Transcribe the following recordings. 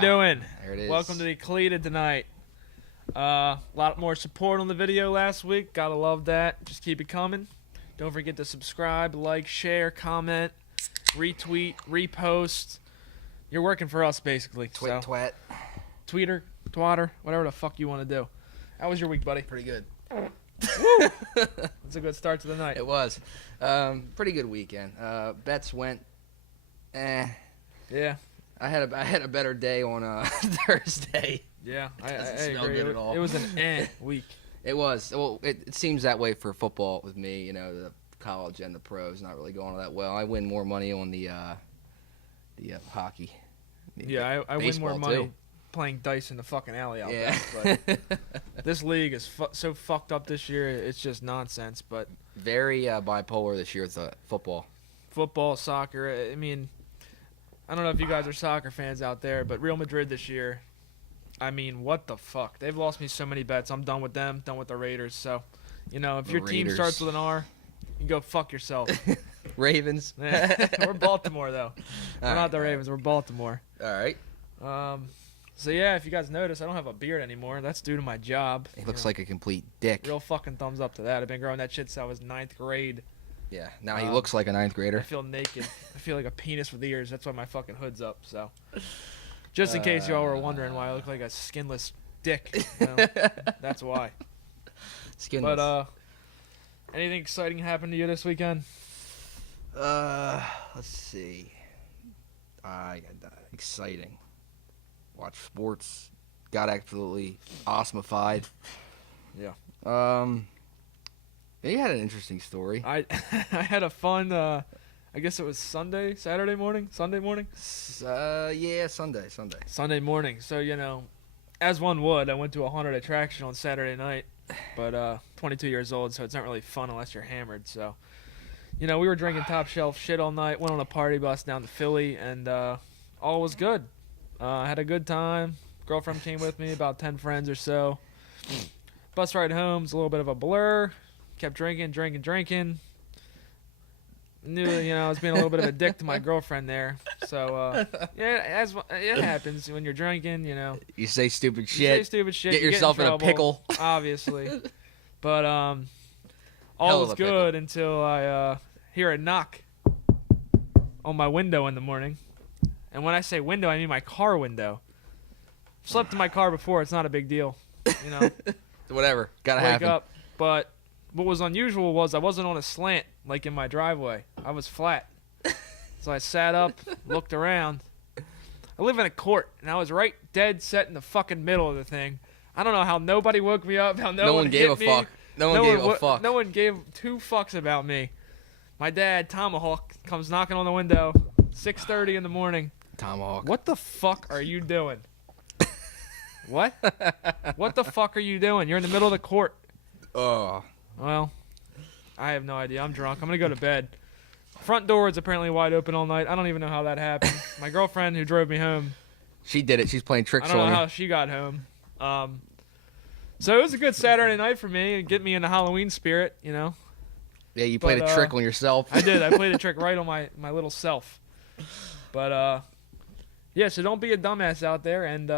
we doing? There it is. Welcome to Decleated tonight. A lot more support on the video last week. Gotta love that. Just keep it coming. Don't forget to subscribe, like, share, comment, retweet, repost. You're working for us, basically. Twat. Tweeter, twatter, whatever the fuck you want to do. How was your week, buddy? Pretty good. Woo! That's a good start to the night. It was. Pretty good weekend. Bets went. Yeah. I had a better day on Thursday. Yeah, I Doesn't smell agree. good at all. It was an week. It was. Well, it seems that way for football with me. You know, the college and the pros not really going that well. I win more money on the hockey. Yeah, I win more money too. playing dice in the fucking alley out Yeah. there. But this league is so fucked up this year. It's just nonsense. But Very bipolar this year with football. Football, soccer. I mean, I don't know if you guys are soccer fans out there, but Real Madrid this year, I mean, what the fuck? They've lost me so many bets. I'm done with them, done with the Raiders. So, you know, if your team starts with an R, you go fuck yourself. Ravens. We're Baltimore, though. We're not the All right. Ravens. We're Baltimore. All right. So, yeah, if you guys notice, I don't have a beard anymore. That's due to my job. He looks like a complete dick. Real fucking thumbs up to that. I've been growing that shit since I was 9th grade. Yeah. Now he looks like a ninth I grader. feel naked. I feel like a penis with ears. That's why my fucking hood's up. So, just in case y'all were wondering why I look like a skinless dick, you know, that's why. Skinless. But anything exciting happened to you this weekend? Let's see. I got exciting. Watch sports. Got absolutely awesomeified. Yeah. You had an interesting story. I had a fun. I guess it was Sunday morning. Yeah, Sunday. Sunday morning. So, you know, as one would, I went to a haunted attraction on Saturday night. But 22 years old, so it's not really fun unless you're hammered. So, you know, we were drinking top shelf shit all night. Went on a party bus down to Philly, and all was good. I had a good time. Girlfriend came with me, about 10 friends or so. Bus ride home's a little bit of a blur. Kept drinking. Knew, you know, I was being a little bit of a dick to my girlfriend there. So, yeah, as it happens when you're drinking, you know. You say stupid You shit. say stupid shit. Get you yourself in in a trouble, pickle. Obviously. But all Hell was of a pickle. good until I hear a knock on my window in the morning. And when I say window, I mean my car window. Slept in my car before. It's not a big deal. You know. Whatever. Gotta Wake happen. up. But what was unusual was I wasn't on a slant like in my driveway. I was flat. So I sat up, looked around. I live in a court, and I was right dead set in the fucking middle of the thing. I don't know how nobody woke me up, how no one gave hit a me. fuck. No one gave a fuck. No one gave two fucks about me. My dad, Tomahawk, comes knocking on the window, 6:30 in the morning. Tomahawk. What the fuck are you doing? What? What the fuck are you doing? You're in the middle of the court. Oh. Well, I have no idea. I'm drunk. I'm going to go to bed. Front door is apparently wide open all night. I don't even know how that happened. My girlfriend who drove me home, She did it. She's playing tricks I don't on know you. how she got home. So it was a good Saturday night for me and get me in the Halloween spirit, you know. Yeah, you played But, a trick on yourself. I did. I played a trick right on my little self. But, yeah, so don't be a dumbass out there and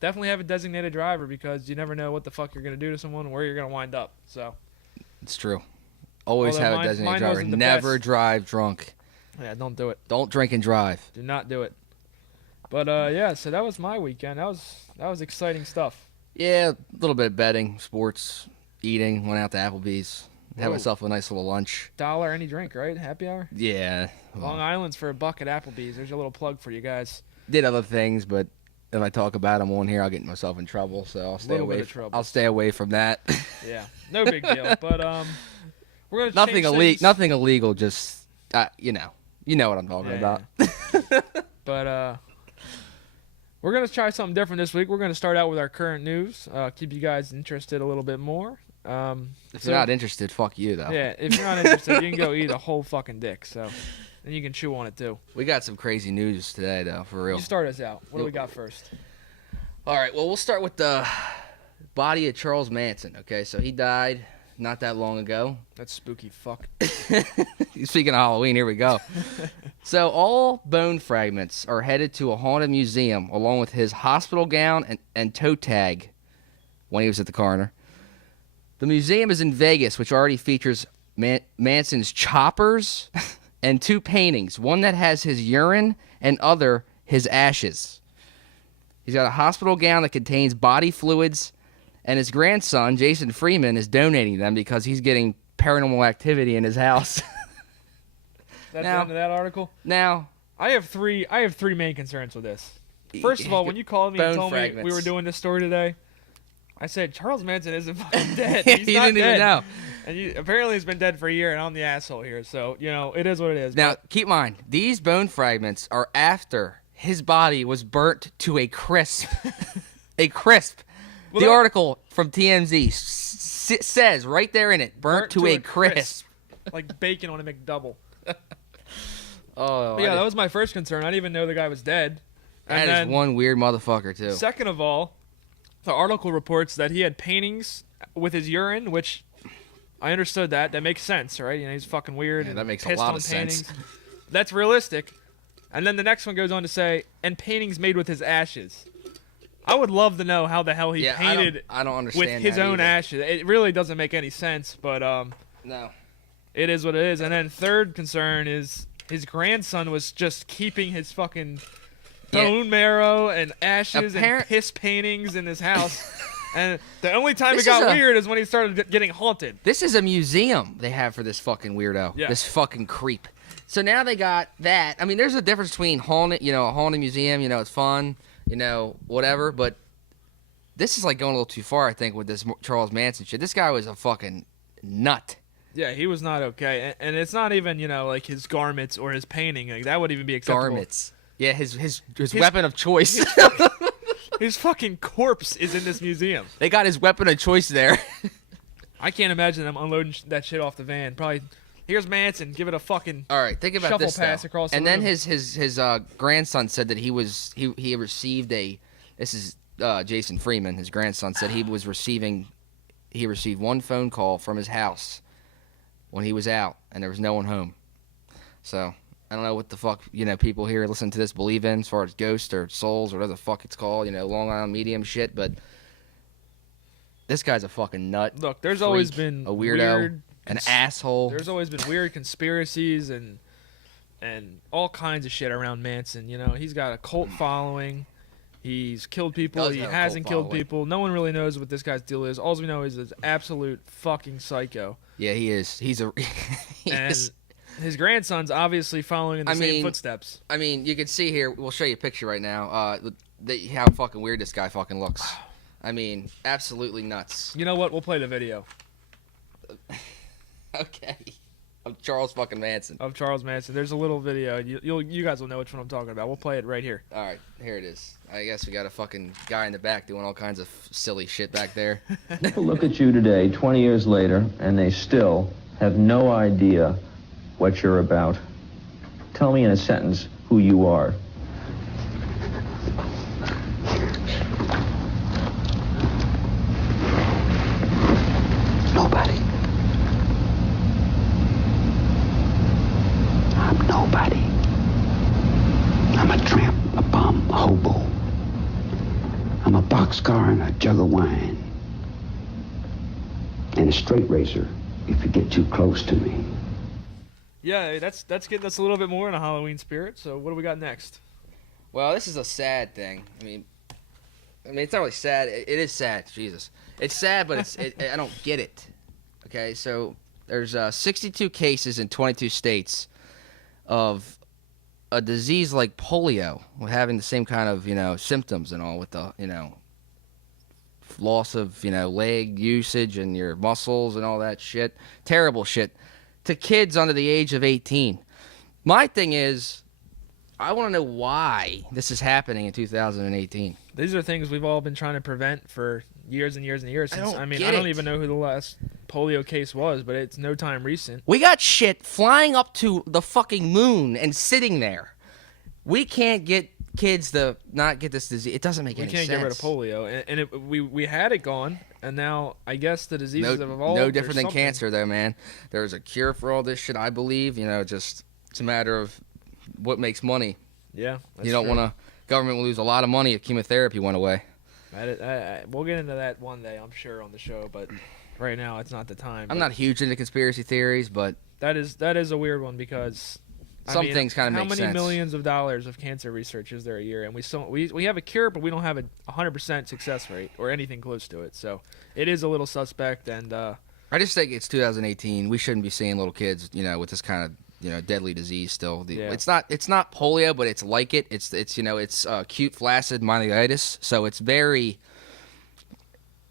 definitely have a designated driver because you never know what the fuck you're going to do to someone and where you're going to wind up. So, It's true. Always Although have mine- a designated mine driver. wasn't the Never best. drive drunk. yeah, don't do it. Don't drink and drive. Do not do it. But, yeah, so that was my weekend. That was exciting stuff. Yeah, a little bit of betting, sports, eating. Went out to Applebee's. Had Whoa. myself a nice little lunch. $1 any drink, right? Happy hour? Yeah. Long Island's for $1 at Applebee's. There's a little plug for you guys. Did other things, but if I talk about them on here, I'll get myself in trouble. So I'll stay Little bit away. of trouble. I'll stay away from that. Yeah, no big deal. But we're gonna Nothing change illegal. things. Nothing illegal. Just you know what I'm talking Yeah. about. But we're gonna try something different this week. We're gonna start out with our current news. Keep you guys interested a little bit more. If you're not interested, fuck you though. Yeah, if you're not interested, you can go eat a whole fucking dick. So, and you can chew on it too. We got some crazy news today, though, for real. You start us out. What do we got first? All right, well, we'll start with the body of Charles Manson. Okay, so he died not that long ago. That's spooky fuck. Speaking of Halloween, here we go. So all bone fragments are headed to a haunted museum along with his hospital gown and toe tag when he was at the coroner. The museum is in Vegas, which already features Manson's choppers and 2 paintings, one that has his urine and other his ashes. He's got a hospital gown that contains body fluids, and his grandson, Jason Freeman, is donating them because he's getting paranormal activity in his house. That's the end of that article? Now, I have three main concerns with this. First of all, when you called me and told me we were doing this story today, I said, Charles Manson isn't fucking dead. He's he not didn't dead. even know. And apparently he's been dead for a year, and I'm the asshole here. So, it is what it is. Now, keep in mind, these bone fragments are after his body was burnt to a crisp. A crisp. Well, the article from TMZ says right there in it, burnt to a crisp. Like bacon on a McDouble. Oh, But yeah, that was my first concern. I didn't even know the guy was dead. That is one weird motherfucker, too. Second of all, the article reports that he had paintings with his urine, which I understood that. That makes sense, right? He's fucking weird. Yeah, and that makes a pissed lot on of paintings. sense. That's realistic. And then the next one goes on to say, and paintings made with his ashes. I would love to know how the hell he painted I don't understand with his that own either. ashes. It really doesn't make any sense, but No. it is what it is. And then third concern is his grandson was just keeping his fucking bone marrow and ashes and piss paintings in his house. And the only time it got weird is when he started getting haunted. This is a museum they have for this fucking weirdo. Yeah. This fucking creep. So now they got that. I mean, there's a difference between haunted, a haunted museum, it's fun, whatever. But this is like going a little too far, I think, with this Charles Manson shit. This guy was a fucking nut. Yeah, he was not okay. And it's not even, like his garments or his painting. Like, that wouldn't even be acceptable. Garments. Yeah, his weapon of choice. His fucking corpse is in this museum. They got his weapon of choice there. I can't imagine them unloading that shit off the van. Probably, here's Manson, give it a fucking all right. Think about shuffle this pass though. across the and room. then his grandson said that he received this is Jason Freeman. His grandson said he received one phone call from his house when he was out and there was no one home. So I don't know what the fuck, people here listening to this believe in as far as ghosts or souls or whatever the fuck it's called, Long Island medium shit, but this guy's a fucking nut. Look, there's freak, always been a weirdo, an asshole. There's always been weird conspiracies and all kinds of shit around Manson. He's got a cult following. He's killed people. He hasn't killed people. No one really knows what this guy's deal is. All we know is he's an absolute fucking psycho. Yeah, he is. He's a... His grandson's obviously following in the same footsteps. I mean, you can see here. We'll show you a picture right now. How fucking weird this guy fucking looks. I mean, absolutely nuts. You know what? We'll play the video. Okay. Of Charles fucking Manson. Of Charles Manson. There's a little video. You guys will know which one I'm talking about. We'll play it right here. All right, here it is. I guess we got a fucking guy in the back doing all kinds of silly shit back there. People look at you today, 20 years later, and they still have no idea what you're about. Tell me in a sentence who you are. Nobody. I'm nobody. I'm a tramp, a bum, a hobo. I'm a boxcar and a jug of wine. And a straight razor if you get too close to me. Yeah, that's getting us a little bit more in a Halloween spirit. So what do we got next? Well, this is a sad thing. I mean, it's not really sad. It is sad. Jesus, it's sad, but I don't get it. Okay, so there's 62 cases in 22 states of a disease like polio, with having the same kind of symptoms and all, with the loss of leg usage and your muscles and all that shit. Terrible shit. To kids under the age of 18. My thing is, I want to know why this is happening in 2018. These are things we've all been trying to prevent for years and years and years. I don't even know who the last polio case was, but it's no time recent. We got shit flying up to the fucking moon and sitting there. We can't get kids to not get this disease. It doesn't make any sense. We can't get rid of polio, and we had it gone. And now I guess the diseases have No, evolved. no or different than something. cancer, though, man. There's a cure for all this shit, I believe. Just it's a matter of what makes money. Yeah, that's You don't true. want to. Government will lose a lot of money if chemotherapy went away. We'll get into that one day, I'm sure, on the show. But right now, it's not the time. I'm But not huge into conspiracy theories, but That is a weird one because some things kind of make sense. How many millions of dollars of cancer research is there a year? And we have a cure, but we don't have a 100% success rate or anything close to it. So it is a little suspect. And I just think it's 2018. We shouldn't be seeing little kids, with this kind of deadly disease still. Yeah. It's not polio, but it's like it. It's acute flaccid myelitis. So it's very.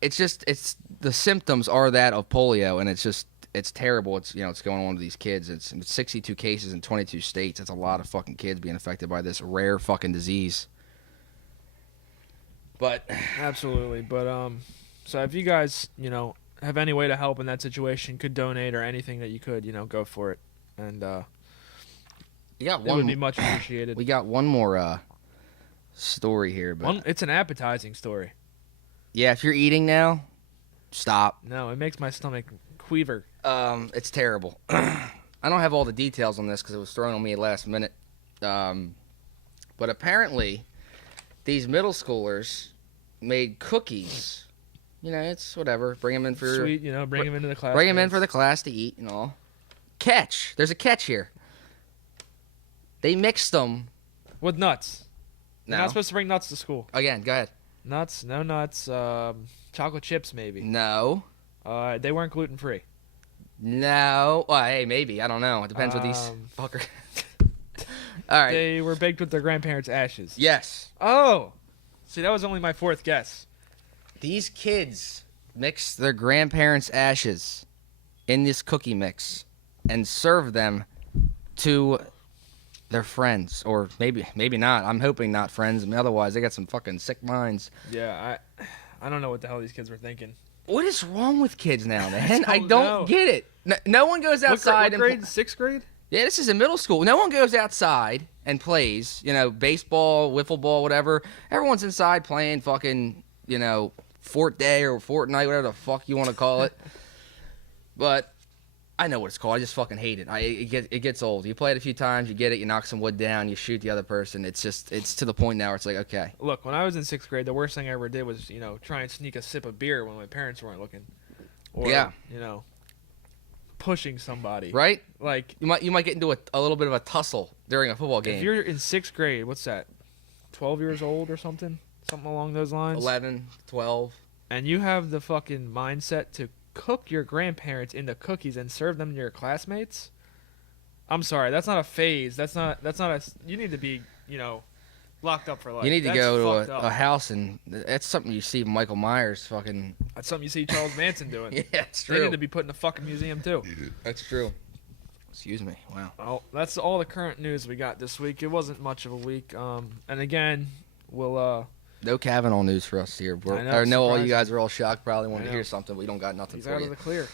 It's the symptoms are that of polio, and it's terrible. It's going on to these kids. It's 62 cases in 22 states. That's a lot of fucking kids being affected by this rare fucking disease. But absolutely. But so if you guys have any way to help in that situation, could donate or anything that you could, go for it. And you got it one. would be much appreciated. We got one more story here, but It's an appetizing story. yeah, if you're eating now, stop. No, it makes my stomach queaver. It's terrible. I don't have all the details on this because it was thrown on me at last minute. But apparently, these middle schoolers made cookies. It's whatever. Bring them in for Sweet, bring them into the class. Bring them in for the class to eat and all. Catch. There's a catch here. They mixed them. with nuts. No. You're not supposed to bring nuts to school. Again, go ahead. Nuts, no nuts. Chocolate chips, maybe. No. They weren't gluten free. No. Well, hey, maybe. I don't know. It depends what these fuckers. All right. They were baked with their grandparents' ashes. Yes. Oh, see, that was only my fourth guess. These kids mix their grandparents' ashes in this cookie mix and serve them to their friends, or maybe not. I'm hoping not friends. Otherwise, they got some fucking sick minds. Yeah, I don't know what the hell these kids were thinking. What is wrong with kids now, man? I don't don't know. get it. No one goes outside What grade? and Sixth grade? yeah, this is in middle school. No one goes outside and plays, baseball, wiffle ball, whatever. Everyone's inside playing fucking, Fort Day or Fortnite, whatever the fuck you want to call it. But I know what it's called. I just fucking hate it. It gets old. You play it a few times, you get it, you knock some wood down, you shoot the other person. It's to the point now where it's like, okay. Look, when I was in sixth grade, the worst thing I ever did was, try and sneak a sip of beer when my parents weren't looking. Or, Yeah. pushing somebody. Right? Like, You might get into a little bit of a tussle during a football game. if you're in sixth grade, what's that? 12 years old or something? Something along those lines? 11, 12. And you have the fucking mindset to cook your grandparents into cookies and serve them to your classmates? I'm sorry, that's not a phase. That's not a. You need to be, locked up for life. You need to That's go fucked to up. a house, and that's something you see Michael Myers fucking. That's something you see Charles Manson doing. Yeah, it's They true. need to be put in a fucking museum too. That's true. Excuse me. Wow. Well, that's all the current news we got this week. It wasn't much of a week. And again, we'll No Kavanaugh news for us here. I know, I know all you surprising. guys are all shocked, probably wanted I to know. hear something. We don't got nothing he's for out you. of the clear.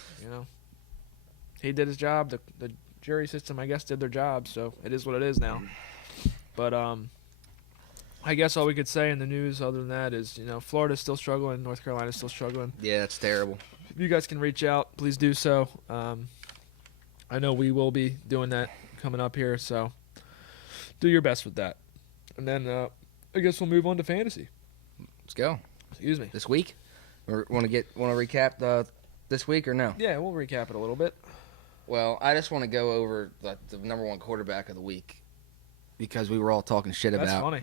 He did his job. The jury system, I guess, did their job. So it is what it is now. But I guess all we could say in the news other than that is, Florida's still struggling, North Carolina's still struggling. Yeah, that's terrible. If you guys can reach out, please do so. I know we will be doing that coming up here, so do your best with that. And then I guess we'll move on to fantasy. Let's go. Excuse me. This week? Or want to recap this week or no? Yeah, we'll recap it a little bit. Well, I just want to go over the number one quarterback of the week because we were all talking shit That's about. funny.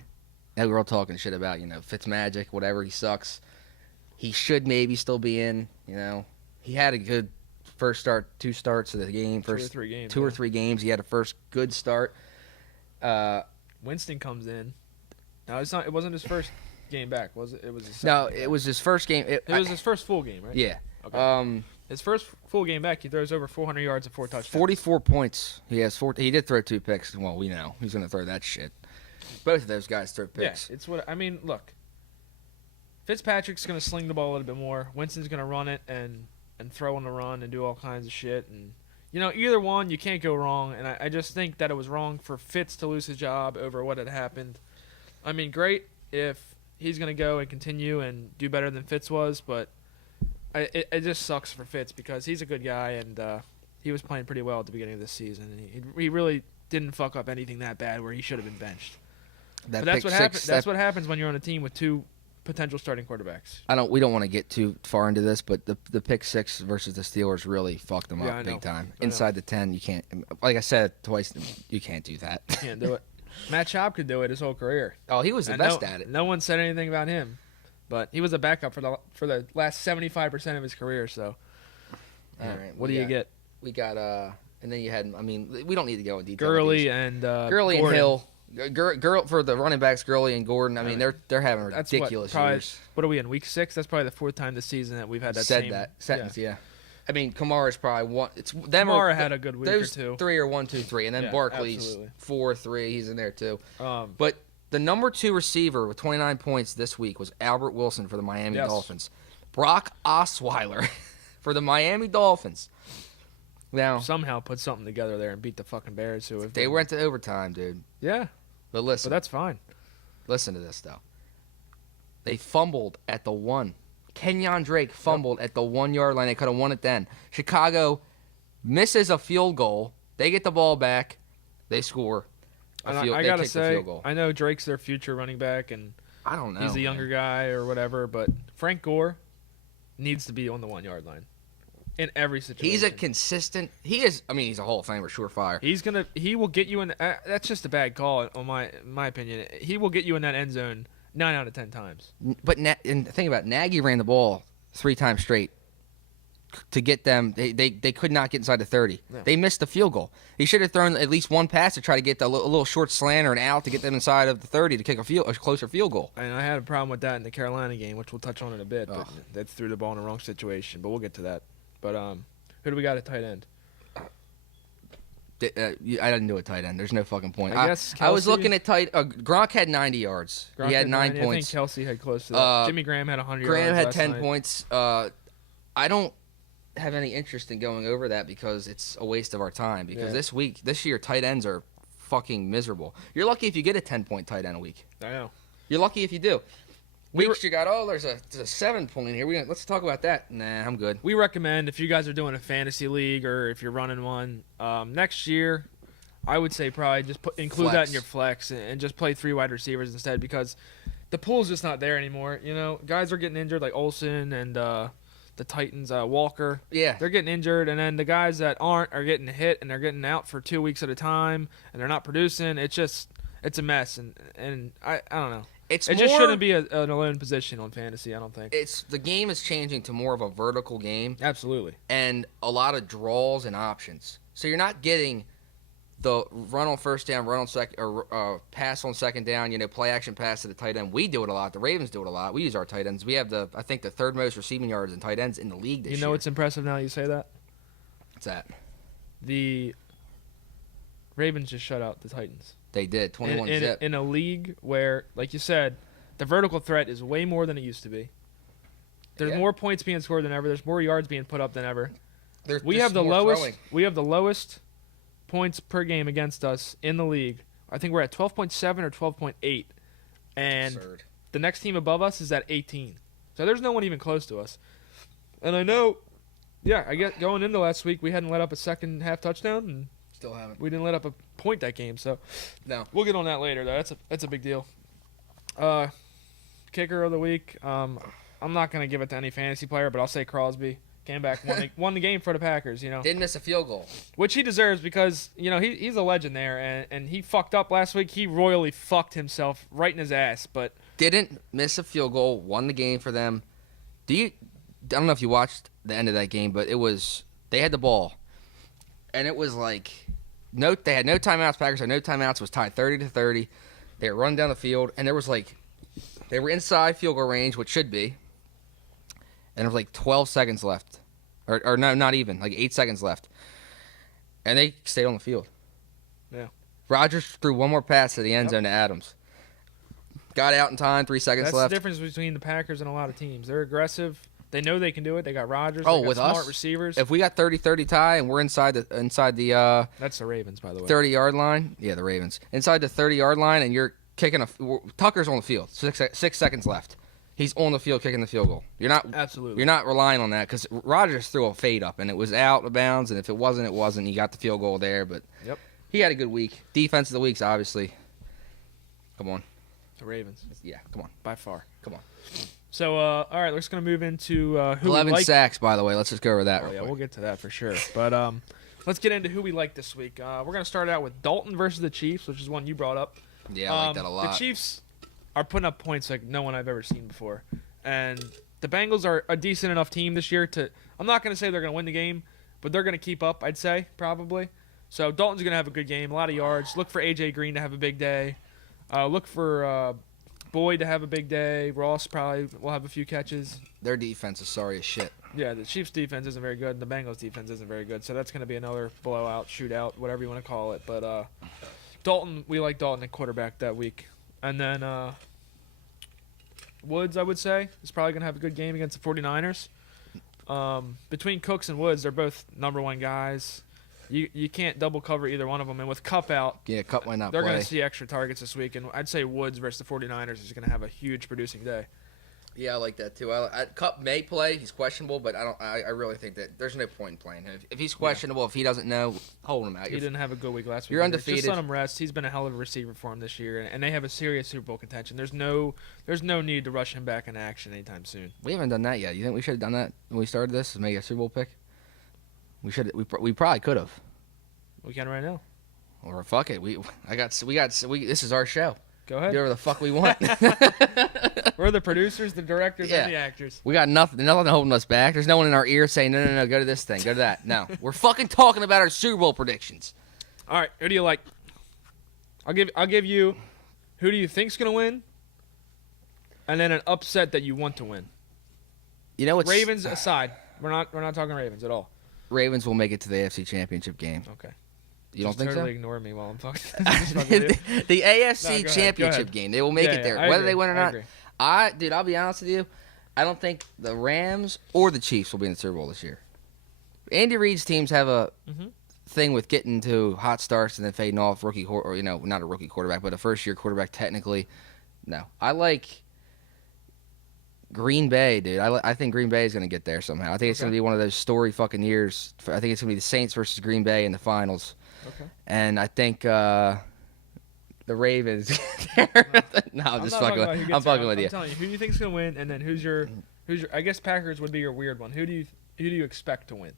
Yeah, we were all talking shit about, Fitzmagic, whatever, he sucks. He should maybe still be in, He had a good first start, 2 starts of the game. Two or three games. Two or three games. He had a first good start. Winston comes in. No, it wasn't his first game back, was it? It was his No, second game it back. was his first game. It was his first full game, right? Yeah. Okay. His first full game back, he throws over 400 yards and 4 touchdowns. 44 points. He has 4. He did throw 2 picks. Well, we know he's going to throw that shit. Both of those guys throw picks. Yeah, it's what I mean. Look, Fitzpatrick's going to sling the ball a little bit more. Winston's going to run it and throw on the run and do all kinds of shit. And either one, you can't go wrong. And I just think that it was wrong for Fitz to lose his job over what had happened. I mean, great if he's going to go and continue and do better than Fitz was, but it just sucks for Fitz because he's a good guy and he was playing pretty well at the beginning of this season. And he really didn't fuck up anything that bad where he should have been benched. But that's what happens. That's what happens when you're on a team with two potential starting quarterbacks. We don't want to get too far into this, but the pick six versus the Steelers really fucked them up big time. Inside the 10, you can't. Like I said twice, you can't do that. You can't do it. Matt Schaub could do it his whole career. Oh, he was the best at it. No one said anything about him, but he was a backup for the last 75% of his career. So, all right, what do you get? We got and then you had. I mean, we don't need to go in detail. Gurley and Gurley and Hill. Girl for the running backs, Gurley and Gordon. I mean, they're having ridiculous years. What are we in week 6? That's probably the 4th time this season that we've had that same sentence. Yeah. I mean, Kamara's probably one. It's them. Kamara had a good week those or two. 3 or 1, 2, 3, and then Barkley's 4, 3. He's in there too. But the number 2 receiver with 29 points this week was Albert Wilson for the Miami Dolphins. Brock Osweiler for the Miami Dolphins. Now somehow put something together there and beat the fucking Bears. Who they went to overtime, dude. Yeah. But listen. But that's fine. Listen to this, though. They fumbled at the 1. Kenyon Drake fumbled at the 1-yard line. They could have won it then. Chicago misses a field goal. They get the ball back. They score. I got to say, I know Drake's their future running back, and I don't know. He's a younger guy or whatever, but Frank Gore needs to be on the 1-yard line. In every situation. He's a consistent. He is. I mean, he's a Hall of Famer, surefire. He will get you in. That's just a bad call, in my opinion. He will get you in that end zone 9 out of 10 times. But and think about it, Nagy ran the ball 3 times straight to get them. They could not get inside the 30. No. They missed the field goal. He should have thrown at least one pass to try to get a little short slant or an out to get them inside of the 30 to kick a closer field goal. And I had a problem with that in the Carolina game, which we'll touch on in a bit. But they threw the ball in the wrong situation. But we'll get to that. But who do we got at tight end? I didn't do a tight end. There's no fucking point. I guess I was looking at tight. Gronk had 90 yards. He had 9 points. I think Kelsey had close to that. Jimmy Graham had 100 yards. Graham had 10 night. points. I don't have any interest in going over that because it's a waste of our time. Because this year, tight ends are fucking miserable. You're lucky if you get a 10-point tight end a week. I know. You're lucky if you do. Weeks you got, there's a 7-point here. Let's talk about that. Nah, I'm good. We recommend if you guys are doing a fantasy league or if you're running one next year, I would say probably just include that in your flex and just play 3 wide receivers instead because the pool's just not there anymore. You know, guys are getting injured like Olsen and the Titans, Walker. Yeah. They're getting injured, and then the guys that aren't are getting hit and they're getting out for 2 weeks at a time and they're not producing. It's a mess, and I don't know. It just shouldn't be an alone position on fantasy, I don't think. The game is changing to more of a vertical game. Absolutely. And a lot of draws and options. So you're not getting the run on first down, run on second, or pass on second down, play action pass to the tight end. We do it a lot. The Ravens do it a lot. We use our tight ends. We have I think the 3rd most receiving yards in tight ends in the league this year. You know what's impressive now you say that? What's that? The Ravens just shut out the Titans. They did, 21-zip. In a league where, like you said, the vertical threat is way more than it used to be. There's more points being scored than ever. There's more yards being put up than ever. We have the lowest points per game against us in the league. I think we're at 12.7 or 12.8. And absurd. The next team above us is at 18. So there's no one even close to us. And I know, I guess going into last week, we hadn't let up a second half touchdown, and still haven't. We didn't let up a point that game, so no. We'll get on that later, though. That's a big deal. Kicker of the week. I'm not gonna give it to any fantasy player, but I'll say Crosby came back, won the game for the Packers. Didn't miss a field goal, which he deserves because he's a legend there, and he fucked up last week. He royally fucked himself right in his ass, but didn't miss a field goal, won the game for them. I don't know if you watched the end of that game, but they had the ball, and it was like. They had no timeouts. Packers had no timeouts. It was tied 30-30. They were running down the field, and there was they were inside field goal range, which should be, and there was 12 seconds left, or no, not even 8 seconds left, and they stayed on the field. Yeah. Rodgers threw one more pass to the end zone to Adams. Got out in time. 3 seconds left. That's the difference between the Packers and a lot of teams. They're aggressive. They know they can do it. They got Rodgers. They got smart receivers. If we got 30-30 tie and we're inside the that's the Ravens, by the way. 30-yard line. Yeah, the Ravens. Inside the 30-yard line and you're kicking Tucker's on the field. 6 seconds left. he's on the field kicking the field goal. You're Absolutely. not relying on that because Rodgers threw a fade up and it was out of bounds, and if it wasn't, it wasn't. You got the field goal there, but Yep. he had a good week. Defense of the week's obviously. Come on. The Ravens. Yeah, come on. By far. Come on. So, all right, we're just going to move into who 11 we like. sacks, by the way. Let's just go over that real Yeah, quick. we'll get to that for sure. But let's get into who we like this week. We're going to start out with Dalton versus the Chiefs, which is one you brought up. Yeah, I like that a lot. The Chiefs are putting up points like no one I've ever seen before. And the Bengals are a decent enough team this year to – I'm not going to say they're going to win the game, but they're going to keep up, I'd say, probably. So Dalton's going to have a good game, a lot of yards. Look for A.J. Green to have a big day. Look for Boyd to have a big day. Ross probably will have a few catches. Their defense is sorry as shit. Yeah, the Chiefs' defense isn't very good, and the Bengals' defense isn't very good. So that's going to be another blowout, shootout, whatever you want to call it. But Dalton, we like Dalton at quarterback that week. And then Woods, I would say, is probably going to have a good game against the 49ers. Between Cooks and Woods, they're both number one guys. You can't double cover either one of them. And with Kupp out, Yeah, Cup might not they're play. going to see extra targets this week. And I'd say Woods versus the 49ers is going to have a huge producing day. Yeah, I like that too. Cup may play. He's questionable, but I really think that there's no point in playing him. If he's questionable, if he doesn't know, hold him out. He didn't have a good week last week. You're either. undefeated. Just let him rest. He's been a hell of a receiver for him this year, and they have a serious Super Bowl contention. There's no need to rush him back into action anytime soon. We haven't done that yet. You think we should have done that when we started this? Make a Super Bowl pick. We probably could have. We can right now. Or fuck it. This is our show. Go Do ahead. whatever the fuck we want. We're the producers, the directors, Yeah. and the actors. We got nothing holding us back. There's no one in our ear saying, no, go to this thing, go to that. No. We're fucking talking about our Super Bowl predictions. All right, who do you like? I'll give you who do you think's gonna win, and then an upset that you want to win. You know what's Ravens aside, we're not talking Ravens at all. Ravens will make it to the AFC Championship game. Okay. You Just don't think totally so? ignore me while I'm talking. Just fucking with you. The AFC No, go ahead, Championship game. They will make Yeah, it there. I Whether agree, they win or I not. agree. Dude, I'll be honest with you. I don't think the Rams or the Chiefs will be in the Super Bowl this year. Andy Reid's teams have a thing with getting to hot starts and then fading off. Not a rookie quarterback, but a first-year quarterback technically. No. I like Green Bay, dude. I think Green Bay is going to get there somehow. I think it's going to be one of those story fucking years. I think it's going to be the Saints versus Green Bay in the finals. Okay. And I think the Ravens. No, I'm just fucking. I'm fucking with you. I'm telling you, who do you think's gonna win, and then who's your? I guess Packers would be your weird one. Who do you expect to win?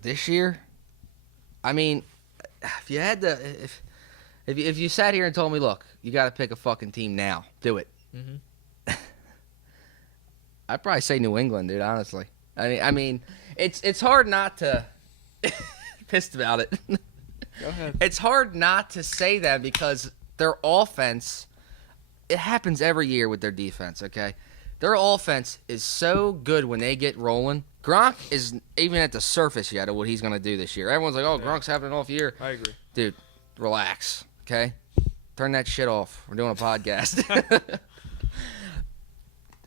This year, I mean, if you had to, if you sat here and told me, look, you got to pick a fucking team now, do it. Mm-hmm. I'd probably say New England, dude. Honestly, I mean, it's hard not to. Pissed about it. Go ahead. It's hard not to say that because their offense, it happens every year with their defense, okay? Their offense is so good when they get rolling. Gronk is even at the surface yet of what he's going to do this year. Everyone's like, oh, Gronk's having an off year. I agree. Dude, relax, okay? Turn that shit off. We're doing a podcast.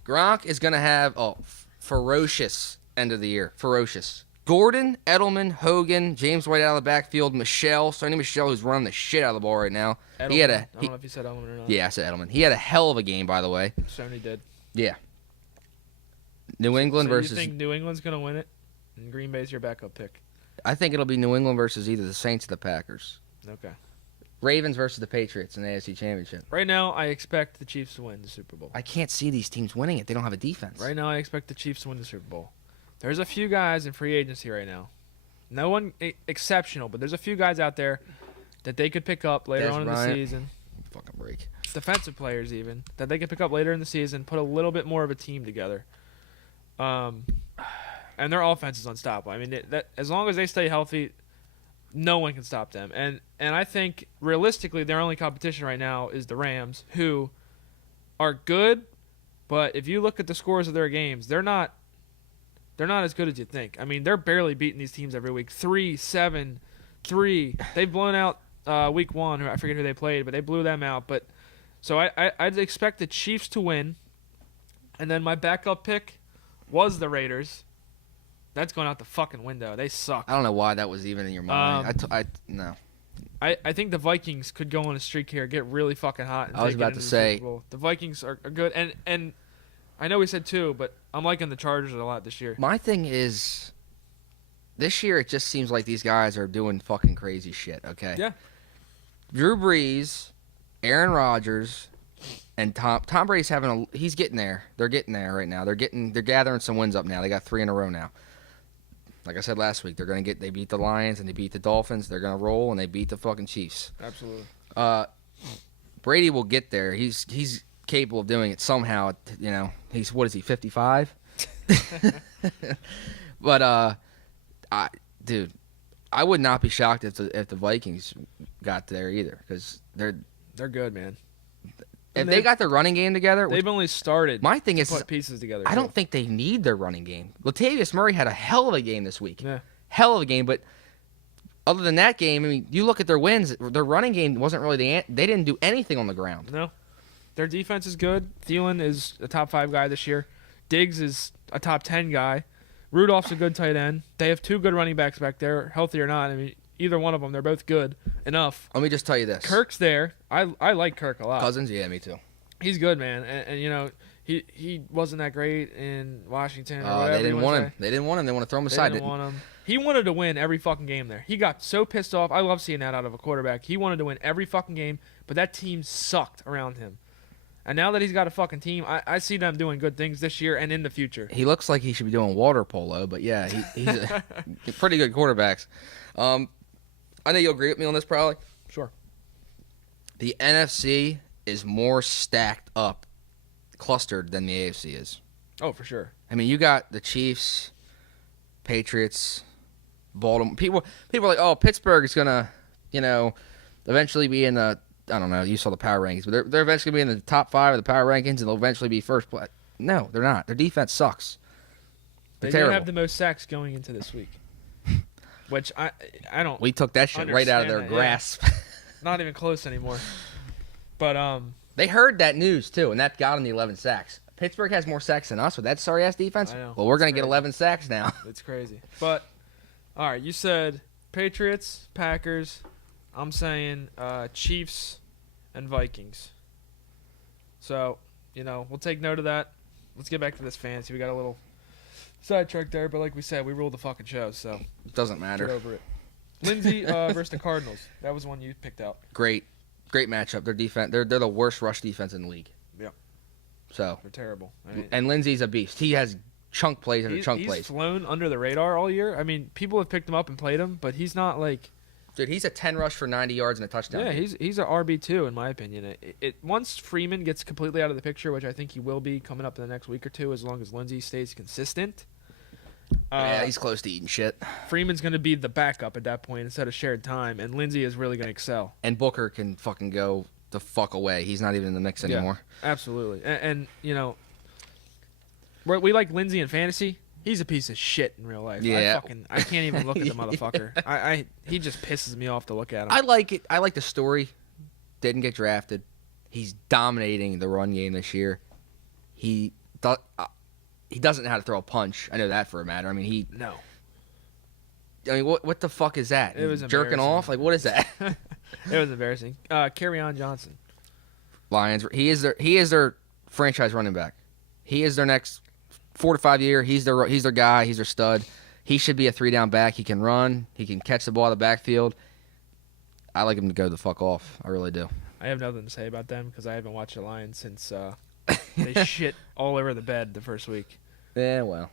Gronk is going to have a ferocious end of the year. Ferocious. Gordon, Edelman, Hogan, James White out of the backfield, Sony Michel, who's running the shit out of the ball right now. Edelman, He had I don't know if you said Edelman or not. Yeah, I said Edelman. He had a hell of a game, by the way. Sony did. Yeah. New England So versus. you think New England's gonna win it, and Green Bay's your backup pick? I think it'll be New England versus either the Saints or the Packers. Okay. Ravens versus the Patriots in the AFC Championship. Right now, I expect the Chiefs to win the Super Bowl. I can't see these teams winning it. They don't have a defense. Right now, I expect the Chiefs to win the Super Bowl. There's a few guys in free agency right now. No one exceptional, but there's a few guys out there that they could pick up later Des on in the Bryant. season. Fucking break. Defensive players even that they can pick up later in the season, put a little bit more of a team together. And their offense is unstoppable. I mean, as long as they stay healthy, no one can stop them. And I think realistically, their only competition right now is the Rams, who are good, but if you look at the scores of their games, they're not as good as you think. I mean, they're barely beating these teams every week. 3-7-3. They've blown out week 1. I forget who they played, but they blew them out. But so I'd expect the Chiefs to win. And then my backup pick was the Raiders. That's going out the fucking window. They suck. I don't know why that was even in your mind. No. I think the Vikings could go on a streak here, get really fucking hot. And I was take it about into to the say- Super Bowl. The Vikings are good, and I know we said 2, but I'm liking the Chargers a lot this year. My thing is, this year it just seems like these guys are doing fucking crazy shit. Okay. Yeah. Drew Brees, Aaron Rodgers, and Tom Brady's he's getting there. They're getting there right now. They're gathering some wins up now. They got 3 in a row now. Like I said last week, they beat the Lions and they beat the Dolphins. They're gonna roll and they beat the fucking Chiefs. Absolutely. Brady will get there. He's capable of doing it somehow. You know, he's 55? But dude, I would not be shocked if the Vikings got there either, because they're good, man. If they got their running game together, they've only started. My thing is, put pieces together. I don't think they need their running game. Latavius Murray had a hell of a game this week. Yeah. Hell of a game, but other than that game, I mean, you look at their wins. Their running game wasn't really they didn't do anything on the ground. No, their defense is good. Thielen is a top 5 guy this year. Diggs is a top 10 guy. Rudolph's a good tight end. They have 2 good running backs back there, healthy or not. I mean, either one of them, they're both good enough. Let me just tell you this. Kirk's there. I like Kirk a lot. Cousins, yeah, me too. He's good, man. And you know, he wasn't that great in Washington or whatever. They didn't want him. They didn't want him. They want to throw him aside. They didn't want him. He wanted to win every fucking game there. He got so pissed off. I love seeing that out of a quarterback. He wanted to win every fucking game, but that team sucked around him. And now that he's got a fucking team, I see them doing good things this year and in the future. He looks like he should be doing water polo, but yeah, he's a pretty good quarterbacks. I know you'll agree with me on this probably. Sure. The NFC is more stacked up, clustered than the AFC is. Oh, for sure. I mean, you got the Chiefs, Patriots, Baltimore. People are like, oh, Pittsburgh is gonna, eventually be in the. I don't know. You saw the power rankings, but they're eventually gonna be in the top 5 of the power rankings, and they'll eventually be first place. No, they're not. Their defense sucks. They terrible. do have the most sacks going into this week, which I don't. We took that shit right out of their grasp. Yeah. Not even close anymore. But they heard that news too, and that got them the 11 sacks. Pittsburgh has more sacks than us with that sorry ass defense. I know. Well, we're gonna It's get crazy. 11 sacks now. It's crazy. But all right, you said Patriots, Packers. I'm saying Chiefs and Vikings. So, we'll take note of that. Let's get back to this fantasy. We got a little sidetracked there, but like we said, we ruled the fucking show, so It doesn't get matter. over it. Lindsay versus the Cardinals. That was one you picked out. Great matchup. Their defense. They're the worst rush defense in the league. Yeah. So, They're terrible. I mean, and Lindsey's a beast. He has chunk plays after chunk he's plays. flown under the radar all year. I mean, people have picked him up and played him, but he's not like. Dude, he's a 10 rush for 90 yards and a touchdown. Yeah, he's a RB2 in my opinion. Once Freeman gets completely out of the picture, which I think he will be coming up in the next week or two, as long as Lindsey stays consistent. Yeah, he's close to eating shit. Freeman's going to be the backup at that point instead of shared time, and Lindsey is really going to excel. And Booker can fucking go the fuck away. He's not even in the mix anymore. Yeah, absolutely. And we like Lindsey in fantasy. He's a piece of shit in real life. Yeah. I can't even look at the motherfucker. He just pisses me off to look at him. I like it. I like the story. Didn't get drafted. He's dominating the run game this year. He doesn't know how to throw a punch. I know that for a matter. I mean, No. what the fuck is that? It was jerking embarrassing. off? Like, what is that? It was embarrassing. Kerryon Johnson. Lions. He is their franchise running back. He is their next 4 to 5 year. He's their guy. He's their stud. He should be a 3-down back. He can run. He can catch the ball in the backfield. I like him to go the fuck off. I really do. I have nothing to say about them because I haven't watched the Lions since they shit all over the bed the first week. Yeah, well.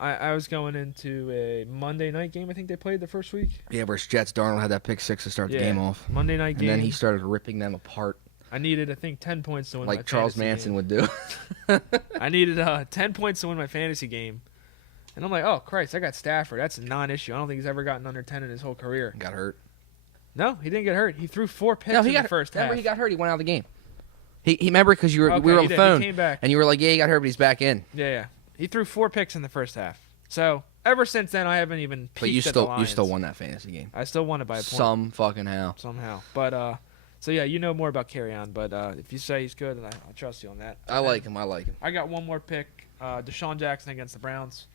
I was going into a Monday night game. I think they played the first week. Yeah, versus Jets. Darnold had that pick 6 to start the game off. Monday night game. And then he started ripping them apart. I needed, I think, 10 points to win my like Charles fantasy Manson game. would do. I needed 10 points to win my fantasy game. And I'm like, oh, Christ, I got Stafford. That's a non-issue. I don't think he's ever gotten under 10 in his whole career. Got hurt. No, he didn't get hurt. He threw 4 picks No, he in got the first half. Remember, he got hurt. He went out of the game. He remember because we were on he the did. phone, He came back. and you were like, "Yeah, he got hurt, but he's back in." Yeah. He threw 4 picks in the first half. So ever since then, I haven't even peeked But you at the Lions. still won that fantasy game. I still won it by a point. Some fucking how. Somehow. But so yeah, you know more about Kerryon. But if you say he's good, then I'll trust you on that. I like him. I got one more pick. Deshaun Jackson against the Browns.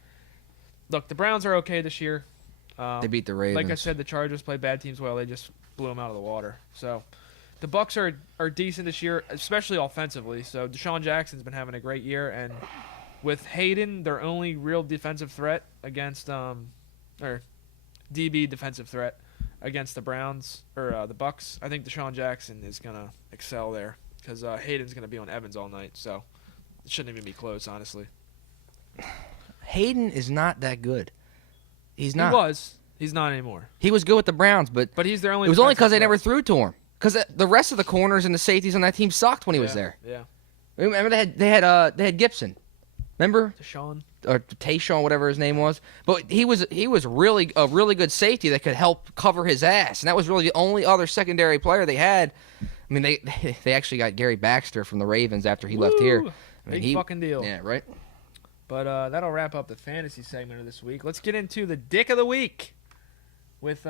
Look, the Browns are okay this year. They beat the Ravens. Like I said, the Chargers play bad teams well. They just blew them out of the water. So the Bucks are decent this year, especially offensively. So Deshaun Jackson's been having a great year, and with Hayden, their only real defensive threat against or DB defensive threat against the Browns or the Bucks, I think Deshaun Jackson is gonna excel there because Hayden's gonna be on Evans all night. So it shouldn't even be close, honestly. Hayden is not that good. He's not. He was. He's not anymore. He was good with the Browns, but he's their only. It was only because they defensive never threat. threw to him. Because the rest of the corners and the safeties on that team sucked when he was there. Yeah. Remember they had Gibson. Remember? Deshaun. Or Tayshawn, whatever his name was. But he was really a really good safety that could help cover his ass, and that was really the only other secondary player they had. I mean, they actually got Gary Baxter from the Ravens after he left here. I mean, Big fucking deal. Yeah, right. But that'll wrap up the fantasy segment of this week. Let's get into the dick of the week. With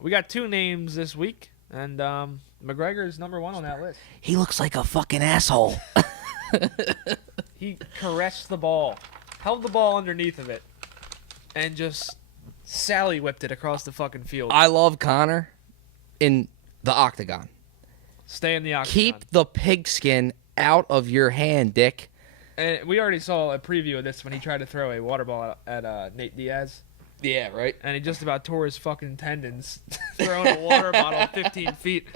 we got 2 names this week, and McGregor is number 1 on that list. He looks like a fucking asshole. He caressed the ball, held the ball underneath of it, and just Sally whipped it across the fucking field. I love Connor in the octagon. Stay in the octagon. Keep the pigskin out of your hand, Dick. And we already saw a preview of this when he tried to throw a water ball at Nate Diaz. Yeah, right. And he just about tore his fucking tendons throwing a water bottle 15 feet.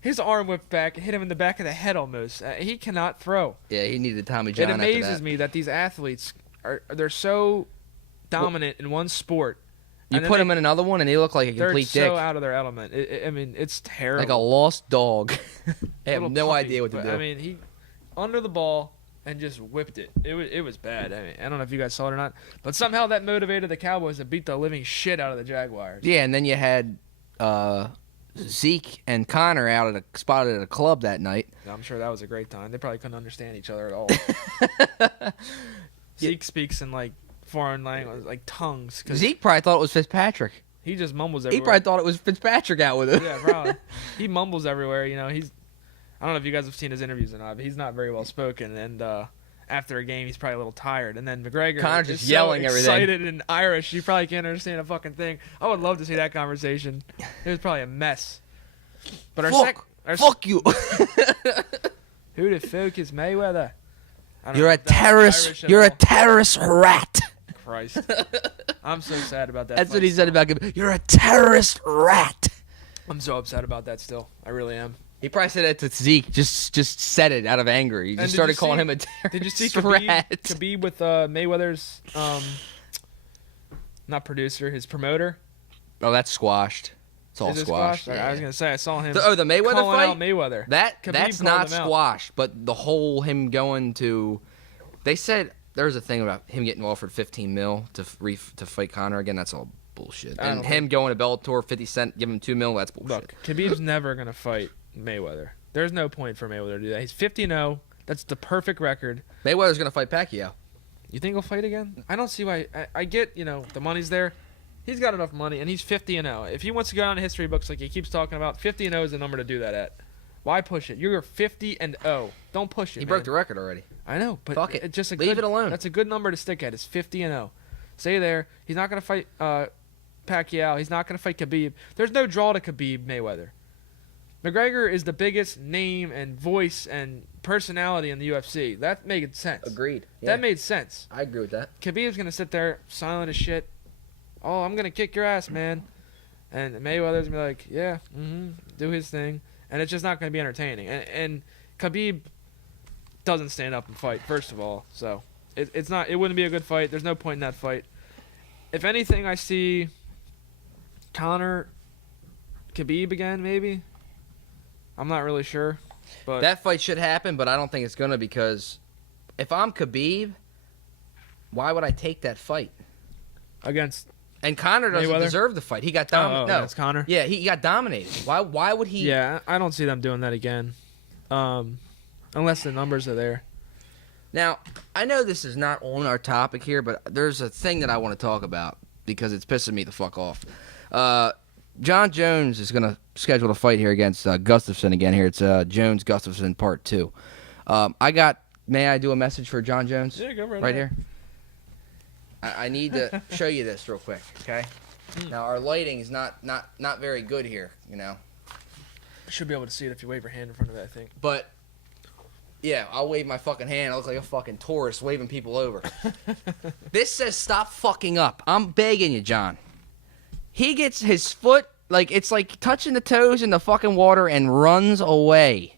His arm whipped back, hit him in the back of the head almost. He cannot throw. Yeah, he needed Tommy John. It after amazes that. me that these athletes they're so dominant in one sport. You put him in another one, and he looked like a complete they're dick, so out of their element. I mean, it's terrible. like a lost dog. I have Little no puppy, idea what to but, do. I mean, he under the ball and just whipped it. It was bad. I mean, I don't know if you guys saw it or not, but somehow that motivated the Cowboys to beat the living shit out of the Jaguars. Yeah, and then you had Zeke and Connor out spotted at a club that night. I'm sure that was a great time. They probably couldn't understand each other at all. Zeke speaks in like foreign language, like tongues. 'Cause Zeke probably thought it was Fitzpatrick. he just mumbles He everywhere. probably thought it was Fitzpatrick out with him. Yeah, probably. He mumbles everywhere. You know, I don't know if you guys have seen his interviews or not, but he's not very well spoken. And after a game, he's probably a little tired. And then McGregor Connor's is just yelling so everything. excited in Irish, you probably can't understand a fucking thing. I would love to see that conversation. It was probably a mess. But Fuck you. who the fuck is Mayweather? I don't You're know a if that's terrorist. Irish at You're a all. terrorist rat. Christ. I'm so sad about that. That's fight what he said still. about him. You're a terrorist rat. I'm so upset about that still. I really am. He probably said that to Zeke. Just said it out of anger. He And just did started you calling see- him a terrorist Did you see rat. Khabib with Mayweather's not producer, his promoter? Oh, that's squashed. It's all Is it squashed. I was gonna say I saw him. The Mayweather calling fight? out Mayweather. That's Khabib not called him out. squashed, but the whole him going to, they said there's a thing about him getting offered 15 mil to fight Conor again. That's all bullshit. I don't And him going to Bellator, 50 Cent, give him 2 mil. That's bullshit. Look, Khabib's never gonna fight Mayweather. There's no point for Mayweather to do that. He's 50-0. That's the perfect record. Mayweather's gonna fight Pacquiao. You think he'll fight again? I don't see why. I get, the money's there. He's got enough money, and he's 50-0. If he wants to go down in history books like he keeps talking about, 50-0 is the number to do that at. Why push it? You're 50-0. Don't push it. He man. broke the record already. I know, but Fuck it. it's just Leave it alone. That's a good number to stick at. It's 50-0. Stay there. He's not gonna fight Pacquiao. He's not gonna fight Khabib. There's no draw to Khabib Mayweather. McGregor is the biggest name and voice and personality in the UFC. That made sense. Agreed. That made sense. I agree with that. Khabib's gonna sit there silent as shit. Oh, I'm gonna kick your ass, man. And Mayweather's gonna be like, yeah, do his thing, and it's just not gonna be entertaining. And Khabib doesn't stand up and fight, first of all, so it's not. It wouldn't be a good fight. There's no point in that fight. If anything, I see Conor, Khabib again, maybe. I'm not really sure, but That fight should happen, but I don't think it's gonna because if I'm Khabib, why would I take that fight? against And Conor doesn't Mayweather? deserve the fight. He got dominated. No, against Conor. yeah, he got dominated. Why would he? Yeah, I don't see them doing that again, unless the numbers are there. Now, I know this is not on our topic here, but there's a thing that I want to talk about because it's pissing me the fuck off. John Jones is going to schedule a fight here against Gustafson again here. It's Jones-Gustafson Part 2. May I do a message for John Jones? Yeah, go right Right ahead. here. I need to show you this real quick, okay? Now, our lighting is not very good here, you know. Should be able to see it if you wave your hand in front of it, I think. But yeah, I'll wave my fucking hand. I look like a fucking tourist waving people over. This says stop fucking up. I'm begging you, John. He gets his foot, like, it's like touching the toes in the fucking water and runs away.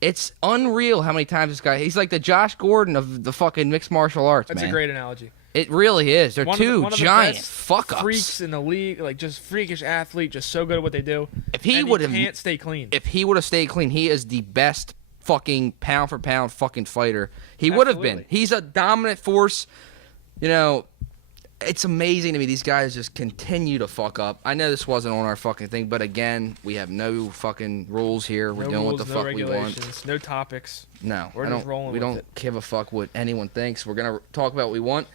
It's unreal how many times this guy, he's like the Josh Gordon of the fucking mixed martial arts, That's man. a great analogy. It really is. They're One two of the giant best fuck-ups. freaks in the league, like just freakish athlete, just so good at what they do. If he and would have, can't stay clean. If he would have stayed clean, he is the best fucking pound for pound fucking fighter. He would have been. Absolutely. He's a dominant force. You know, it's amazing to me. These guys just continue to fuck up. I know this wasn't on our fucking thing, but again, we have no fucking rules here. We're No doing rules, what the no fuck we want. regulations, no topics. No, We're I just don't. rolling We with don't it. give a fuck what anyone thinks. We're gonna talk about what we want.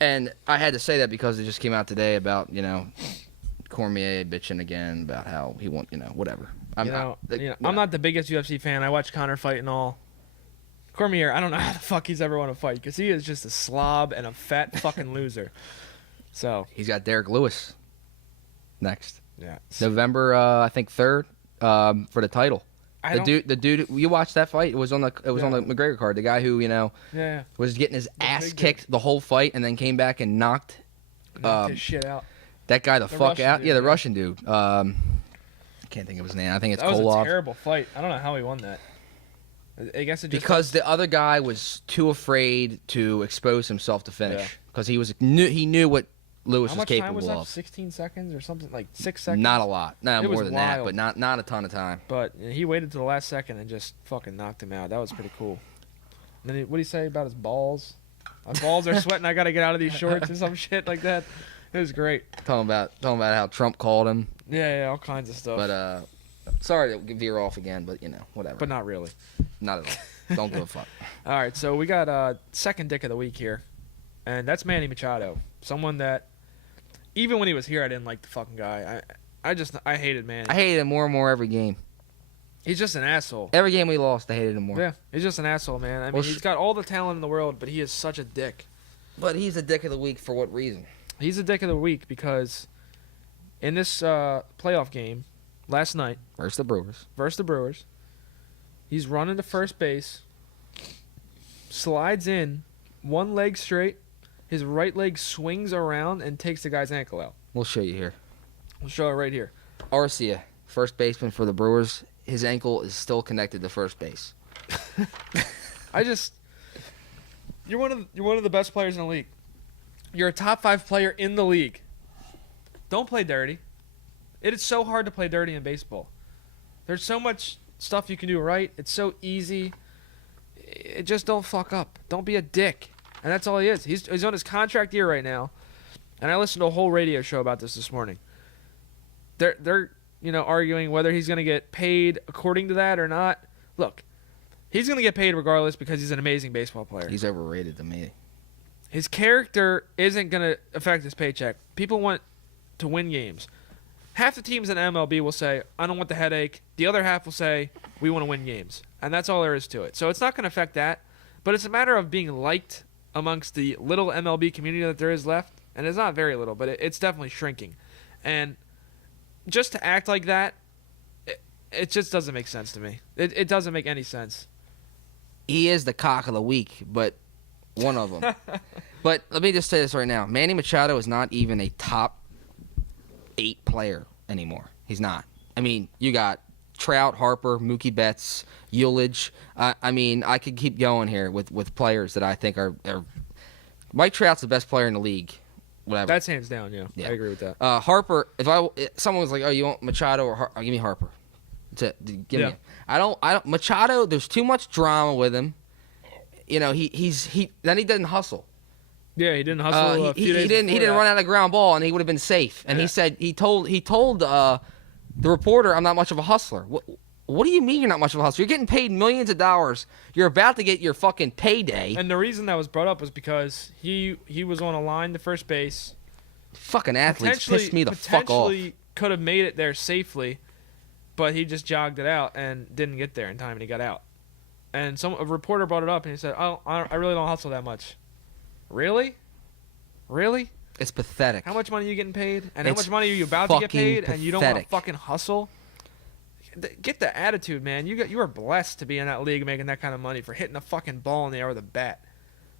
And I had to say that because it just came out today about, you know, Cormier bitching again about how he won't, you know, whatever. I'm not the biggest UFC fan. I watch Conor fight and all. Cormier, I don't know how the fuck he's ever won a fight because he is just a slob and a fat fucking loser. So He's got Derek Lewis next. yeah, November, I think 3rd, for the title. I The dude, you watched that fight? It was on the McGregor card. The guy who, you know, yeah, was getting his ass big kicked the whole fight and then came back and knocked knocked his shit out. that guy the fuck Russian out. dude, Yeah, the yeah. Russian dude. I can't think of his name. I think it's That was Kolov. a terrible fight. I don't know how he won that. I guess it just Because the other guy was too afraid to expose himself to finish. Because he knew what Lewis how was much time capable was that? of. 16 seconds or something, like 6 seconds. Not a lot. No, It more was than that, wild. but not a ton of time. But he waited to the last second and just fucking knocked him out. That was pretty cool. And then what did he say about his balls? My balls are sweating. I got to get out of these shorts or some shit like that. It was great. Talking about how Trump called him. Yeah, all kinds of stuff. But sorry to veer off again, but you know, whatever. But not really. Not at all. Don't give a fuck. All right, so we got second dick of the week here, and that's Manny Machado. Someone that, even when he was here, I didn't like the fucking guy. I hated Manny. I hated him more and more every game. He's just an asshole. Every game we lost, I hated him more. Yeah, he's just an asshole, man. I mean, Well, he's got all the talent in the world, but he is such a dick. But he's a dick of the week for what reason? He's a dick of the week because in this playoff game last night Versus the Brewers. versus the Brewers, he's running to first base, slides in, one leg straight, his right leg swings around and takes the guy's ankle out. We'll show you here. We'll show it right here. Arcia, first baseman for the Brewers. His ankle is still connected to first base. You're one of the best players in the league. You're a top 5 player in the league. Don't play dirty. It is so hard to play dirty in baseball. There's so much stuff you can do right. It's so easy. Just don't fuck up. Don't be a dick. And that's all he is. He's on his contract year right now. And I listened to a whole radio show about this morning. They're arguing whether he's going to get paid according to that or not. Look, he's going to get paid regardless because he's an amazing baseball player. He's overrated to me. His character isn't going to affect his paycheck. People want to win games. Half the teams in MLB will say, I don't want the headache. The other half will say, we want to win games. And that's all there is to it. So it's not going to affect that. But it's a matter of being liked amongst the little MLB community that there is left. And it's not very little, but it's definitely shrinking. And just to act like that, it just doesn't make sense to me. It doesn't make any sense. He is the cock of the week, but one of them. But let me just say this right now. Manny Machado is not even a top 8 player anymore. He's not. I mean, you got Trout, Harper, Mookie Betts, Eulich. I mean, I could keep going here with players that I think are Mike Trout's the best player in the league. Whatever. That's hands down, yeah. I agree with that. Harper, if someone was like, "Oh, you want Machado or Harper?" Give me Harper. That's it. Give me. I don't. Machado. There's too much drama with him. You know, he then he didn't hustle. Yeah, he didn't hustle. He didn't run out of ground ball, and he would have been safe. And Yeah. he said he told the reporter, "I'm not much of a hustler." What do you mean you're not much of a hustler? You're getting paid millions of dollars. You're about to get your fucking payday. And the reason that was brought up was because he was on a line to first base. Fucking athletes pissed me the fuck off. Potentially could have made it there safely, but he just jogged it out and didn't get there in time, and he got out. And a reporter brought it up, and he said, "Oh, I really don't hustle that much." Really? Really? It's pathetic. How much money are you getting paid? And how It's much money are you about to get fucking paid? And you don't want to pathetic. fucking hustle? get the attitude, man. You are blessed to be in that league making that kind of money for hitting a fucking ball in the air with a bat.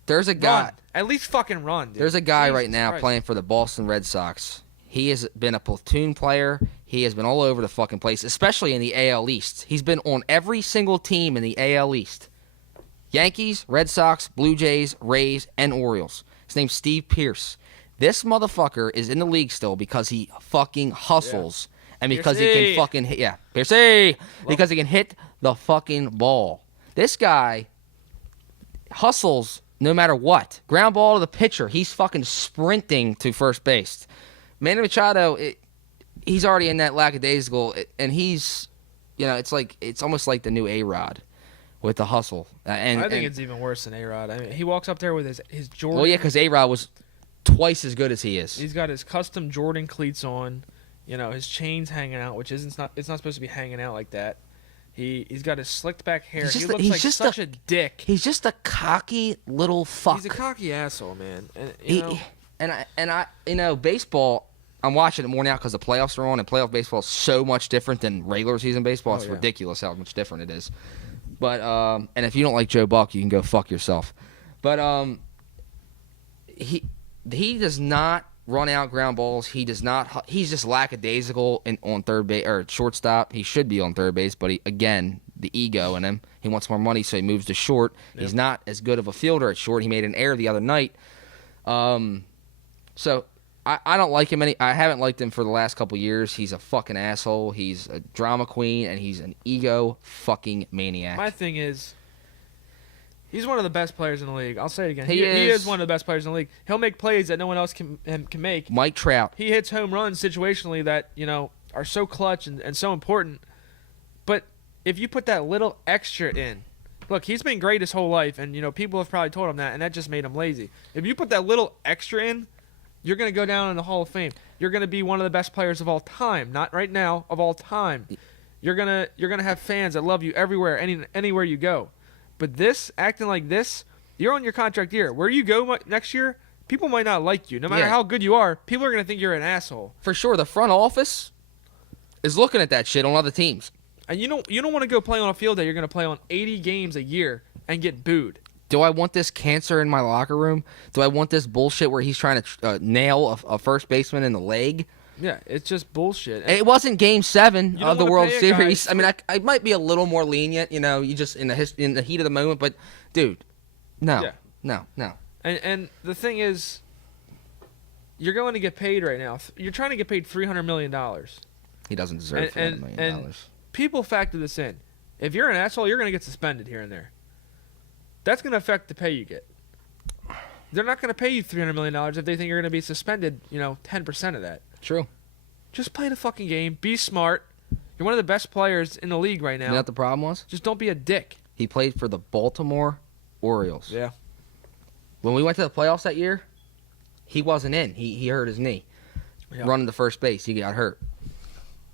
There's a guy. Run. At least fucking run, dude. There's a guy Jesus right now Christ. playing for the Boston Red Sox. He has been a platoon player. He has been all over the fucking place, especially in the AL East. He's been on every single team in the AL East. Yankees, Red Sox, Blue Jays, Rays, and Orioles. His name's Steve Pearce. This motherfucker is in the league still because he fucking hustles. And because he Piercy. can fucking hit. Yeah, Piercy. Because he can hit the fucking ball. This guy hustles no matter what. Ground ball to the pitcher. He's fucking sprinting to first base. Manny Machado, he's already in that lackadaisical, and he's, it's almost like the new A-Rod with the hustle. I think it's even worse than A-Rod. I mean, he walks up there with his Jordan. Well, yeah, because A-Rod was twice as good as he is. He's got his custom Jordan cleats on. His chain's hanging out, which it's not supposed to be hanging out like that. He's got his slicked back hair. He looks like such a dick. He's just a cocky little fuck. He's a cocky asshole, man. And baseball, I'm watching it more now because the playoffs are on, and playoff baseball is so much different than regular season baseball. It's ridiculous how much different it is. But and if you don't like Joe Buck, you can go fuck yourself. But he does not run out ground balls. He does not. He's just lackadaisical on third base or shortstop. He should be on third base, but again, the ego in him. He wants more money, so he moves to short. Yep. He's not as good of a fielder at short. He made an error the other night. So I don't like him I haven't liked him for the last couple years. He's a fucking asshole. He's a drama queen, and he's an ego fucking maniac. My thing is, he's one of the best players in the league. I'll say it again. He is one of the best players in the league. He'll make plays that no one else can make. Mike Trout. He hits home runs situationally that, are so clutch and so important. But if you put that little extra in, look, he's been great his whole life, and, people have probably told him that, and that just made him lazy. If you put that little extra in, you're going to go down in the Hall of Fame. You're going to be one of the best players of all time. Not right now, of all time. You're going to have fans that love you everywhere, anywhere you go. But acting like this, you're on your contract year. Where you go next year, people might not like you. No matter how good you are, people are going to think you're an asshole. For sure, the front office is looking at that shit on other teams. And you don't want to go play on a field that you're going to play on 80 games a year and get booed. Do I want this cancer in my locker room? Do I want this bullshit where he's trying to nail a first baseman in the leg? Yeah, it's just bullshit. It wasn't Game 7 of the World Series. I mean, I might be a little more lenient, you just in the heat of the moment. But, dude, no. And the thing is, you're going to get paid right now. You're trying to get paid $300 million. He doesn't deserve $300 million. And people factor this in. If you're an asshole, you're going to get suspended here and there. That's going to affect the pay you get. They're not going to pay you $300 million if they think you're going to be suspended, 10% of that. True. Just play the fucking game. Be smart. You're one of the best players in the league right now. You know what the problem was? Just don't be a dick. He played for the Baltimore Orioles. Yeah. When we went to the playoffs that year, he wasn't in. He hurt his knee. Yeah. Running to first base, he got hurt.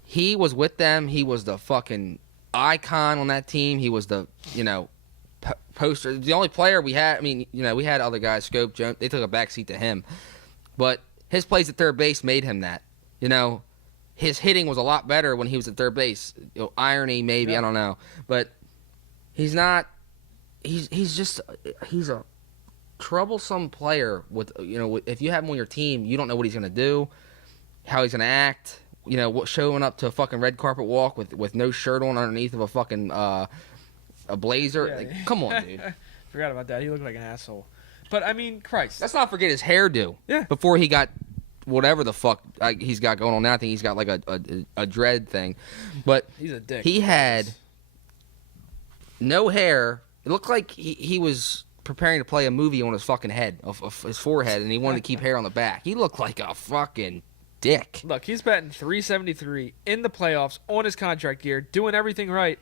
He was with them. He was the fucking icon on that team. He was the, poster. The only player we had, we had other guys, Scope, Jones. They took a backseat to him. But his plays at third base made him that. His hitting was a lot better when he was at third base. Irony, maybe, yeah. I don't know. But he's not. He's a troublesome player. If you have him on your team, you don't know what he's gonna do, how he's gonna act. Showing up to a fucking red carpet walk with no shirt on underneath of a fucking a blazer. Yeah. Like, come on, dude. Forgot about that. He looked like an asshole. But Christ. Let's not forget his hairdo. Yeah. Before he got whatever the fuck he's got going on now. I think he's got like a dread thing. But he's a dick. He had no hair. It looked like he was preparing to play a movie on his fucking head, of his forehead, and he wanted to keep hair on the back. He looked like a fucking dick. Look, he's batting .373 in the playoffs on his contract year, doing everything right,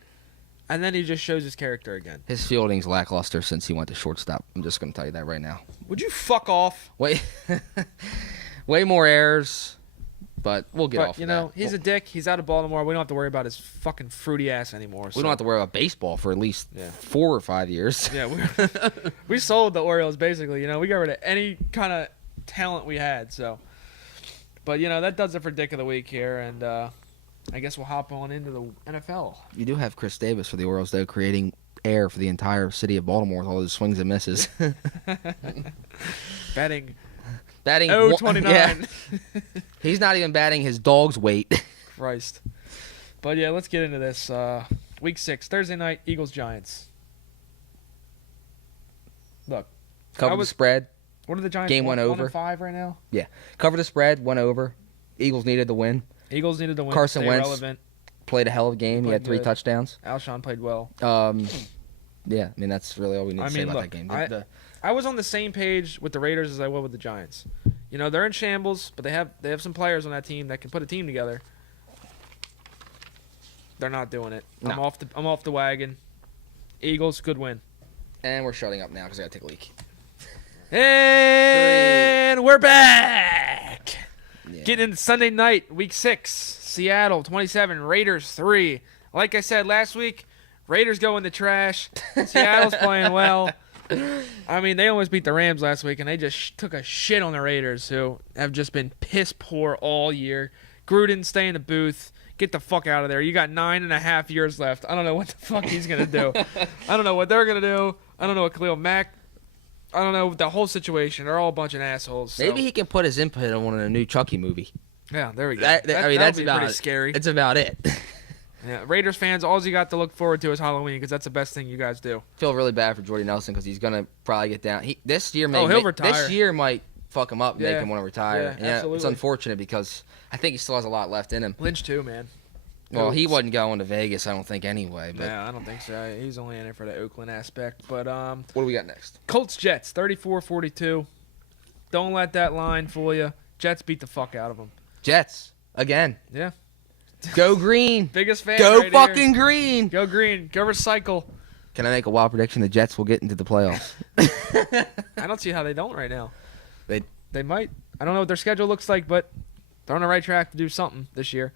and then he just shows his character again. His fielding's lackluster since he went to shortstop. I'm just going to tell you that right now. Would you fuck off? Way more errors, but we'll get off of that. He's a dick. He's out of Baltimore. We don't have to worry about his fucking fruity ass anymore. We don't have to worry about baseball for at least 4 or 5 years. Yeah, we sold the Orioles, basically. We got rid of any kind of talent we had, so... But, that does it for Dick of the Week here. And I guess we'll hop on into the NFL. You do have Chris Davis for the Orioles, though, creating air for the entire city of Baltimore with all his swings and misses. Batting Batting 0-29. Yeah. He's not even batting his dog's weight. Christ. But yeah, let's get into this. Week 6, Thursday night, Eagles-Giants. Look. Cover the spread. What are the Giants? Game went over. 1-5 right now? Yeah. Cover the spread, went over. Eagles needed the win. Eagles needed to win. Carson stay Wentz relevant. played a hell of a game. He had 3 good. touchdowns. Alshon played well. Yeah, I mean, that's really all we need to say about look, that game. I was on the same page with the Raiders as I was with the Giants. You know, they're in shambles, but they have some players on that team that can put a team together. They're not doing it. No. I'm off the wagon. Eagles, good win. And we're shutting up now because I got to take a leak. And we're back. Yeah. Getting into Sunday night, week 6. Seattle 27, Raiders 3. Like I said last week, Raiders go in the trash. Seattle's playing well. I mean, they almost beat the Rams last week, and they just took a shit on the Raiders, who have just been piss poor all year. Gruden, stay in the booth. Get the fuck out of there. You got 9.5 years left. I don't know what the fuck he's going to do. I don't know what they're going to do. I don't know what Khalil Mack. I don't know the whole situation. They're all a bunch of assholes. So. Maybe he can put his input on a new Chucky movie. Yeah, there we go. That's that'd be about pretty scary. It's about it. Yeah, Raiders fans, all you got to look forward to is Halloween because that's the best thing you guys do. Feel really bad for Jordy Nelson because he's gonna probably get down. This year he'll retire. This year might fuck him up, and make him want to retire. Yeah, absolutely. It's unfortunate because I think he still has a lot left in him. Lynch too, man. Well, he wasn't going to Vegas, I don't think, anyway. But Yeah, I don't think so. He's only in it for the Oakland aspect. But what do we got next? Colts Jets 34-42. Don't let that line fool you. Jets beat the fuck out of them. Jets again. Yeah. Go green. Biggest fan. Go right fucking here. green. Go green. Go recycle. Can I make a wild prediction? The Jets will get into the playoffs. I don't see how they don't right now. They might. I don't know what their schedule looks like, but they're on the right track to do something this year.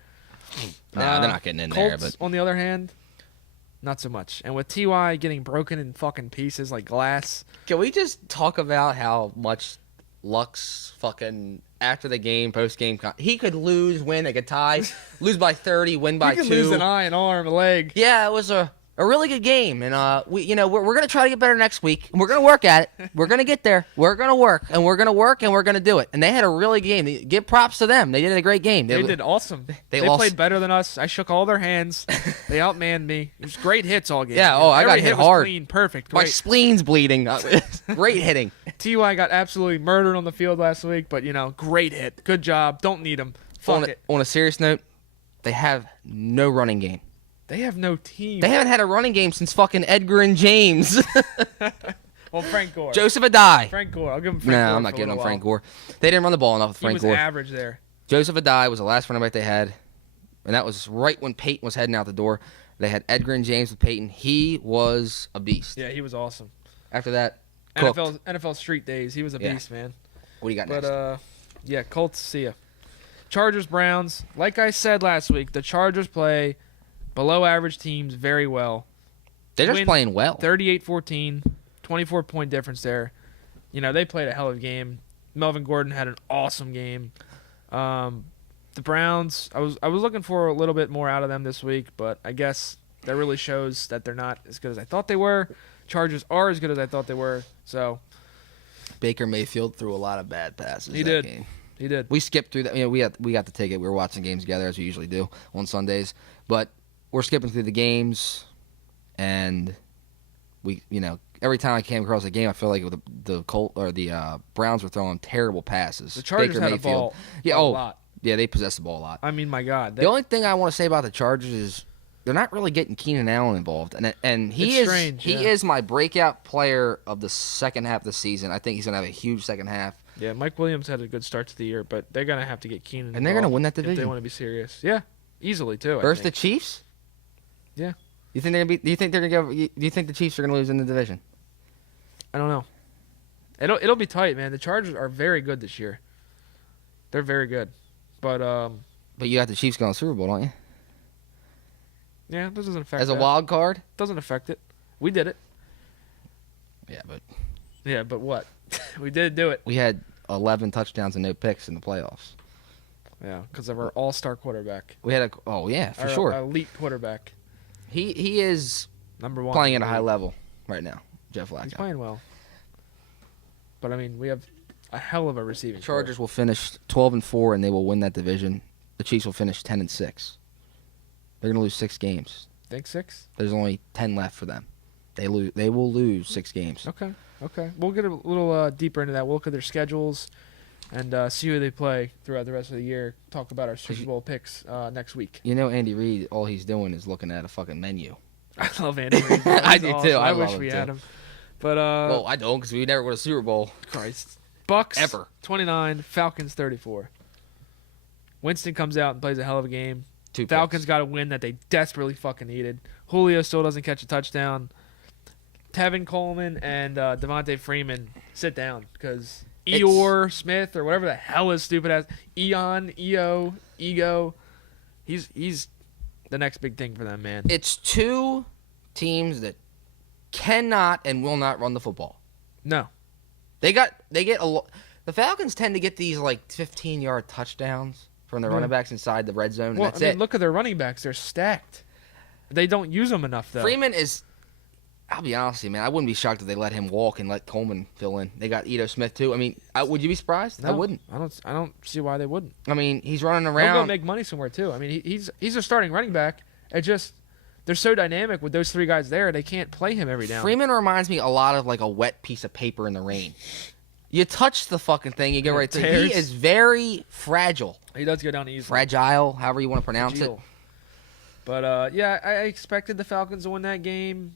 No, they're not getting in Colts, there. But on the other hand, not so much. And with Ty getting broken in fucking pieces like glass. can we just talk about how much Luck's fucking after the game, post game, he could lose, win, they could tie, lose by 30, win by 2. You can lose an eye, an arm, a leg. Yeah, it was a really good game, and we're gonna try to get better next week, and we're gonna work at it. We're gonna get there. We're gonna work, and we're gonna do it. And they had a really good game. Give props to them. They did a great game. They did awesome. They lost. played better than us. I shook all their hands. They outmanned me. It was great hits all game. Yeah. Oh, I got Every hit hit was hard. Clean, perfect. My Great. spleen's bleeding. Great hitting. Ty got absolutely murdered on the field last week, but great hit. Good job. Don't need him. Fuck it. On a serious note, they have no running game. They have no team. They haven't had a running game since fucking Edgar and James. Well, Frank Gore. Joseph Adai. Frank Gore. I'll give him Frank Gore. No, I'm not giving him Frank Gore. They didn't run the ball enough with He Frank was Gore. average there. Joseph Adai was the last running back they had, and that was right when Peyton was heading out the door. They had Edgar and James with Peyton. He was a beast. Yeah, he was awesome. After that, cooked. NFL street days. He was a beast, man. What do you got next? But yeah, Colts. See ya. Chargers, Browns. Like I said last week, the Chargers play below average teams very well. They're just playing well. 38-14, 24-point difference there. They played a hell of a game. Melvin Gordon had an awesome game. The Browns, I was looking for a little bit more out of them this week, but I guess that really shows that they're not as good as I thought they were. Chargers are as good as I thought they were. So Baker Mayfield threw a lot of bad passes. He that did. Game. he did. We skipped through that. We got the ticket. We were watching games together as we usually do on Sundays, but we're skipping through the games, and every time I came across a game, I feel like the Browns were throwing terrible passes. The Chargers Baker had Mayfield. a lot. Yeah, they possessed the ball a lot. I mean, my God. The only thing I want to say about the Chargers is they're not really getting Keenan Allen involved, and he It's strange, he yeah. is my breakout player of the second half of the season. I think he's gonna have a huge second half. Yeah, Mike Williams had a good start to the year, but they're going to have to get Keenan And they're gonna involved win that if they division. want to be serious. Yeah, easily, too. Versus I the think. Chiefs. Yeah. You think they're gonna be? Do you think they're gonna go? Do you think the Chiefs are gonna lose in the division? I don't know. It'll be tight, man. The Chargers are very good this year. They're very good. But But you got the Chiefs going to the Super Bowl, don't you? yeah, this doesn't affect As a that. wild card. Doesn't affect it. We did it. Yeah, but Yeah, but what? We did do it. we had 11 touchdowns and no picks in the playoffs. Yeah, because of our all-star quarterback. We had for Our sure. elite quarterback. He is Number one. playing in at the a high league. level right now, Jeff He's Flacco. playing well. But, I mean, we have a hell of a receiving core. Chargers will finish 12-4, and they will win that division. The Chiefs will finish 10-6. They're going to lose 6 games. Think 6? There's only 10 left for them. They will lose 6 games. Okay. We'll get a little deeper into that. We'll look at their schedules and see who they play throughout the rest of the year. Talk about our Super Bowl picks next week. You know, Andy Reid, all he's doing is looking at a fucking menu. I love Andy Reid. I do too. I wish love we him had too. him. But Well, I don't because we never won a Super Bowl. Christ. Bucks Ever. 29, Falcons 34. Winston comes out and plays a hell of a game. 2 Falcons picks. got a win that they desperately fucking needed. Julio still doesn't catch a touchdown. Tevin Coleman and Devontae Freeman sit down because Eeyore Smith or whatever the hell his stupid ass Ego. He's the next big thing for them, man. It's 2 teams that cannot and will not run the football. No. They get a lot. The Falcons tend to get these like 15-yard touchdowns from their running backs inside the red zone, and Well, that's I mean, it. look at their running backs. They're stacked. They don't use them enough, though. Freeman is. I'll be honest with you, man. I wouldn't be shocked if they let him walk and let Coleman fill in. They got Ito Smith too. I mean, would you be surprised? No, I wouldn't. I don't see why they wouldn't. I mean, he's running They'll go around. make money somewhere too. I mean, he's a starting running back. It just they're so dynamic with those 3 guys there. They can't play him every down. Freeman reminds me a lot of like a wet piece of paper in the rain. You touch the fucking thing, you go And it right through. He tears. is very fragile. He does go down easily. Fragile, however you want to pronounce it. Fragile. But yeah, I expected the Falcons to win that game.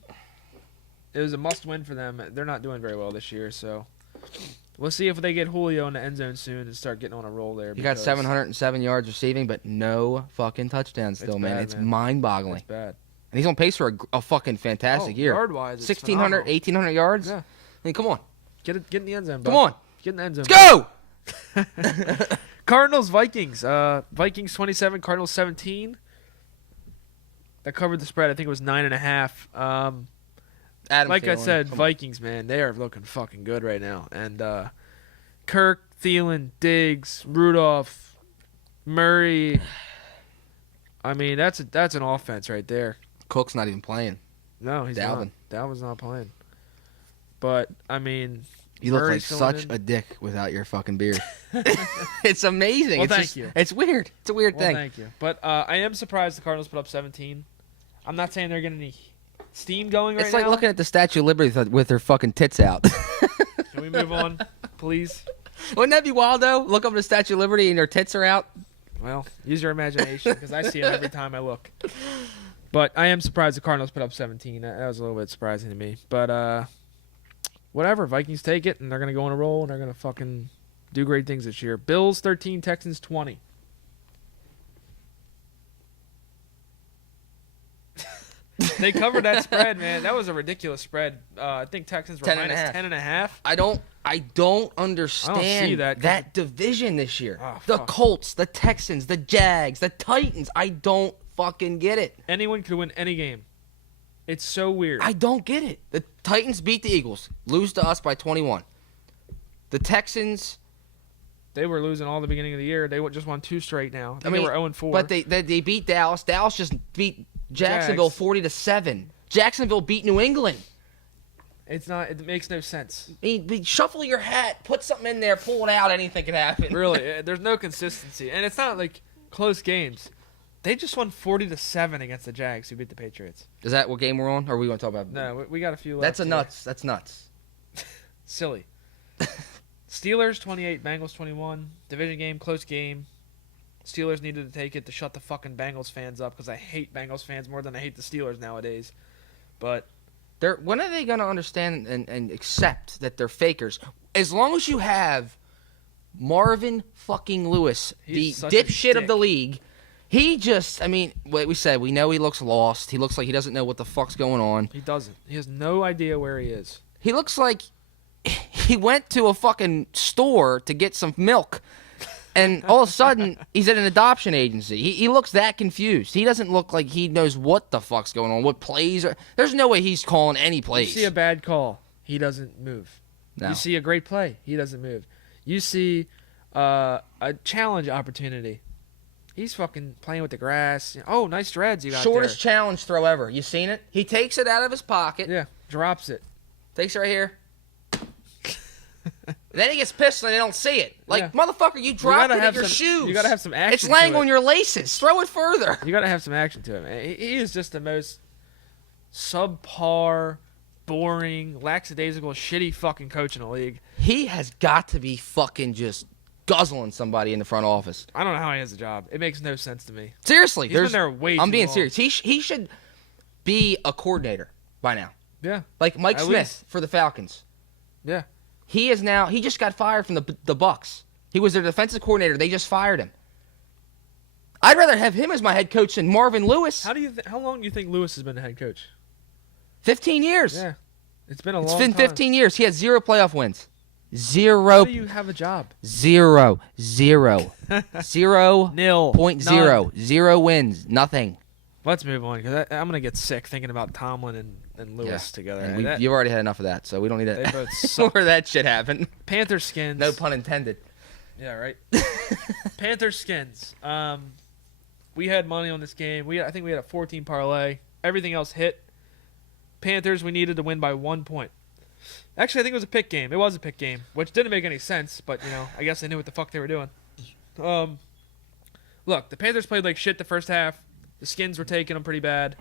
It was a must-win for them. They're not doing very well this year, so we'll see if they get Julio in the end zone soon and start getting on a roll there. He got because 707 yards receiving, but no fucking touchdowns still, It's man. bad, It's man. mind-boggling. It's bad. And he's on pace for a fucking fantastic year. Yard-wise, it's 1,600, phenomenal. 1,800 yards? Yeah. I mean, come on. Get in the end zone. Come bud. on. Get in the end zone. Let's go! Cardinals, Vikings. Vikings 27, Cardinals 17. That covered the spread. I think it was 9.5. Adam Like I Thielen, said, come on. Vikings, man, they are looking fucking good right now. And Kirk, Thielen, Diggs, Rudolph, Murray. I mean, that's an offense right there. Cook's not even playing. No, he's Dalvin. not. Dalvin's not playing. But I mean, You look like Murray's filling such in. a dick without your fucking beard. It's amazing. Well, it's thank just, you. It's weird. It's a weird Well, thing. thank you. But I am surprised the Cardinals put up 17. I'm not saying they're getting any steam going right It's like now. looking at the Statue of Liberty with their fucking tits out. Can we move on, please? Wouldn't that be wild, though? Look up at the Statue of Liberty and their tits are out. Well, use your imagination because I see it every time I look. But I am surprised the Cardinals put up 17. That was a little bit surprising to me. But whatever. Vikings take it, and they're going to go on a roll, and they're going to fucking do great things this year. Bills 13, Texans 20. They covered that spread, man. That was a ridiculous spread. I think Texans were 10.5. minus 10.5. I don't understand that. division this year. Oh, the fuck. Colts, the Texans, the Jags, the Titans. I don't fucking get it. Anyone could win any game. It's so weird. I don't get it. The Titans beat the Eagles, lose to us by 21. The Texans, They were losing all the beginning of the year. They just won 2 straight now. I think they were 0-4. but they beat Dallas. Dallas just beat Jacksonville Jags. 40-7. Jacksonville beat New England. It's not. It makes no sense. I mean, shuffle your hat, put something in there, pull it out. Anything can happen. Really, there's no consistency, and it's not like close games. They just won 40-7 against the Jags, who beat the Patriots. Is that what game we're on, or are we going to talk about? No, we got a few left. That's a here. nuts. That's nuts. Silly. Steelers 28, Bengals 21. Division game, close game. Steelers needed to take it to shut the fucking Bengals fans up because I hate Bengals fans more than I hate the Steelers nowadays. But When are they going to understand and accept that they're fakers? As long as you have Marvin fucking Lewis, He's the such a dipshit of dick. the league, he just, I mean, what we said, we know he looks lost. He looks like he doesn't know what the fuck's going on. he doesn't. He has no idea where he is. He looks like he went to a fucking store to get some milk, and all of a sudden, he's at an adoption agency. He looks that confused. He doesn't look like he knows what the fuck's going on, what plays are. There's no way he's calling any You plays. see a bad call, he doesn't move. No. You see a great play, he doesn't move. You see a challenge opportunity, He's fucking playing with the grass. Oh, nice dreads you got Shortest challenge throw ever. You seen it? He takes it out of his pocket. there. Yeah, drops it. Takes it right here. Then he gets pissed and they don't see it. Like, Yeah. motherfucker, you dropped it in your shoes. You gotta have some action. It's laying to it. on your laces. Throw it further. You gotta have some action to it, man. He is just the most subpar, boring, lackadaisical, shitty fucking coach in the league. He has got to be fucking just guzzling somebody in the front office. I don't know how he has a job. It makes no sense to me. Seriously, He's been there way I'm too being long. serious. He should be a coordinator by now, Yeah, like Mike At Smith least. for the Falcons. yeah. He is now. He just got fired from the Bucks. He was their defensive coordinator. They just fired him. I'd rather have him as my head coach than Marvin Lewis. How long do you think Lewis has been the head coach? 15 years. Yeah, it's been a It's long been time. 15 years. He had 0 playoff wins. How Zero. do you have a job? 0. 0. 0. Nil. Point None. 0. 0 wins. Nothing. Let's move on because I'm gonna get sick thinking about Tomlin and Lewis together. And That- you've already had enough of that, so we don't need they to. both suck. Where that shit happened. Panther skins. No pun intended. Yeah, right. Panther skins. We had money on this game. I think we had a 14 parlay. Everything else hit. Panthers, we needed to win by 1 point. Actually, I think it was a pick game. It was a pick game, which didn't make any sense, but, I guess they knew what the fuck they were doing. Look, the Panthers played like shit the first half. The skins were taking them pretty bad.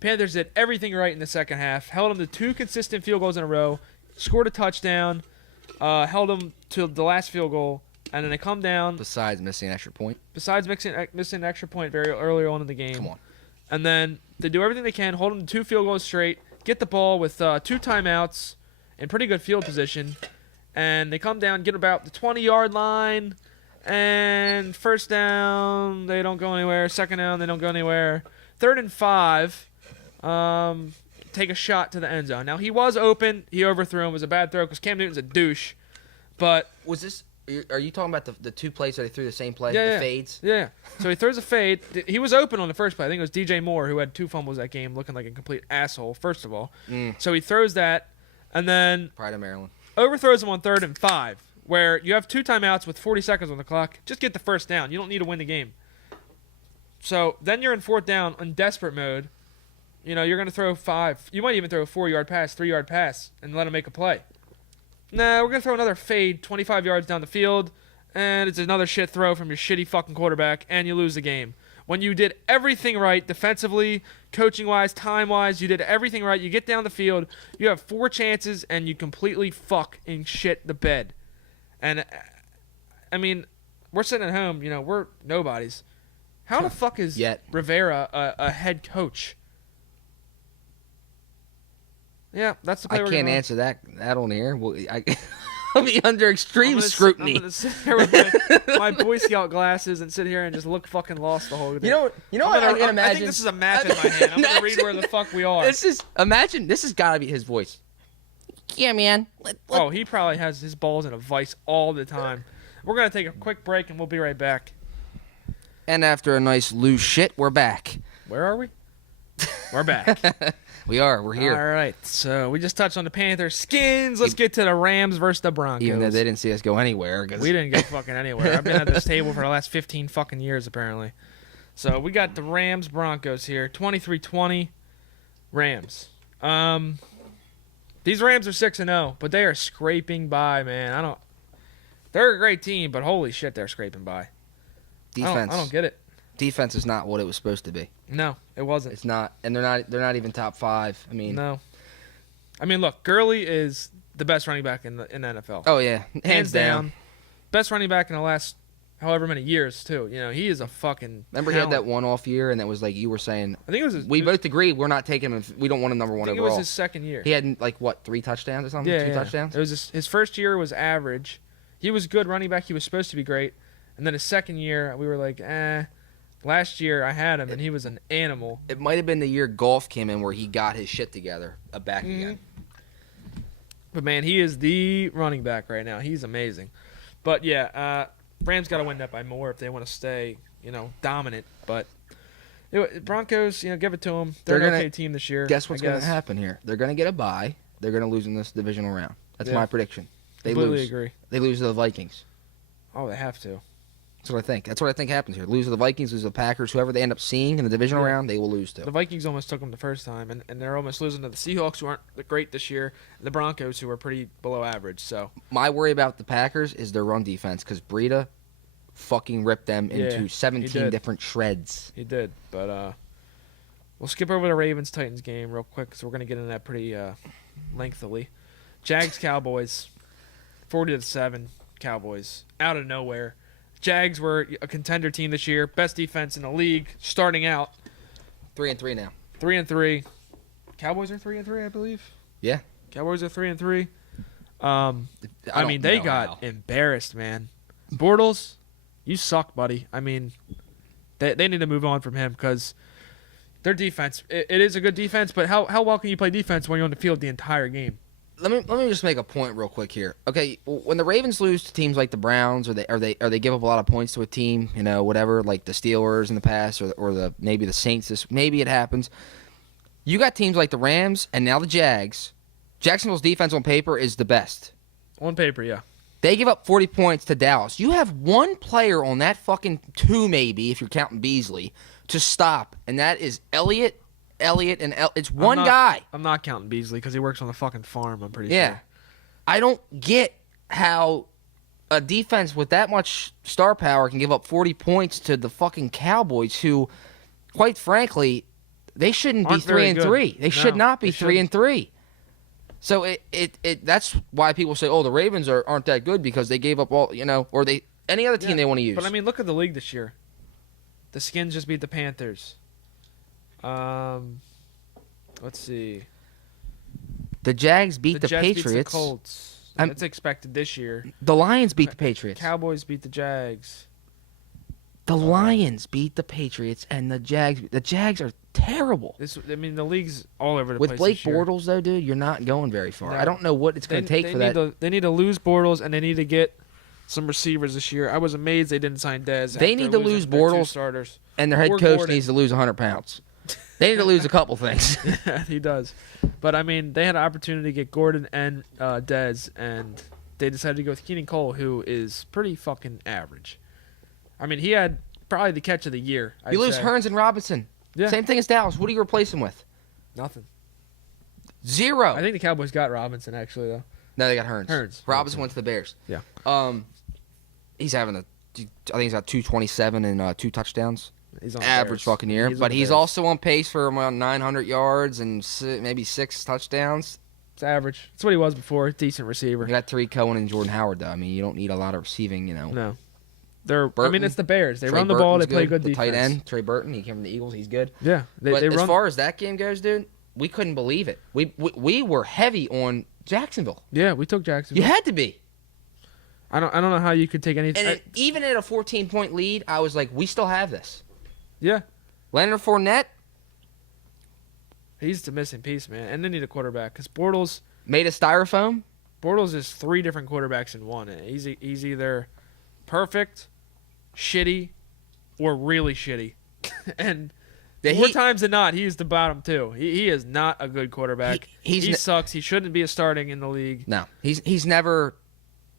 Panthers did everything right in the second half. Held them to 2 consistent field goals in a row. Scored a touchdown. Held them to the last field goal. And then they come down. Besides missing an extra point. Besides missing an extra point very early on in the game. Come on. And then they do everything they can, hold them to 2 field goals straight, get the ball with 2 timeouts in pretty good field position, and they come down, get about the 20-yard line, and first down, they don't go anywhere. Second down, they don't go anywhere. 3rd and 5, take a shot to the end zone. Now, he was open. He overthrew him. It was a bad throw because Cam Newton's a douche. But Was this? Are you talking about the 2 plays that they threw the same play? Yeah, the yeah. fades? Yeah. So he throws a fade. He was open on the first play. I think it was DJ Moore who had 2 fumbles that game, looking like a complete asshole, first of all. So he throws that, and then Pride of Maryland. overthrows him on 3rd and 5, where you have 2 timeouts with 40 seconds on the clock. Just get the first down. You don't need to win the game. So then you're in 4th down in desperate mode. You're going to throw 5. You might even throw a 4-yard pass, 3-yard pass, and let him make a play. Nah, we're going to throw another fade 25 yards down the field, and it's another shit throw from your shitty fucking quarterback, and you lose the game. When you did everything right defensively, coaching-wise, time-wise, you did everything right. You get down the field, you have 4 chances, and you completely fucking shit the bed. And, I mean, we're sitting at home, we're nobodies. How the fuck is Yet. Rivera a head coach? Yeah, that's the play I we're can't gonna run. answer that on here. Well, I'll be under I'm extreme gonna scrutiny. I'm gonna sit here with my Boy Scout glasses and sit here and just look fucking lost the whole day. You know what I can imagine? I think this is a map in my hand. I'm gonna read where the fuck we are. This has got to be his voice. Yeah, man. Oh, he probably has his balls in a vice all the time. We're gonna take a quick break and we'll be right back. And after a nice loose shit, we're back. Where are we? We're back. We're here. All right. So we just touched on the Panthers skins. Let's get to the Rams versus the Broncos. Even though they didn't see us go anywhere. We didn't go fucking anywhere. I've been at this table for the last 15 fucking years, apparently. So we got the Rams Broncos here. 23-20 Rams. These Rams are 6-0, but they are scraping by, man. They're a great team, but holy shit, they're scraping by. Defense. I don't get it. Defense is not what it was supposed to be. No, it wasn't. It's not, and they're not even top 5. I mean, No. I mean, look, Gurley is the best running back in the NFL. Oh yeah, Hands down. Best running back in the last however many years, too. He is a fucking Remember he had that talent. one-off year, and that was like you were saying. I think it was his, We both agreed we're not taking him. We don't want him number 1 I think it overall. was his second year. He had like what 3 touchdowns or something? Yeah, 2 touchdowns. It was his first year was average. He was good running back. He was supposed to be great. And then his second year, we were like, Last year, I had him, and he was an animal. It might have been the year Golf came in where he got his shit together back again. But, man, he is the running back right now. He's amazing. But, yeah, Rams got to win that by more if they want to stay, dominant. But Broncos, give it to them. They're an okay team this year. Guess what's going to happen here? They're going to get a bye. They're going to lose in this divisional round. That's my prediction. They Completely lose. agree. They lose to the Vikings. Oh, they have to. That's what I think. That's what I think happens here. Lose to the Vikings, lose to the Packers, whoever they end up seeing in the divisional round, they will lose to. The Vikings almost took them the first time, and they're almost losing to the Seahawks, who aren't great this year, and the Broncos, who are pretty below average. So my worry about the Packers is their run defense, because Breida fucking ripped them Yeah, into he 17 did. different shreds. he did, but we'll skip over the Ravens-Titans game real quick, because we're going to get into that pretty lengthily. Jags-Cowboys, 40-7, Cowboys, out of nowhere. Jags were a contender team this year, best defense in the league, starting out 3-3 now. 3-3. Cowboys are 3-3, I believe. Yeah. Cowboys are 3-3. I don't mean, they know got how. embarrassed, man. Bortles, you suck, buddy. I mean, they need to move on from him because their defense, it is a good defense, but how well can you play defense when you're on the field the entire game? Let me just make a point real quick here. Okay, when the Ravens lose to teams like the Browns, or they give up a lot of points to a team, whatever, like the Steelers in the past, or maybe the Saints, maybe it happens. You got teams like the Rams and now the Jags. Jacksonville's defense on paper is the best. On paper, yeah. They give up 40 points to Dallas. You have one player on that fucking two, maybe, if you're counting Beasley, to stop, and that is Elliott, it's one guy. I'm not counting Beasley because he works on the fucking farm, I'm pretty Yeah. sure. I don't get how a defense with that much star power can give up 40 points to the fucking Cowboys, who, quite frankly, they shouldn't be Aren't very 3-3. good. They should No, not be they shouldn't. 3-3. So that's why people say, oh, the Ravens aren't that good because they gave up all, or any other team Yeah, they want to use. But I mean, look at the league this year. The Skins just beat the Panthers. Let's see. The Jags beat the Jets beats Patriots. the Colts. I'm- That's expected this year. The Lions beat the Patriots. Cowboys beat the Jags. The Lions beat the Patriots, and the Jags are terrible. The league's all over the With place. Blake this year. Bortles, though, dude, you're not going very far. No. I don't know what it's going to take for that. They need to lose Bortles, and they need to get some receivers this year. I was amazed they didn't sign Dez. They after need to lose losing their two Bortles. starters. And their head Or coach Gordon. needs to lose 100 pounds. They need to lose a couple things. He does. But, I mean, they had an opportunity to get Gordon and Dez, and they decided to go with Keenan Cole, who is pretty fucking average. I mean, he had probably the catch of the year. You lose Hearns and Robinson. Yeah. Same thing as Dallas. What do you replace him with? Nothing. Zero. I think the Cowboys got Robinson, actually, though. No, they got Hearns. Hearns. Robinson went to the Bears. Yeah. He's having I think he's got 227 and 2 touchdowns. He's on the Average Bears. fucking year. He's on But the he's Bears. also on pace for around 900 yards and maybe 6 touchdowns. It's average. It's what he was before. Decent receiver. You got Tariq Cohen and Jordan Howard, though. I mean, you don't need a lot of receiving, No. I Burton, mean, it's the Bears. They Trey run the ball. They Burton's play good The defense. tight end, Trey Burton, he came from the Eagles. He's good. Yeah. But They as run. far as that game goes, dude, we couldn't believe it. We were heavy on Jacksonville. Yeah, we took You Jacksonville. had to be. I don't know how you could take anything. And even at a 14-point lead, I was like, we still have this. Yeah. Leonard Fournette He's the missing piece, man. And they need a quarterback because Bortles made of styrofoam. is 3 different quarterbacks in one. He's either perfect, shitty, or really shitty. And more times than not, he's the bottom 2. He is not a good quarterback. He sucks. He shouldn't be starting in the league. No, he's never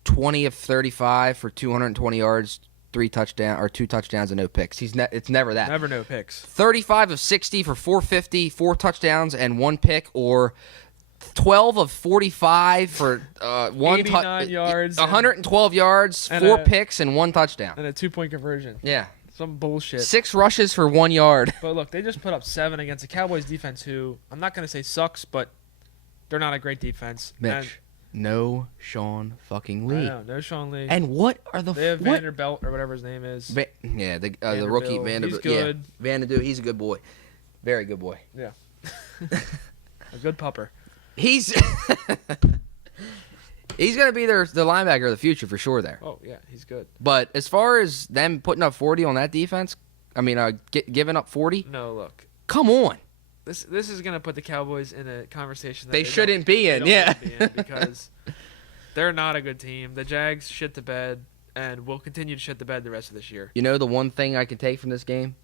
20 of 35 for 220 yards, 2 touchdowns and no picks. It's never that. Never no picks. 35 of 60 for 450, 4 touchdowns and 1 pick, or 12 of 45 for 89 yards, 112 yards, and 4 a- picks and 1 touchdown. And a 2-point conversion. Yeah. Some bullshit. 6 rushes for 1 yard. But look, they just put up 7 against the Cowboys defense, who I'm not going to say sucks, but they're not a great defense. Mitch, no Sean fucking And, I Lee. know, no Sean Lee. And what are the They have what? Vanderbilt or whatever his name is. The rookie Vanderbilt. Vanderbilt. He's good. Yeah, Vanderbilt. He's a good boy. Very good boy. Yeah. A good pupper. He's he's gonna be the linebacker of the future for sure there. Oh, yeah, he's good. But as far as them putting up 40 on that defense, I mean, giving up 40. No, look. Come on. This is going to put the Cowboys in a conversation that They don't- shouldn't be they in, don't yeah. need to be in because they're not a good team. The Jags shit the bed and will continue to shit the bed the rest of this year. You know the one thing I can take from this game?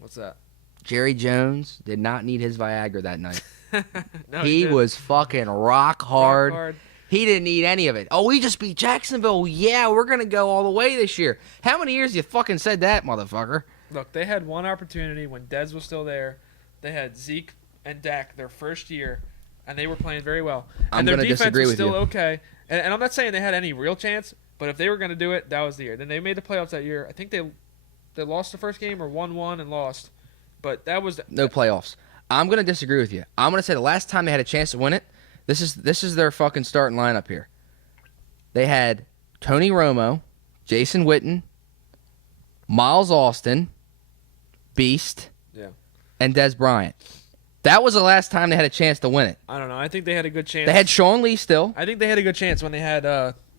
What's that? Jerry Jones did not need his Viagra that night. No, he didn't. was fucking rock Rock hard. He didn't need any of it. Oh, we just beat Jacksonville. Yeah, we're going to go all the way this year. How many years you fucking said that, motherfucker? Look, they had one opportunity when Dez was still there. They had Zeke and Dak their first year, and they were playing very well. And their defense was still okay. And I'm not saying they had any real chance, but if they were going to do it, that was the year. Then they made the playoffs that year. I think they lost the first game or won one and lost. But that was no playoffs. I'm going to disagree with you. I'm going to say the last time they had a chance to win it, this is their fucking starting lineup here. They had Tony Romo, Jason Witten, Miles Austin, Beast, and Dez Bryant. That was the last time they had a chance to win it. I don't know. I think they had a good chance. They had Sean Lee still. I think they had a good chance when they had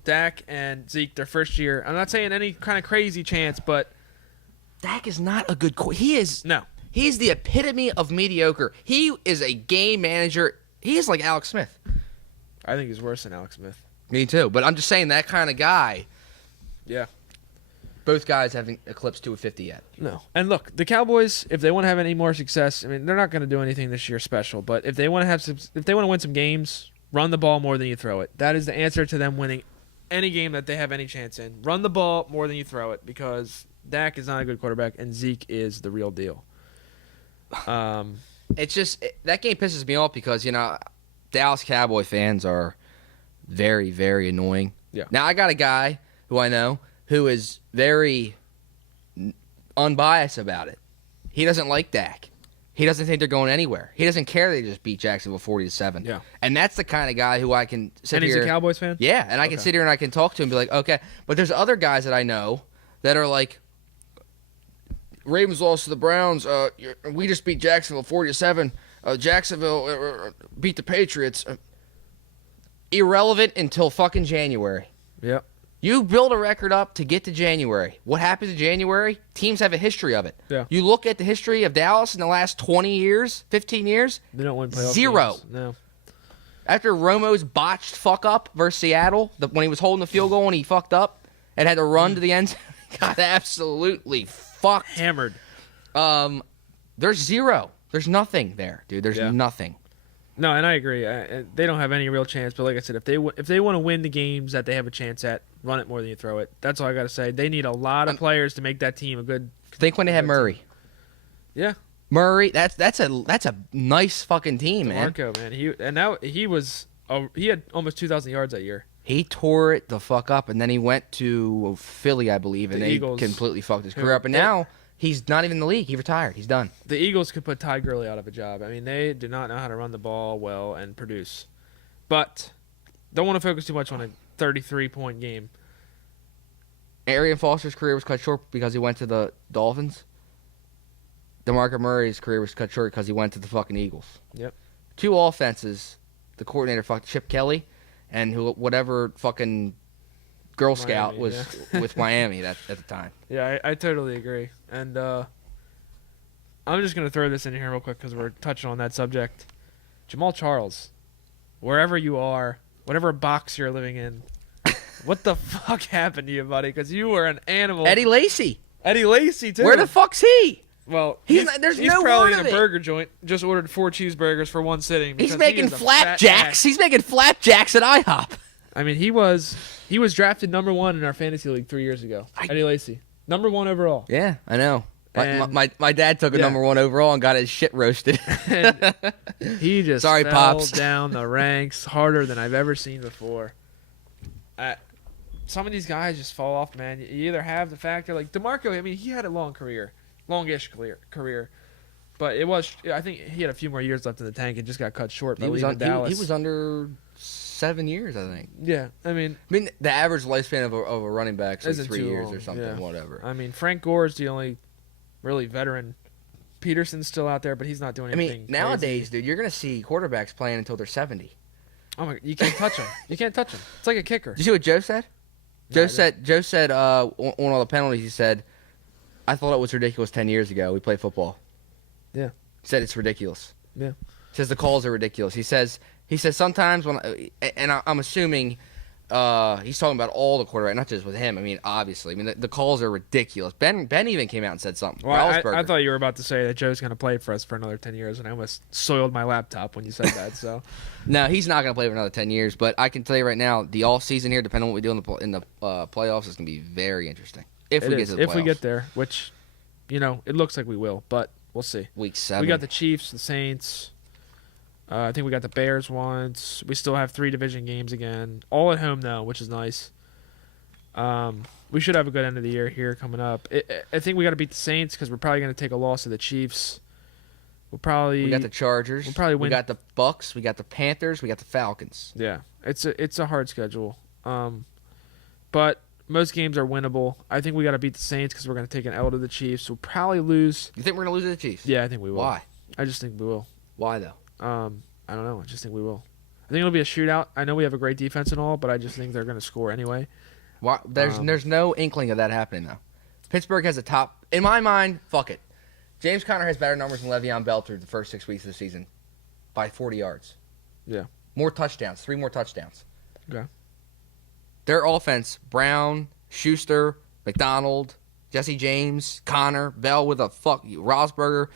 Dak and Zeke their first year. I'm not saying any kind of crazy chance, but Dak is not a good he is no. He's the epitome of mediocre. He is a game manager. He is like Alex Smith. I think he's worse than Alex Smith. Me too. But I'm just saying that kind of guy. Yeah. Both guys haven't eclipsed 250 yet. No. And look, the Cowboys, if they want to have any more success, I mean, they're not going to do anything this year special. But if they want to win some games, run the ball more than you throw it. That is the answer to them winning any game that they have any chance in. Run the ball more than you throw it, because Dak is not a good quarterback and Zeke is the real deal. It's just that game pisses me off because Dallas Cowboy fans are very, very annoying. Yeah. Now I got a guy who I know who is very unbiased about it. He doesn't like Dak. He doesn't think they're going anywhere. He doesn't care they just beat Jacksonville 40-7. Yeah. And that's the kind of guy who I can sit and here. And he's a Cowboys fan? Yeah, and I can sit here and I can talk to him and be like, okay. But there's other guys that I know that are like, Ravens lost to the Browns. We just beat Jacksonville 40-7. Jacksonville beat the Patriots. Irrelevant until fucking January. Yep. You build a record up to get to January. What happens in January? Teams have a history of it. Yeah. You look at the history of Dallas in the last 20 years, 15 years. They don't win playoff 0. games. No. After Romo's botched fuck up versus Seattle, when he was holding the field goal and he fucked up and had to run to the end zone, got absolutely fucked. Hammered. There's 0. There's nothing there, dude. There's nothing. No, and I agree. They don't have any real chance. But like I said, if they want to win the games that they have a chance at, run it more than you throw it. That's all I got to say. They need a lot of players to make that team a good. Think when they had Murray. Team. Yeah. Murray, that's a nice fucking team, man. DeMarco, man. He had almost 2,000 yards that year. He tore it the fuck up, and then he went to Philly, I believe, and they Eagles, completely fucked his career up. And now he's not even in the league. He retired. He's done. The Eagles could put Ty Gurley out of a job. I mean, they do not know how to run the ball well and produce. But don't want to focus too much on a 33-point game. Arian Foster's career was cut short because he went to the Dolphins. DeMarco Murray's career was cut short because he went to the fucking Eagles. Yep. 2 offenses. The coordinator fucked Chip Kelly, and whatever fucking Girl Scout was with Miami at the time. Yeah, I totally agree. And I'm just going to throw this in here real quick because we're touching on that subject. Jamal Charles, wherever you are, whatever box you're living in, what the fuck happened to you, buddy? Because you were an animal. Eddie Lacy, too. Where the fuck's he? Well, there's he's no probably word in of a it. burger joint. Just ordered 4 cheeseburgers for one sitting. He's because making he is a fat flapjacks. ass. He's making flapjacks at IHOP. I mean, he was drafted number 1 in our fantasy league 3 years ago. Eddie Lacy, number 1 overall. Yeah, I know. And- My dad took a number 1 overall and got his shit roasted. And he just Sorry, fell Pops. down the ranks harder than I've ever seen before. Some of these guys just fall off, man. You either have the factor like DeMarco. I mean, he had a longish career, but I think he had a few more years left in the tank and just got cut short by leaving Dallas. He was under 7 years, I think. Yeah, I mean, the average lifespan of a running back is Isn't 3 too years long, or something, yeah. whatever. I mean, Frank Gore is the only really veteran. Peterson's still out there, but he's not doing anything. Nowadays, dude, you're gonna see quarterbacks playing until they're 70. Oh my! You can't touch him. You can't touch him. It's like a kicker. Did you see what Joe said? Joe said on all the penalties, he said, I thought it was ridiculous 10 years ago. We played football. Yeah. He said it's ridiculous. Yeah. He says the calls are ridiculous. He says sometimes I'm assuming He's talking about all the quarterbacks, not just with him. I mean, obviously. I mean, the calls are ridiculous. Ben even came out and said something. Well, I thought you were about to say that Joe's going to play for us for another 10 years, and I almost soiled my laptop when you said that. So, no, he's not going to play for another 10 years. But I can tell you right now, the off season here, depending on what we do in the playoffs, is going to be very interesting. If we get to the playoffs. If we get there, which, it looks like we will, but we'll see. Week 7. We got the Chiefs, the Saints. I think we got the Bears once. We still have 3 division games again. All at home, though, which is nice. We should have a good end of the year here coming up. I think we got to beat the Saints because we're probably going to take a loss to the Chiefs. We got the Chargers. We'll probably win. We got the Bucks. We got the Panthers. We got the Falcons. Yeah, it's a hard schedule. But most games are winnable. I think we got to beat the Saints because we're going to take an L to the Chiefs. We'll probably lose. You think we're going to lose to the Chiefs? Yeah, I think we will. Why? I just think we will. Why, though? I don't know. I just think we will. I think it'll be a shootout. I know we have a great defense and all, but I just think they're going to score anyway. Why? There's no inkling of that happening, though. Pittsburgh has a top. In my mind, fuck it. James Conner has better numbers than Le'Veon Bell through the first 6 weeks of the season by 40 yards. Yeah. More touchdowns. 3 more touchdowns. Okay. Their offense, Brown, Schuster, McDonald, Jesse James, Conner, Bell with a Rosberger.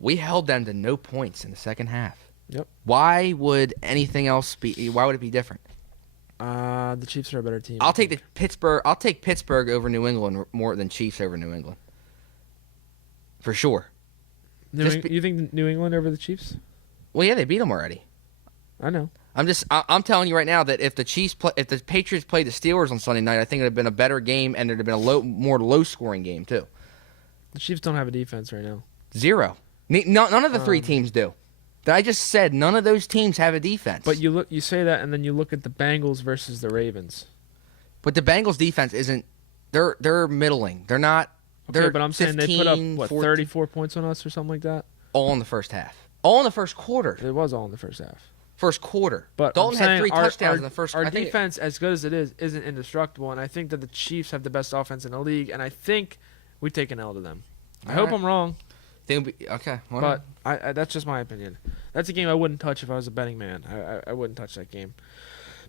We held them to no points in the second half. Yep. Why would anything else be? Why would it be different? The Chiefs are a better team. I'll take Pittsburgh over New England more than Chiefs over New England. For sure. You think New England over the Chiefs? Well, yeah, they beat them already. I know. I'm telling you right now that if the Patriots played the Steelers on Sunday night, I think it'd have been a better game and it'd have been a more low scoring game too. The Chiefs don't have a defense right now. 0. None of the 3 teams do. I just said none of those teams have a defense. But you say that, and then you look at the Bengals versus the Ravens. But the Bengals' defense isn't. They're middling. They're not. Okay, but I'm saying they put up 34 points on us or something like that. All in the first half. All in the first quarter. It was all in the first half. First quarter. But Dalton had 3 touchdowns in the first. Our defense, as good as it is, isn't indestructible, and I think that the Chiefs have the best offense in the league, and I think we take an L to them. I hope I'm wrong. Okay. But that's just my opinion. That's a game I wouldn't touch if I was a betting man. I wouldn't touch that game.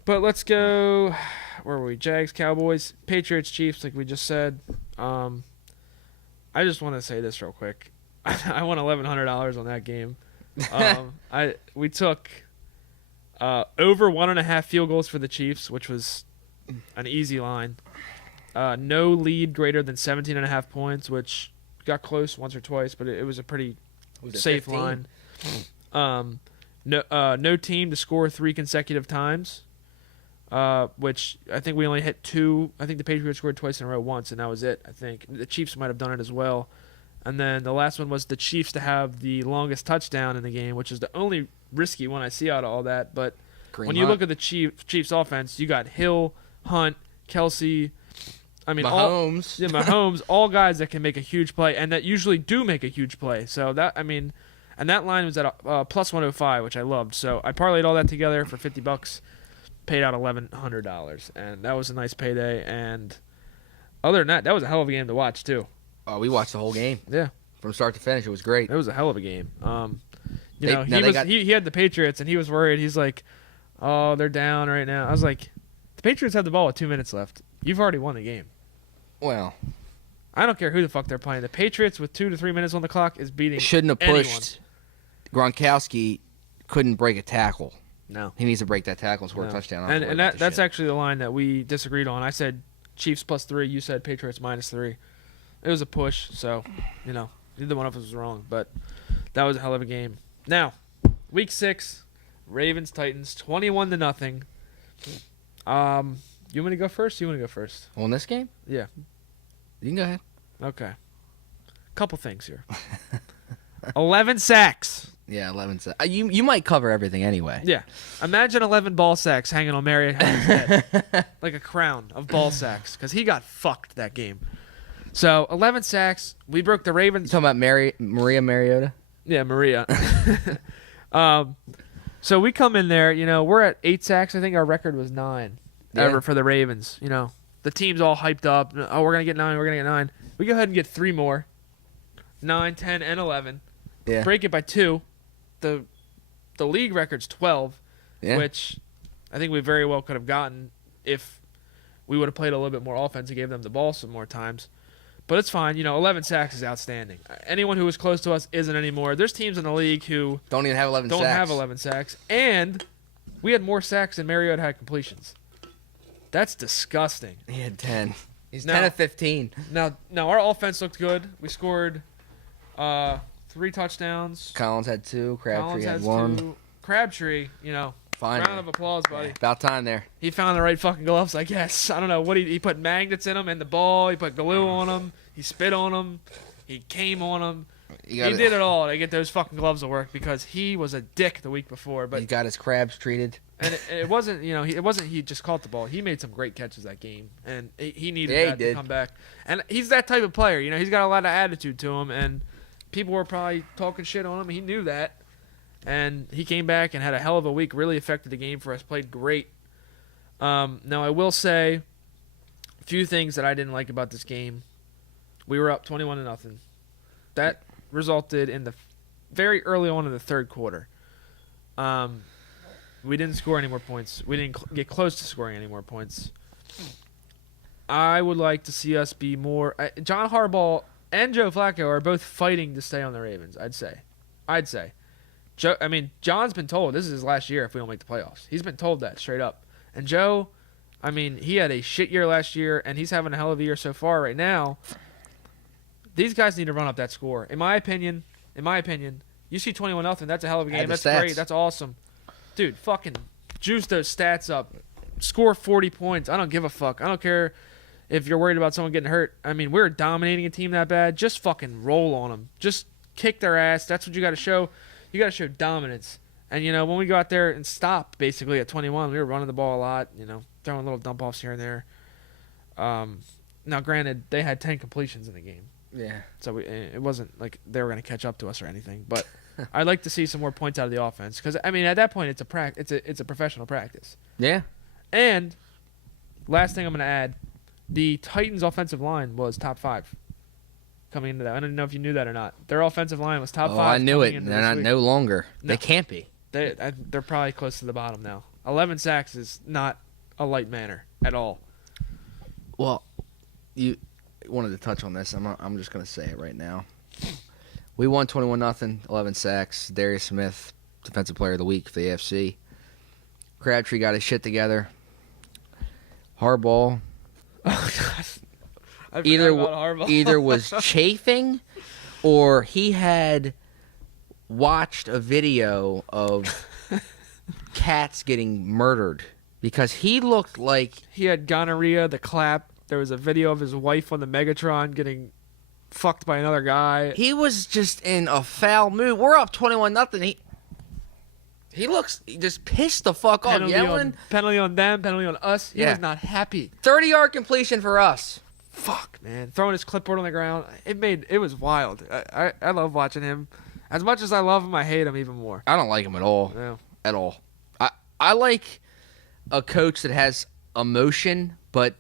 But let's go. Where were we? Jags, Cowboys, Patriots, Chiefs, like we just said. I just want to say this real quick. I won $1,100 on that game. We took over 1.5 field goals for the Chiefs, which was an easy line. No lead greater than 17.5 points, which got close once or twice, but it was a pretty safe 15? Line. No team to score 3 consecutive times, which I think we only hit 2. I think the Patriots scored twice in a row once, and that was it. I think the Chiefs might have done it as well. And then the last one was the Chiefs to have the longest touchdown in the game, which is the only risky one I see out of all that. But when you look at the Chiefs offense, you got Hill, Hunt, Kelsey. I mean, Mahomes, all guys that can make a huge play, and that usually do make a huge play. So and that line was at plus 105, which I loved. So I parlayed all that together for $50, paid out $1,100, and that was a nice payday. And other than that was a hell of a game to watch too. We watched the whole game. Yeah, from start to finish, it was great. It was a hell of a game. He had the Patriots, and he was worried. He's like, "Oh, they're down right now." I was like, "The Patriots have the ball with 2 minutes left. You've already won the game." Well, I don't care who the fuck they're playing. The Patriots with 2 to 3 minutes on the clock is beating. Shouldn't have pushed. Gronkowski couldn't break a tackle. No, he needs to break that tackle and score a touchdown. And that's actually the line that we disagreed on. I said Chiefs +3. You said Patriots -3. It was a push, so neither one of us was wrong. But that was a hell of a game. Now, week 6, Ravens Titans 21-0. You want to go first? You want to go first? On this game? Yeah. You can go ahead. Okay. Couple things here. 11 sacks. Yeah, 11 sacks. You might cover everything anyway. Yeah. Imagine 11 ball sacks hanging on Mariotta's head. Like a crown of ball sacks. Because he got fucked that game. So, 11 sacks. We broke the Ravens. You talking about Maria Mariota? Yeah, Maria. So we come in there, we're at 8 sacks. I think our record was 9 ever for the Ravens. The team's all hyped up. Oh, we're going to get 9. We're going to get 9. We go ahead and get 3 more. 9, 10, and 11. Yeah. Break it by 2. The league record's 12, which I think we very well could have gotten if we would have played a little bit more offense and gave them the ball some more times. But it's fine. 11 sacks is outstanding. Anyone who was close to us isn't anymore. There's teams in the league who Don't even have 11 don't sacks. have 11 sacks. And we had more sacks than Mariota had completions. That's disgusting. He had 10. He's Now- 10 of 15. Now our offense looked good. We scored 3 touchdowns. Collins had 2. Crabtree Collins had has 1. 2. Crabtree, Fine. round of applause, buddy. About time there. He found the right fucking gloves, I guess. I don't know what he put magnets in them and the ball. He put glue on them. He spit on them. He came on them. He did it all to get those fucking gloves to work because he was a dick the week before. But He got his crabs treated. and it wasn't he just caught the ball. He made some great catches that game, and he needed Yeah, he that to did. come back. And he's that type of player. He's got a lot of attitude to him, and people were probably talking shit on him. He knew that. And he came back and had a hell of a week, really affected the game for us, played great. Now, I will say a few things that I didn't like about this game. We were up 21-0. That resulted in the very early on in the third quarter. We didn't score any more points. We didn't get close to scoring any more points. I would like to see us be more... John Harbaugh and Joe Flacco are both fighting to stay on the Ravens, I'd say. John's been told this is his last year if we don't make the playoffs. He's been told that straight up. And Joe, he had a shit year last year, and he's having a hell of a year so far right now. These guys need to run up that score. In my opinion, you see 21-0. That's a hell of a game. Add the That's stats. great. That's awesome. Dude, fucking juice those stats up. Score 40 points. I don't give a fuck. I don't care if you're worried about someone getting hurt. We're dominating a team that bad. Just fucking roll on them. Just kick their ass. That's what you got to show. You got to show dominance. And, when we go out there and stop, basically, at 21, we were running the ball a lot, throwing little dump-offs here and there. Now, granted, they had 10 completions in the game. Yeah. So it wasn't like they were going to catch up to us or anything. But I'd like to see some more points out of the offense. Because, at that point, it's a professional practice. Yeah. And last thing I'm going to add, the Titans' offensive line was top 5 coming into that. I don't know if you knew that or not. Their offensive line was top 5. I knew coming it. into They're this not week. no longer. No. They can't be. They're probably close to the bottom now. 11 sacks is not a light matter at all. Well, you wanted to touch on this. I'm just going to say it right now. We won 21-0, 11 sacks. Darius Smith, Defensive Player of the Week for the AFC. Crabtree got his shit together. Harbaugh I either forgot about Harbaugh. either was chafing or he had watched a video of cats getting murdered because he looked like He had gonorrhea, the clap. There was a video of his wife on the Megatron getting fucked by another guy. he was just in a foul mood. We're up 21-0. He looks just pissed the fuck off, yelling. Penalty on them, penalty on us. He Yeah. was not happy. 30-yard completion for us. Fuck, man. Throwing his clipboard on the ground. It was wild. I love watching him. As much as I love him, I hate him even more. I don't like him at all. Yeah. At all. I like a coach that has emotion, but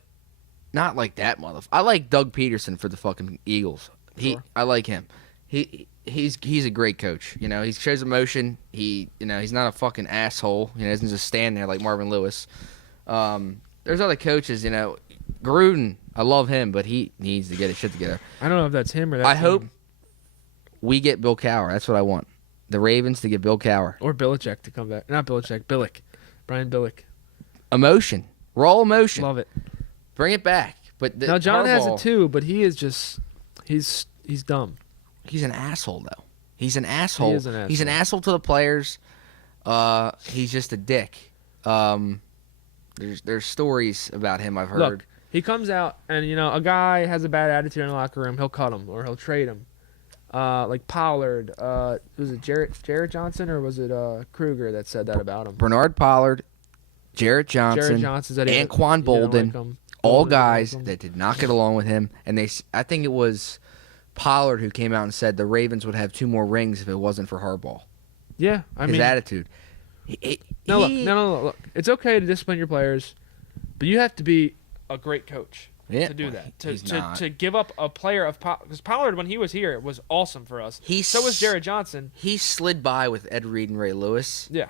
not like that motherfucker. I like Doug Peterson for the fucking Eagles. Sure. I like him. He's a great coach. He shows emotion. He's not a fucking asshole. He doesn't just stand there like Marvin Lewis. There's other coaches. Gruden. I love him, but he needs to get his shit together. I don't know if that's him or that's I hope we get Bill Cowher. That's what I want. The Ravens to get Bill Cowher. Or Belichick to come back. Not Belichick, Billick. Brian Billick. Emotion. Raw emotion. Love it. Bring it back. But Now John has Harbaugh, it too, but he is just he's dumb. He's an asshole, though. He's an asshole. He is an He's an asshole. asshole to the players. He's just a dick. There's stories about him I've heard. Look, he comes out and a guy has a bad attitude in the locker room, he'll cut him or he'll trade him. Like Pollard, was it Jarrett Johnson or was it Kruger that said that about him? Bernard Pollard, Jarrett Johnson, Jarrett Johnson said he Anquan didn't Bolden, like him. all Bolden didn't guys like him. that did not get along with him. And I think it was Pollard who came out and said the Ravens would have 2 more rings if it wasn't for Harbaugh. Yeah, His attitude. Look. It's okay to discipline your players, but you have to be a great coach Yeah, to do that. he's not. To give up a player of because Pollard when he was here was awesome for us. So was Jarrett Johnson. He slid by with Ed Reed and Ray Lewis. Yeah.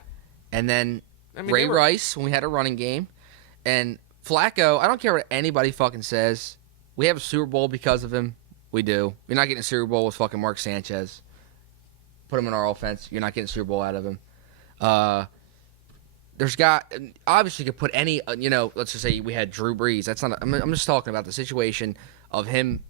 And then I mean, Ray Rice when we had a running game, and Flacco. I don't care what anybody fucking says. We have a Super Bowl because of him. We do. You're not getting a Super Bowl with fucking Mark Sanchez. Put him in our offense. You're not getting a Super Bowl out of him. Obviously you could put any, let's just say we had Drew Brees. That's not. I'm just talking about the situation of him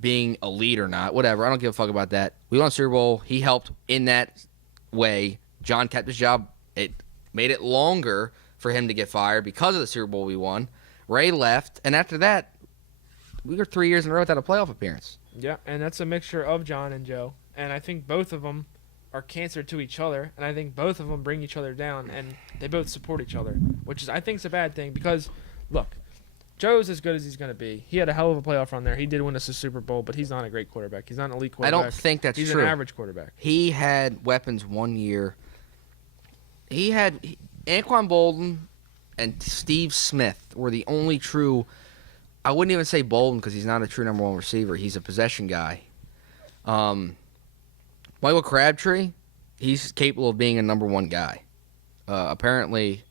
being a lead or not. Whatever. I don't give a fuck about that. We won Super Bowl. He helped in that way. John kept his job. It made it longer for him to get fired because of the Super Bowl we won. Ray left, and after that, we were 3 years in a row without a playoff appearance. Yeah, and that's a mixture of John and Joe. And I think both of them are cancer to each other, and I think both of them bring each other down, and they both support each other, which is I think is a bad thing because, look, Joe's as good as he's going to be. He had a hell of a playoff run there. He did win us a Super Bowl, but he's not a great quarterback. He's not an elite quarterback. I don't think that's true. He's an average quarterback. He had weapons one year. He had Anquan Bolden and Steve Smith were the only true. I wouldn't even say Bolden because he's not a true number one receiver. He's a possession guy. Michael Crabtree, he's capable of being a number one guy. Apparently,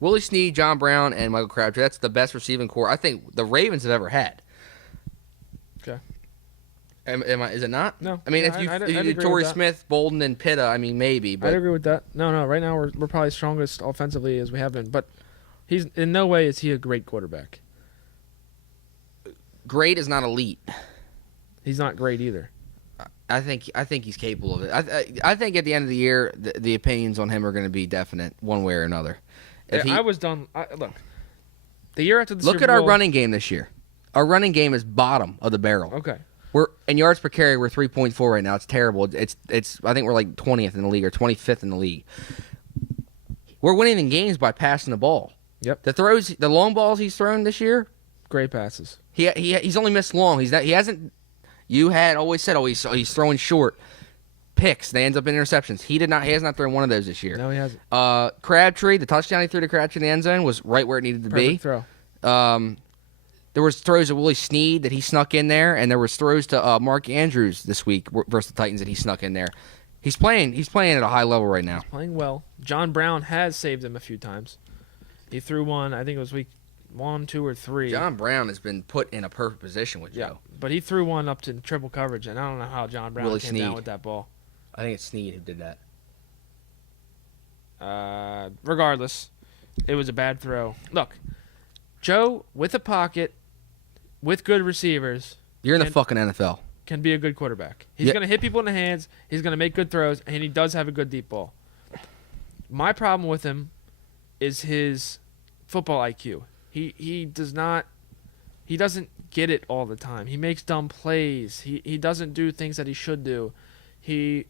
Willie Snead, John Brown, and Michael Crabtree, that's the best receiving core I think the Ravens have ever had. Okay. Is it not? No. I mean, Yeah, if I'd you agree Torrey with that. Smith, Bolden, and Pitta, I mean, maybe. But I'd agree with that. No. Right now we're probably strongest offensively as we have been, but he's in no way is he a great quarterback. great is not elite. He's not great either. I think he's capable of it. I think at the end of the year, the opinions on him are going to be definite, one way or another. I was done. Look, the year after the Look Super at our Bowl- running game this year. Our running game is bottom of the barrel. Okay. We're in yards per carry. We're 3.4 right now. It's terrible. It's. I think we're like 20th in the league or 25th in the league. We're winning in games by passing the ball. Yep. The long balls he's thrown this year. Great passes. He's only missed long. He hasn't. You had always said, he's throwing short picks. They end up in interceptions. He has not thrown one of those this year. No, he hasn't. Crabtree, the touchdown he threw to Crabtree in the end zone was right where it needed to be. Perfect throw. There was throws to Willie Snead that he snuck in there, and there was throws to Mark Andrews this week versus the Titans that he snuck in there. He's playing at a high level right now. Playing well. John Brown has saved him a few times. He threw one. I think it was week 1, 2, or 3. John Brown has been put in a perfect position with Joe. But he threw one up to triple coverage, and I don't know how John Brown Willie came Snead. down with that ball. I think it's Snead who did that. Regardless, it was a bad throw. Look, Joe with a pocket, with good receivers, You're in the fucking NFL. can be a good quarterback. He's Yeah. going to hit people in the hands. He's going to make good throws, and he does have a good deep ball. My problem with him is his football IQ. He doesn't get it all the time. He makes dumb plays. He doesn't do things that he should do. He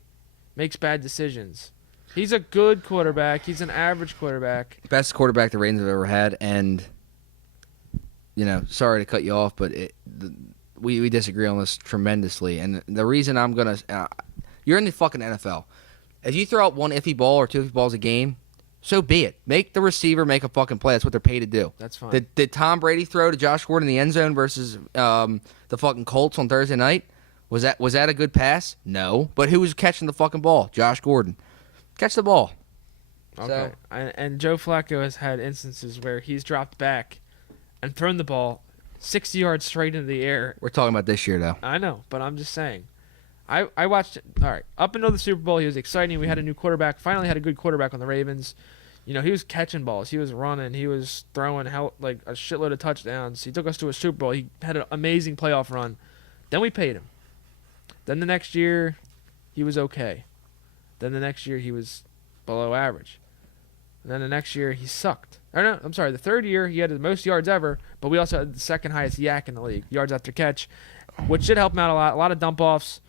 makes bad decisions. He's a good quarterback. He's an average quarterback. Best quarterback the Ravens have ever had, and sorry to cut you off, but we disagree on this tremendously. And the reason I'm gonna, you're in the fucking NFL. If you throw out one iffy ball or two iffy balls a game, so be it. Make the receiver make a fucking play. That's what they're paid to do. That's fine. Did Tom Brady throw to Josh Gordon in the end zone versus the fucking Colts on Thursday night? Was that a good pass? No. But who was catching the fucking ball? Josh Gordon. Catch the ball. Okay. And Joe Flacco has had instances where he's dropped back and thrown the ball 60 yards straight into the air. We're talking about this year, though. I know, but I'm just saying. I watched it. All right. Up until the Super Bowl, he was exciting. We had a new quarterback. Finally had a good quarterback on the Ravens. He was catching balls. He was running. He was throwing like a shitload of touchdowns. He took us to a Super Bowl. He had an amazing playoff run. Then we paid him. Then the next year, he was okay. Then the next year, he was below average. And then the next year, he sucked. Or no, I'm sorry. The third year, he had the most yards ever, but we also had the second highest yak in the league, yards after catch, which did help him out a lot. A lot of dump-offs.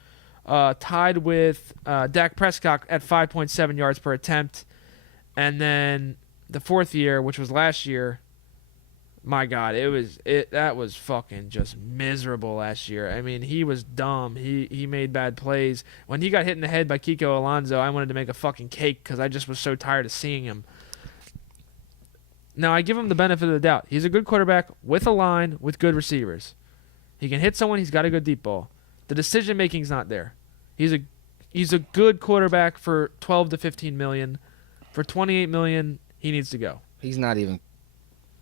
Tied with Dak Prescott at 5.7 yards per attempt. And then the fourth year, which was last year, my God, that was fucking just miserable last year. I mean, he was dumb. He made bad plays. When he got hit in the head by Kiko Alonso, I wanted to make a fucking cake because I just was so tired of seeing him. Now, I give him the benefit of the doubt. He's a good quarterback with a line with good receivers. He can hit someone. He's got a good deep ball. The decision making's not there. He's a good quarterback for 12 to 15 million. For $28 million, he needs to go. He's not even.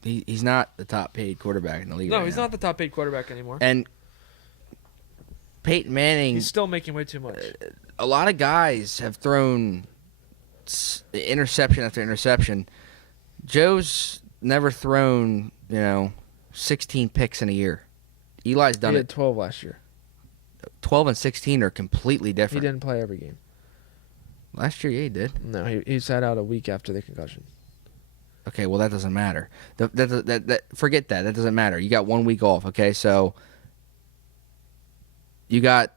He's not the top paid quarterback in the league. No, right he's now. not the top paid quarterback anymore. And Peyton Manning. He's still making way too much. A lot of guys have thrown interception after interception. Joe's never thrown, 16 picks in a year. Eli's done He it. had 12 last year. 12 and 16 are completely He different. didn't play every game. Last year, yeah, he did. No, he sat out a week after the concussion. Okay, well, that doesn't matter. Forget that. That doesn't matter. You got 1 week off, okay? So you got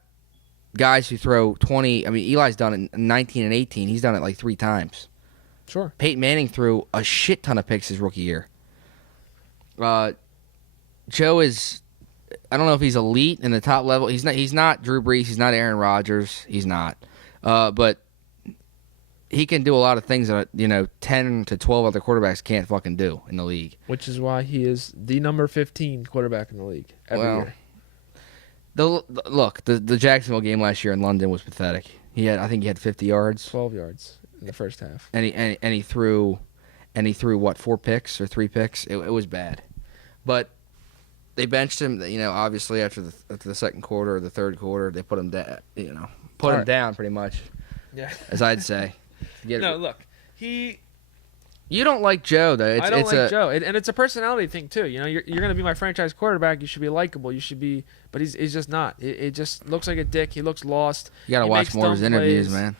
guys who throw 20. I mean, Eli's done it in 19 and 18. He's done it like 3 times. Sure. Peyton Manning threw a shit ton of picks his rookie year. Joe is, I don't know if he's elite in the top level. He's not Drew Brees. He's not Aaron Rodgers. He's not. But he can do a lot of things that 10 to 12 other quarterbacks can't fucking do in the league. Which is why he is the number 15 quarterback in the league every year. The Jacksonville game last year in London was pathetic. I think he had 50 yards. 12 yards in the first half. And he threw what, 4 picks or 3 picks? It was bad. But they benched him, obviously after the second quarter or the third quarter, they put him down, him down pretty much. Yeah. As I'd say. No, look. You don't like Joe though. I don't like Joe, and it's a personality thing too. You're going to be my franchise quarterback. You should be likable. You should be, but he's just not. It just looks like a dick. He looks lost. You got to watch more of his interviews, man.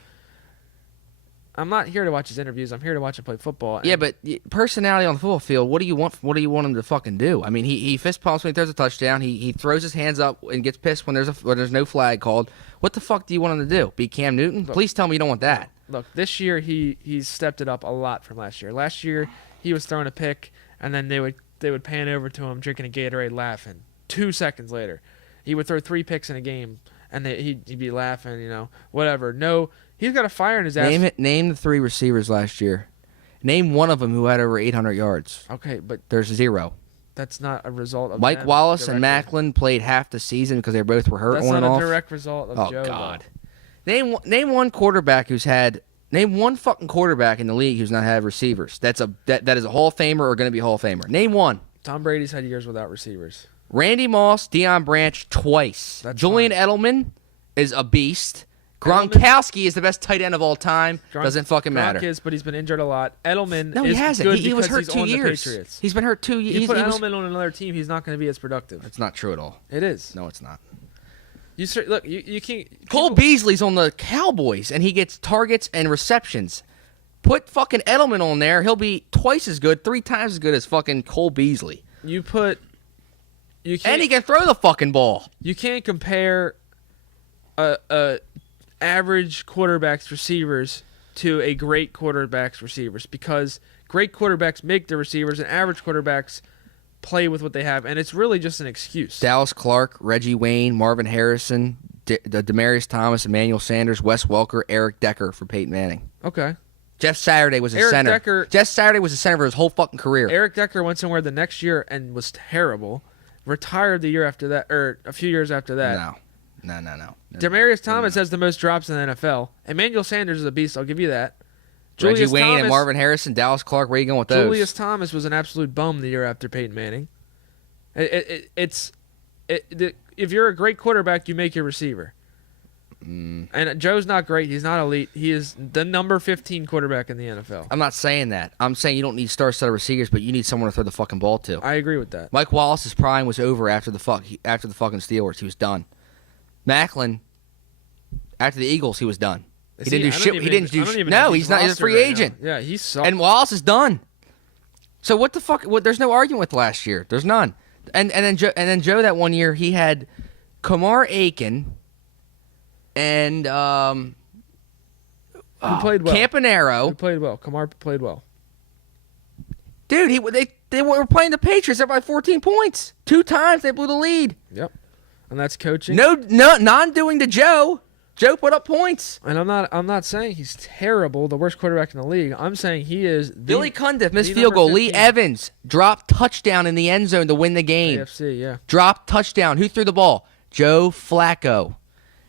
I'm not here to watch his interviews. I'm here to watch him play football. Yeah, but personality on the football field. What do you want? What do you want him to fucking do? I mean, he fist pumps when he throws a touchdown. He throws his hands up and gets pissed when there's no flag called. What the fuck do you want him to do? Be Cam Newton? Please tell me you don't want that. Look, this year he's stepped it up a lot from last year. Last year he was throwing a pick, and then they would pan over to him drinking a Gatorade, laughing. 2 seconds later, he would throw 3 picks in a game, and he'd be laughing, whatever. No, he's got a fire in his ass. Name the 3 receivers last year. Name one of them who had over 800 yards. Okay, but there's 0. That's not a result of Mike them Wallace and directly. Macklin played half the season because they both were hurt That's on and not off. a direct result of Joe. Oh God. Though. Name one quarterback name one fucking quarterback in the league who's not had receivers. That is a Hall of Famer or going to be a Hall of Famer. Name one. Tom Brady's had years without receivers. Randy Moss, Deion Branch twice. That's Julian fine. Edelman is a beast. Gronkowski is the best tight end of all time. Doesn't fucking matter. Gronk is, but he's been injured a lot. Edelman No, he is hasn't. good He was because hurt he's 2 on the years. Patriots. He's been hurt 2 years. You put Edelman on another team, he's not going to be as productive. That's not true at all. It is. No, it's not. Look, you can't. Cole Beasley's on the Cowboys, and he gets targets and receptions. Put fucking Edelman on there, he'll be twice as good, 3 times as good as fucking Cole Beasley. And he can throw the fucking ball. You can't compare a average quarterback's receivers to a great quarterback's receivers because great quarterbacks make the receivers and average quarterbacks play with what they have, and it's really just an excuse. Dallas Clark, Reggie Wayne, Marvin Harrison, Demaryius Thomas, Emmanuel Sanders, Wes Welker, Eric Decker for Peyton Manning. Okay. Jeff Saturday was his center. Jeff Saturday was the center for his whole fucking career. Eric Decker went somewhere the next year and was terrible. Retired the year after that, or a few years after that. No. Demaryius Thomas has the most drops in the NFL. Emmanuel Sanders is a beast. I'll give you that. Reggie Wayne and Marvin Harrison, Dallas Clark. Where are you going with those? Julius Thomas was an absolute bum the year after Peyton Manning. If you're a great quarterback, you make your receiver. And Joe's not great. He's not elite. He is the number 15 quarterback in the NFL. I'm not saying that. I'm saying you don't need star set of receivers, but you need someone to throw the fucking ball to. I agree with that. Mike Wallace's prime was over after the fucking Steelers. He was done. Macklin, after the Eagles, he was done. He didn't do shit. He didn't do shit. No, he's not. He's a free agent. Yeah, he sucked. And Wallace is done. So what the fuck? There's no argument with last year. There's none. And then Joe that one year he had Kamar Aiken and who played well. Campanaro. Who played well. Kamar played well. Dude, they were playing the Patriots. They're by 14 points. 2 times they blew the lead. Yep. And that's coaching. No, non-doing to Joe. Joe put up points. And I'm not saying he's terrible, the worst quarterback in the league. I'm saying he is Billy Cundiff missed field goal. 15. Lee Evans dropped touchdown in the end zone to win the game. AFC, yeah. Dropped touchdown. Who threw the ball? Joe Flacco.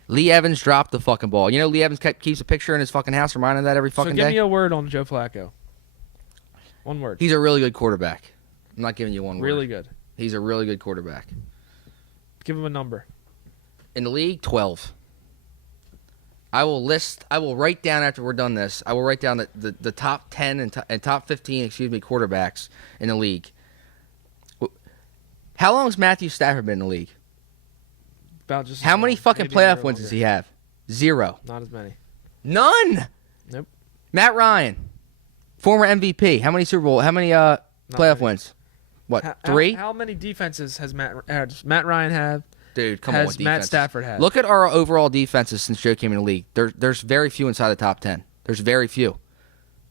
Lee Evans dropped the fucking ball. You know Lee Evans keeps a picture in his fucking house reminding that every fucking So give day? me a word on Joe Flacco. One word. He's a really good quarterback. I'm not giving you one word. Really good. He's a really good quarterback. Give him a number. In the league, 12. I will write down after we're done this, I will write down the top 10 and top 15, quarterbacks in the league. How long has Matthew Stafford been in the league? About just. How many fucking maybe a year playoff wins does longer. he have? 0. Not as many. None. Nope. Matt Ryan, former MVP. How many playoff many. wins? What, How- 3? How many defenses has Matt Ryan have? Dude, come on Has with Matt defenses. Stafford had? Look at our overall defenses since Joe came in the league. There's very few inside the top 10. There's very few.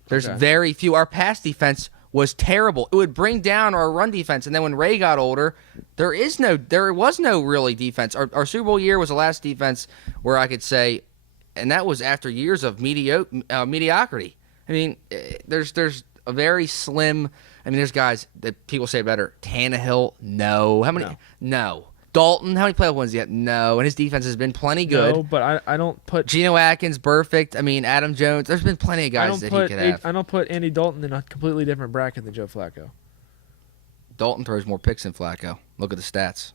There's Okay. very few. Our pass defense was terrible. It would bring down our run defense. And then when Ray got older, there was no really defense. Our Super Bowl year was the last defense where I could say, and that was after years of mediocrity. I mean, there's a very slim. I mean, there's guys that people say better. Tannehill, no. How many? No. Dalton, how many playoff wins yet? No. And his defense has been plenty good. No, but I don't put. Geno Atkins, perfect. I mean, Adam Jones. There's been plenty of guys that he could have. I don't put Andy Dalton in a completely different bracket than Joe Flacco. Dalton throws more picks than Flacco. Look at the stats.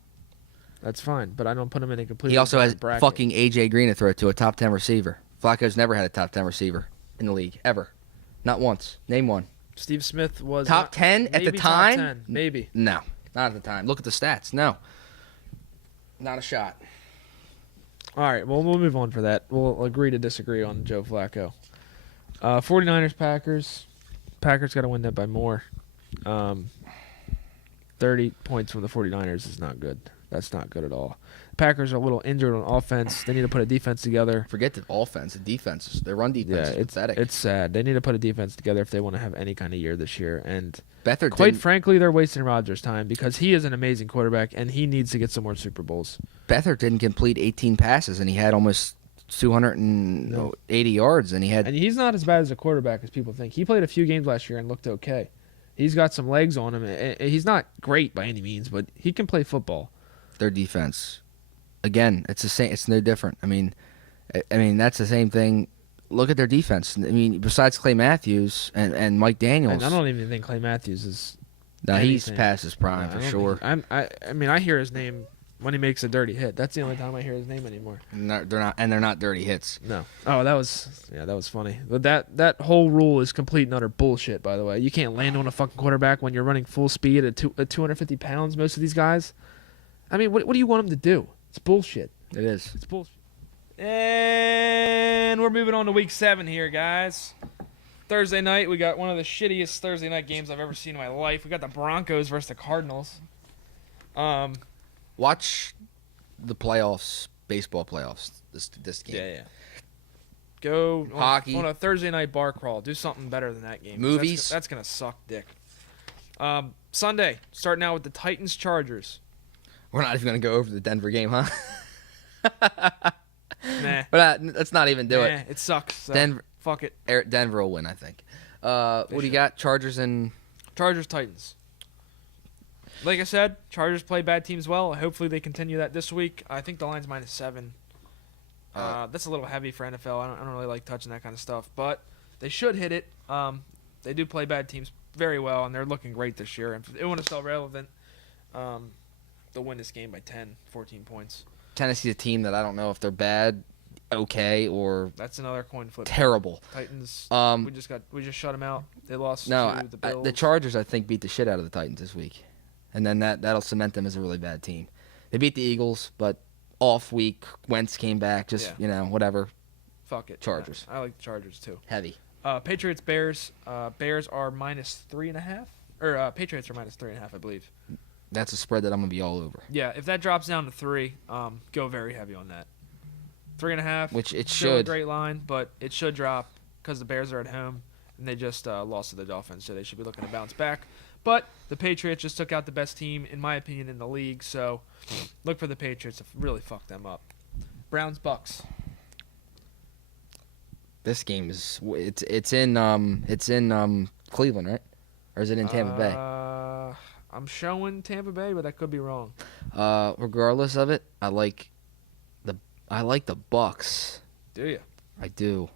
That's fine, but I don't put him in a completely. He also has different bracket. fucking A.J. Green to throw to, a top 10 receiver. Flacco's never had a top 10 receiver in the league, ever. Not once. Name one. Steve Smith was Top 10 at the maybe time? Top 10, maybe. No, not at the time. Look at the stats. No. Not a shot. All right, well, we'll move on for that. We'll agree to disagree on Joe Flacco. 49ers, Packers. Packers got to win that by more. 30 points from the 49ers is not good. That's not good at all. Packers are a little injured on offense. They need to put a defense together. Forget the offense. The defense. Their run defense is pathetic. It's sad. They need to put a defense together if they want to have any kind of year this year. And Beathard quite didn't- frankly, they're wasting Rodgers' time because he is an amazing quarterback and he needs to get some more Super Bowls. Beathard didn't complete 18 passes, and he had almost 280 yards, and he had. And he's not as bad as a quarterback as people think. He played a few games last year and looked okay. He's got some legs on him. He's not great by any means, but he can play football. Their defense, again, it's the same. It's no different. I mean, that's the same thing. Look at their defense. I mean, besides Clay Matthews and Mike Daniels, And I don't even think Clay Matthews is. no, he's anything. past his prime I for don't sure. think- I mean, I hear his name when he makes a dirty hit. That's the only time I hear his name anymore. And they're not dirty hits. No. Oh, that was funny. But that whole rule is complete and utter bullshit. By the way, you can't land on a fucking quarterback when you're running full speed at 250 pounds. Most of these guys. I mean, what do you want them to do? It's bullshit. It is. It's bullshit. And we're moving on to week 7 here, guys. Thursday night, we got one of the shittiest Thursday night games I've ever seen in my life. We got the Broncos versus the Cardinals. Watch the playoffs, baseball playoffs. This game. Yeah. Go Hockey. on a Thursday night bar crawl. Do something better than that game. 'cause Movies. That's gonna suck dick. Sunday, starting out with the Titans Chargers. We're not even gonna go over the Denver game, huh? Nah. But let's not even do it. It sucks. So Denver. Fuck it. Denver will win, I think. What do you should. got? Chargers and Chargers Titans. Like I said, Chargers play bad teams well. Hopefully they continue that this week. I think the line's -7. That's a little heavy for NFL. I don't really like touching that kind of stuff, but they should hit it. They do play bad teams very well, and they're looking great this year. And if they want to stay relevant, they'll win this game by 10, 14 points. Tennessee's a team that I don't know if they're bad, okay, or That's another coin flip. terrible. Titans. Um, we just shut them out. They lost No, to the Bills. the Chargers I think beat the shit out of the Titans this week, and then that'll cement them as a really bad team. They beat the Eagles, but off week Wentz came back. Just whatever. Fuck it. Chargers. I like the Chargers too. Heavy. Patriots Bears. Bears are -3.5, or Patriots are -3.5, I believe. That's a spread that I'm gonna be all over. Yeah, if that drops down to 3, go very heavy on that. 3.5, Which it still a should. great line, but it should drop because the Bears are at home and they just lost to the Dolphins, so they should be looking to bounce back. But the Patriots just took out the best team, in my opinion, in the league. So look for the Patriots to really fuck them up. Browns Bucks. This game is it's in Cleveland, right? Or is it in Tampa Bay? I'm showing Tampa Bay, but I could be wrong. Regardless of it, I like I like the Bucks. Do you? I do.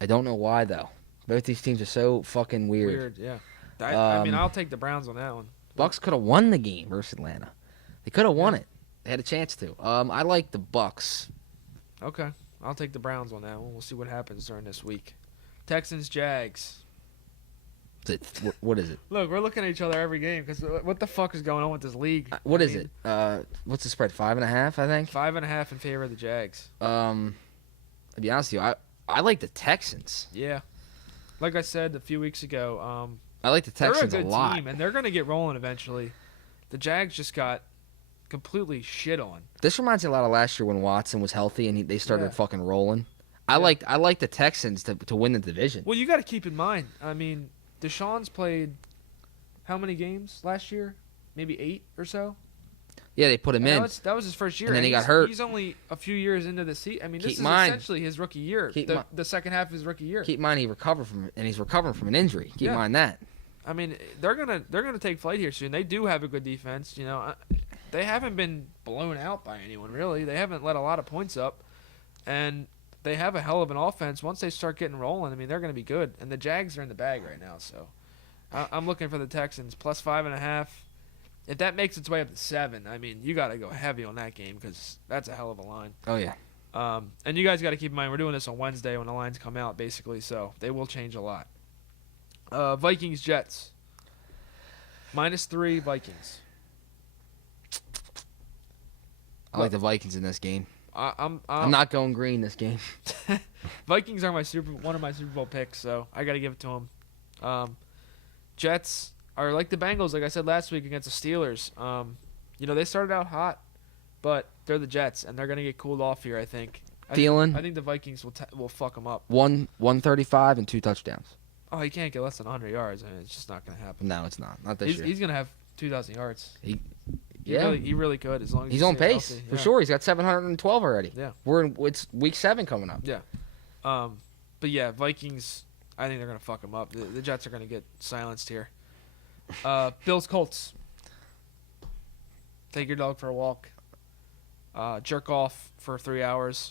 I don't know why though. Both these teams are so fucking weird. Yeah. I mean, I'll take the Browns on that one. Bucks could have won the game versus Atlanta. They could have won it. They had a chance to. I like the Bucks. Okay. I'll take the Browns on that one. We'll see what happens during this week. Texans, Jags. What is it? Look, we're looking at each other every game because what the fuck is going on with this league? What is it? What's the spread? 5.5, I think. 5.5 in favor of the Jags. To be honest with you, I like the Texans. Yeah. Like I said a few weeks ago, I like the Texans they're a good lot. team, and they're going to get rolling eventually. The Jags just got completely shit on. This reminds me a lot of last year when Watson was healthy and they started fucking rolling. I like the Texans to win the division. Well, you got to keep in mind, I mean, Deshaun's played how many games last year? Maybe 8 or so? Yeah, they put him in. That was his first year. And then he got hurt. He's only a few years into the season. I mean, this is mind. essentially his rookie year. The second half of his rookie year. Keep in mind he's recovering from an injury. Keep in mind that. I mean, they're gonna take flight here soon. They do have a good defense. You know, they haven't been blown out by anyone really. They haven't let a lot of points up, and they have a hell of an offense. Once they start getting rolling, I mean, they're gonna be good. And the Jags are in the bag right now, so I'm looking for the Texans plus 5.5. If that makes its way up to 7, I mean, you got to go heavy on that game because that's a hell of a line. Oh yeah. And you guys got to keep in mind we're doing this on Wednesday when the lines come out, basically, so they will change a lot. Vikings Jets -3 Vikings. I like the Vikings in this game. I'm not going green this game. Vikings are one of my Super Bowl picks, so I got to give it to them. Jets are like the Bengals, like I said last week against the Steelers. You know, they started out hot, but they're the Jets, and they're gonna get cooled off here. I think I think the Vikings will fuck them up. 135 and 2 touchdowns. Oh, he can't get less than 100 yards. I mean, it's just not gonna happen. No, it's not. Not this year. He's gonna have 2,000 yards. He really could as long as he's on pace healthy. for sure. He's got 712 already. Yeah, It's week 7 coming up. Yeah, but yeah, Vikings. I think they're gonna fuck them up. The Jets are gonna get silenced here. Bills Colts. Take your dog for a walk. Jerk off for 3 hours.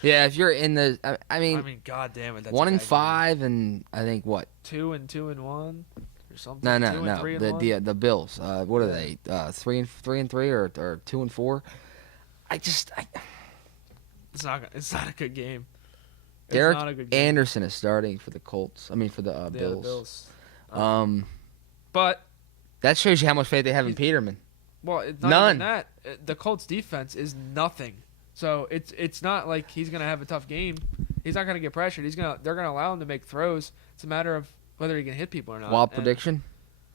Yeah, if you're in the, I mean, god damn it. That's 1-5 and I think what? 2-1 or something. No. 2-3 The Bills. What are they? 3-3 or 2-4? It's not a good game. Derek Anderson is starting for the Colts. I mean for the Bills. The Bills. But that shows you how much faith they have in Peterman. Well, it's not None. even that. The Colts defense is nothing. So it's not like he's gonna have a tough game. He's not gonna get pressured. They're gonna allow him to make throws. It's a matter of whether he can hit people or not. Wild prediction: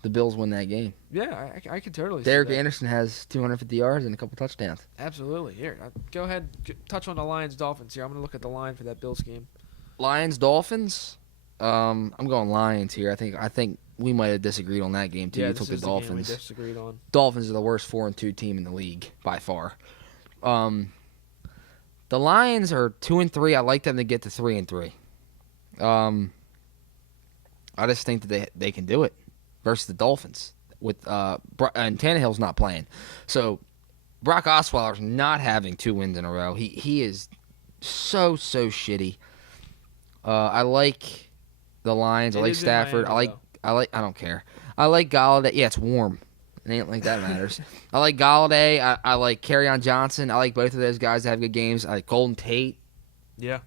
the Bills win that game. Yeah, I could totally. Derek see that. Anderson has 250 yards and a couple touchdowns. Absolutely. Here, go ahead. Touch on the Lions Dolphins here. I'm gonna look at the line for that Bills game. Lions Dolphins. I'm going Lions here. I think we might have disagreed on that game too. Yeah, You took the Dolphins. Game we disagreed on. Dolphins are the worst 4-2 team in the league by far. The Lions are 2-3. I like them to get to 3-3. I just think that they can do it versus the Dolphins with and Tannehill's not playing. So Brock Osweiler's not having 2 wins in a row. He is so shitty. I like the Lions. I like Stafford. I don't care. I like Galladay. Yeah, it's warm. It ain't like that matters. I like Galladay. I like Kerryon Johnson. I like both of those guys to have good games. I like Golden Tate. Yeah.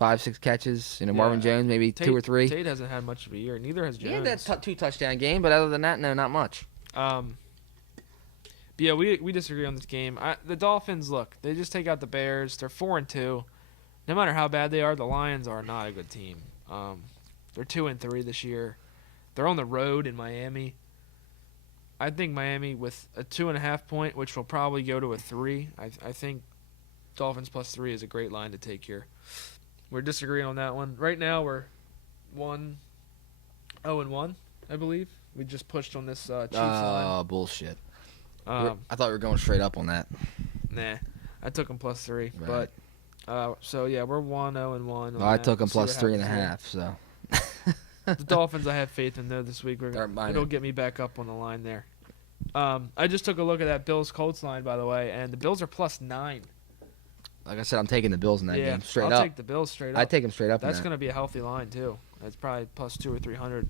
5-6 catches. Marvin Jones maybe Tate, 2 or 3. Tate hasn't had much of a year. Neither has Jones. He had that 2 touchdown game, but other than that, no, not much. But yeah, we disagree on this game. The Dolphins, look, they just take out the Bears. They're 4-2. No matter how bad they are, the Lions are not a good team. They're 2-3 this year. They're on the road in Miami. I think Miami with a 2.5 point, which will probably go to a 3. I think Dolphins plus 3 is a great line to take here. We're disagreeing on that one. Right now we're 1-0-1, I believe. We just pushed on this Chiefs line. Oh, bullshit. I thought we were going straight up on that. Nah, I took them plus 3. Right. But so yeah, we're 1-0-1. Well, I took them plus 3.5. So the Dolphins, I have faith in though this week. It'll get me back up on the line there. I just took a look at that Bills Colts line, by the way, and the Bills are plus 9. like I said, I'm taking the Bills in that game straight I'll up. take the Bills straight up. I take them straight up. That's going to be a healthy line too. It's probably plus 200 or 300.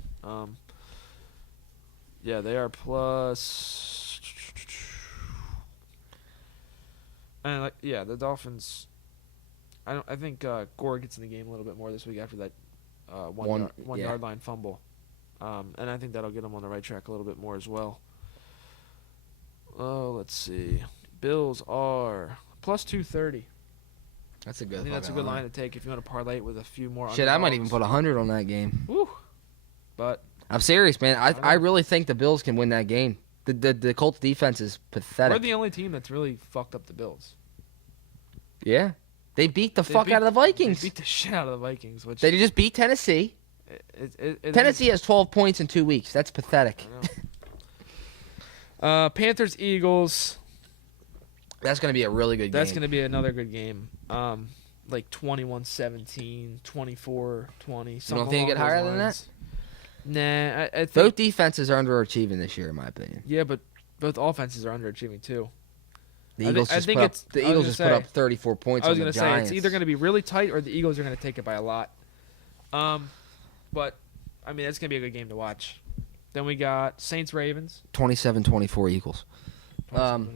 Yeah, they are plus. And the Dolphins. I think Gore gets in the game a little bit more this week after that one yard line fumble, and I think that'll get them on the right track a little bit more as well. Oh, let's see. Bills are plus 230. That's a good. I think that's a good line to take if you want to parlay it with a few more. Shit, I might even underdogs. put 100 on that game. Woo. But I'm serious, man. I really think the Bills can win that game. The Colts defense is pathetic. we're the only team that's really fucked up the Bills. Yeah, they beat the fuck out of the Vikings. They beat the shit out of the Vikings. Which They just beat Tennessee. it Tennessee has 12 points in 2 weeks. That's pathetic. I know. Panthers Eagles. That's going to be a really good game. That's going to be another good game. Like 21-17, 24-20. You don't think it get higher than that? Nah, I think Both defenses are underachieving this year, in my opinion. Yeah, but both offenses are underachieving too. The I Eagles think just put up 34 points I on was the gonna say Giants. it's either going to be really tight or the Eagles are going to take it by a lot. But I mean that's going to be a good game to watch. Then we got Saints Ravens. 27-24 Eagles. 27-24.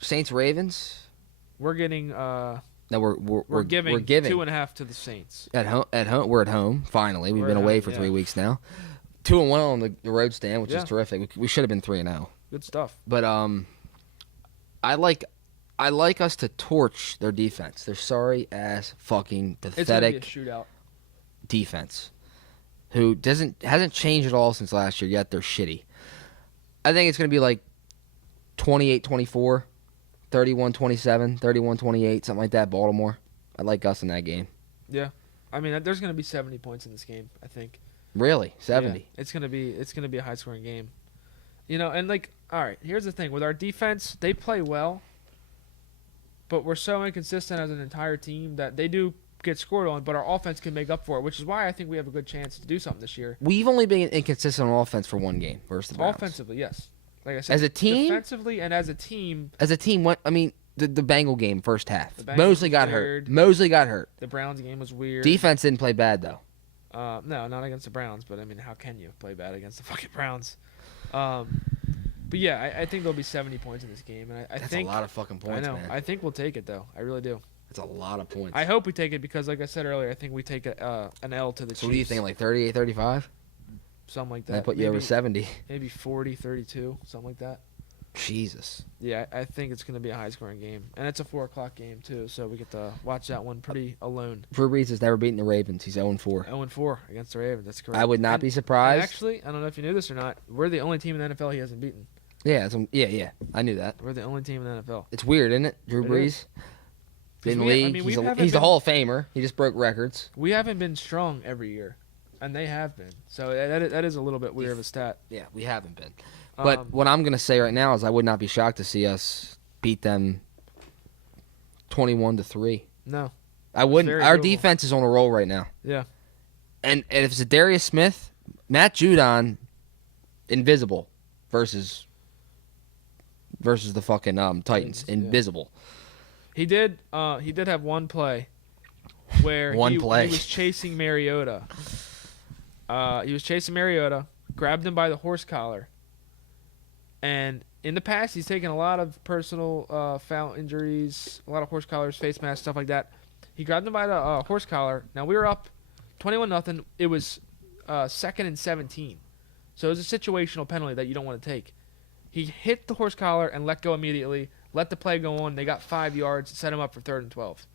Saints Ravens. We're getting No, we're giving 2.5 to the Saints. At home. We're at home. Finally, we've We're been at away home, for yeah. 3 weeks now. 2-1 on the road stand, which Yeah. is terrific. We should have been 3-0. Good stuff. But I like us to torch their defense. Their sorry ass fucking It's going to pathetic be a shootout. defense, who hasn't changed at all since last year. Yet they're shitty. I think it's going to be like 28-24, 31-27, 31-28, something like that. Baltimore. I like us in that game. Yeah. I mean there's going to be 70 points in this game, I think. Really, 70. Yeah, it's gonna be a high scoring game, and like, all right, here's the thing with our defense, they play well, but we're so inconsistent as an entire team that they do get scored on, but our offense can make up for it, which is why I think we have a good chance to do something this year. We've only been inconsistent on offense for one game versus the Browns. Offensively, yes, like I said, As a team, defensively and as a team, the Bengal game first half. The Bengals Mosley got was hurt. weird. Mosley got hurt. the Browns game was weird. Defense didn't play bad though. No, not against the Browns, but I mean, how can you play bad against the fucking Browns? But yeah, I think there'll be 70 points in this game, and I That's think a lot of fucking points, I know. man. I think we'll take it though. I really do. That's a lot of points. I hope we take it because, like I said earlier, I think we take an L to the Chiefs. So what do you think, like 38, 35? Something like that. That put you over 70. Maybe 40, 32, something like that. Jesus. Yeah, I think it's going to be a high-scoring game. And it's a 4 o'clock game, too, so we get to watch that one pretty alone. Drew Brees has never beaten the Ravens. He's 0-4. 0-4 against the Ravens, that's correct. I would not be surprised. And actually, I don't know if you knew this or not, we're the only team in the NFL he hasn't beaten. Yeah, I knew that. We're the only team in the NFL. It's weird, isn't it? Drew It Brees. is. In the we- I league. mean, we haven't he's the been- Hall of Famer. He just broke records. We haven't been strong every year, and they have been. So that is a little bit weird of a stat. Yeah, we haven't been. But Um, what I'm going to say right now is I would not be shocked to see us beat them 21-3. No. I wouldn't. very Our doable. defense is on a roll right now. Yeah. And if it's a Darius Smith, Matt Judon, invisible versus the fucking Titans, Yeah. invisible. He did have one play where One he play. was chasing Mariota. Grabbed him by the horse collar. And in the past, he's taken a lot of personal foul injuries, a lot of horse collars, face masks, stuff like that. He grabbed him by the horse collar. Now, we were up 21-0. It was 2nd and 17. So it was a situational penalty that you don't want to take. He hit the horse collar and let go immediately, let the play go on. They got 5 yards, set him up for 3rd and 12.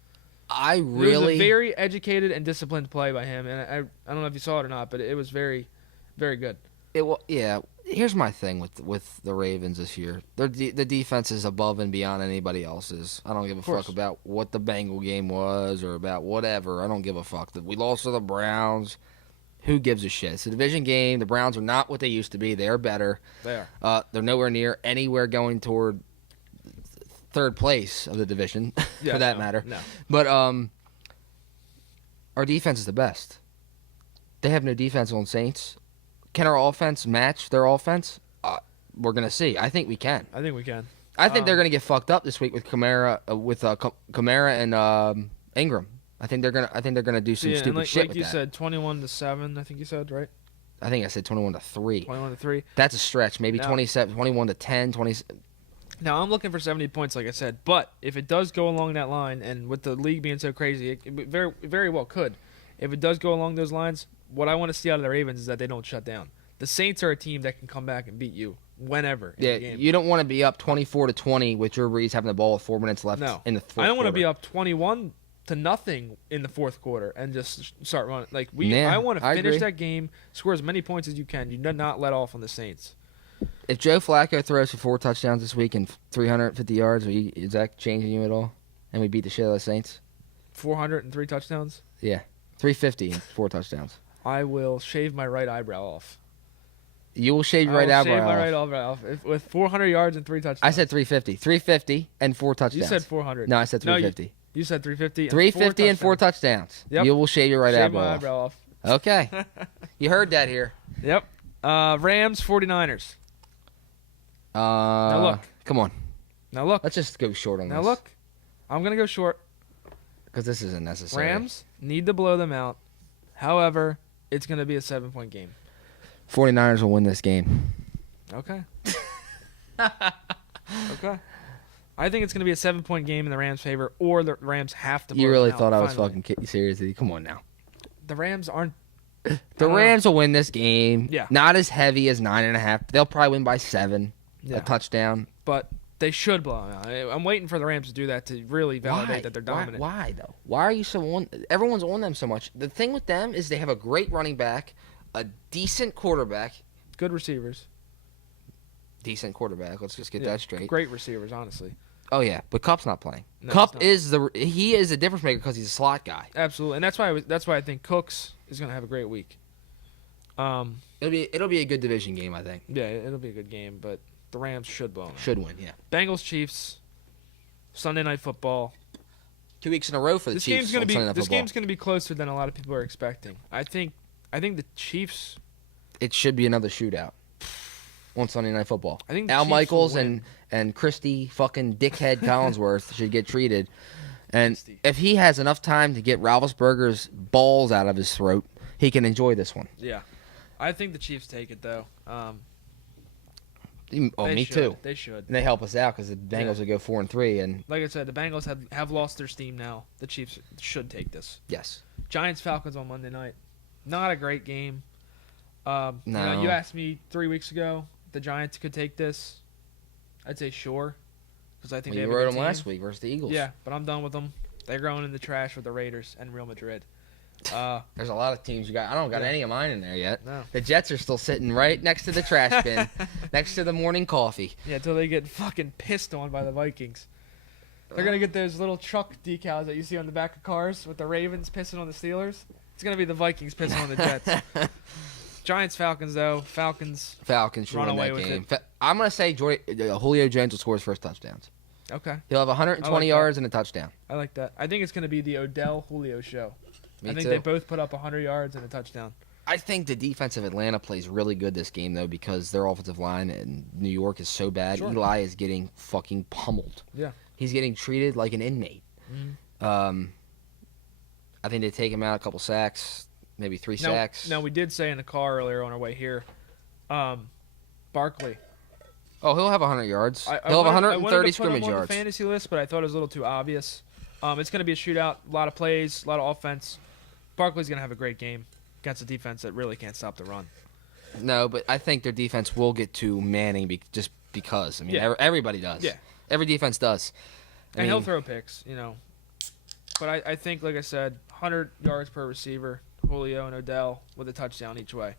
I It was really. a very educated and disciplined play by him, and I don't know if you saw it or not, but it was very, very good. Yeah. Here's my thing with the Ravens this year. The defense is above and beyond anybody else's. I don't give a course. fuck about what the Bengal game was or about whatever. I don't give a fuck that we lost to the Browns. Who gives a shit? It's a division game. The Browns are not what they used to be. They are better. They are. They're nowhere near anywhere going toward third place of the division, Yeah, for that no, matter. no. But our defense is the best. They have no defense on Saints. Can our offense match their offense? We're gonna see. I think we can. I think we can. I think they're going to get fucked up this week with Kamara, Kamara and Ingram. I think they're gonna do some stupid shit like with you that. said, 21-7. I think you said right. I think I said 21-3. 21-3. That's a stretch. Maybe No. 27, 21-10, 20. Now I'm looking for 70 points, like I said. But if it does go along that line, and with the league being so crazy, it very, very well could. If it does go along those lines, what I want to see out of the Ravens is that they don't shut down. The Saints are a team that can come back and beat you whenever. In the game. You don't want to be up 24-20 with Drew Brees having the ball with 4 minutes left in the fourth. I don't want to be quarter. up 21-0 in the fourth quarter and just start running. Yeah, I want to I finish agree. that game, score as many points as you can. You do not let off on the Saints. If Joe Flacco throws for 4 touchdowns this week and 350 yards, is that changing you at all? And we beat the shit out of the Saints? 403 touchdowns. Yeah. 350 and 4 touchdowns. I will shave my right eyebrow off. You will shave your right I will eyebrow shave my off. right eyebrow off with 400 yards and 3 touchdowns. I said 350. 350 and 4 touchdowns. You said 400. No, I said 350. You said 350. 350 and 4 touchdowns. Yep. You will shave your right Shave eyebrow my off. eyebrow off. Okay. You heard that here. Yep. Rams 49ers. Now look. Come on. Now look. Let's just go short on this. Now look. I'm gonna go short. Because this isn't necessary. Rams need to blow them out. However, it's gonna be a 7-point game. 49ers will win this game. Okay. Okay. I think it's going to be a 7-point game in the Rams' favor, or the Rams have to blow You really them out, thought I was finally. fucking kidding? Seriously? Come on now. The Rams aren't. The Rams will win this game. Yeah. Not as heavy as 9.5. They'll probably win by 7. Yeah. A touchdown. But they should blow them out. I'm waiting for the Rams to do that to really validate that they're dominant. Why though? Why are you so on? Everyone's on them so much. The thing with them is they have a great running back, a decent quarterback. Good receivers. Decent quarterback. Let's just get Yeah, that straight. Great receivers, honestly. Oh yeah, but Cup's not playing. No, Cup he's not. he is a difference maker because he's a slot guy. Absolutely, and that's why I think Cooks is going to have a great week. It'll be a good division game, I think. Yeah, it'll be a good game, but the Rams should blow them out. Should win, yeah. Bengals Chiefs. Sunday Night Football. 2 weeks in a row for the This Chiefs. game's gonna on be Sunday Night this Football. game's gonna be closer than a lot of people are expecting. I think the Chiefs. It should be another shootout on Sunday Night Football. I think the Al Chiefs will Michaels win. and Christy fucking dickhead Collinsworth should get treated. And Christy. if he has enough time to get Roethlisberger's balls out of his throat, he can enjoy this one. Yeah, I think the Chiefs take it though. Oh, They me should. too. They should. And they help us out because the Bengals Yeah. will go 4-3, and Like I said, the Bengals have lost their steam now. The Chiefs should take this. yes, Giants Falcons on Monday night. Not a great game. No. You asked me 3 weeks ago if the Giants could take this. I'd say sure, because I think they you have a wrote good them team. last week versus the Eagles. Yeah, but I'm done with them. They're going in the trash with the Raiders and Real Madrid. There's a lot of teams you got. I don't got Yeah. any of mine in there yet. No. The Jets are still sitting right next to the trash bin, next to the morning coffee. Yeah, until they get fucking pissed on by the Vikings. They're gonna get those little truck decals that you see on the back of cars with the Ravens pissing on the Steelers. It's gonna be the Vikings pissing on the Jets. Giants Falcons though. Falcons. Falcons should Run win away that with game. it. I'm gonna say Julio Jones will score his first touchdowns. Okay, He'll have 120 that. yards and a touchdown. I like that. I think it's gonna be the Odell Julio show. Me I think too. they both put up 100 yards and a touchdown. I think the defense of Atlanta plays really good this game though because their offensive line in New York is so bad. Sure. Eli is getting fucking pummeled. Yeah. He's getting treated like an inmate. Mhm. I think they take him out a couple sacks, maybe 3 sacks. Now we did say in the car earlier on our way here, Barkley. Oh, he'll have 100 yards. I He'll have wanted- I 130 wanted to put scrimmage him on yards. the fantasy list, but I thought it was a little too obvious. It's going to be a shootout, a lot of plays, a lot of offense. Barkley's going to have a great game against a defense that really can't stop the run. No, but I think their defense will get to Manning just because. I mean, Yeah. everybody does. Yeah. Every defense does. I And he'll mean, throw picks, But I think, like I said, 100 yards per receiver, Julio and Odell with a touchdown each way.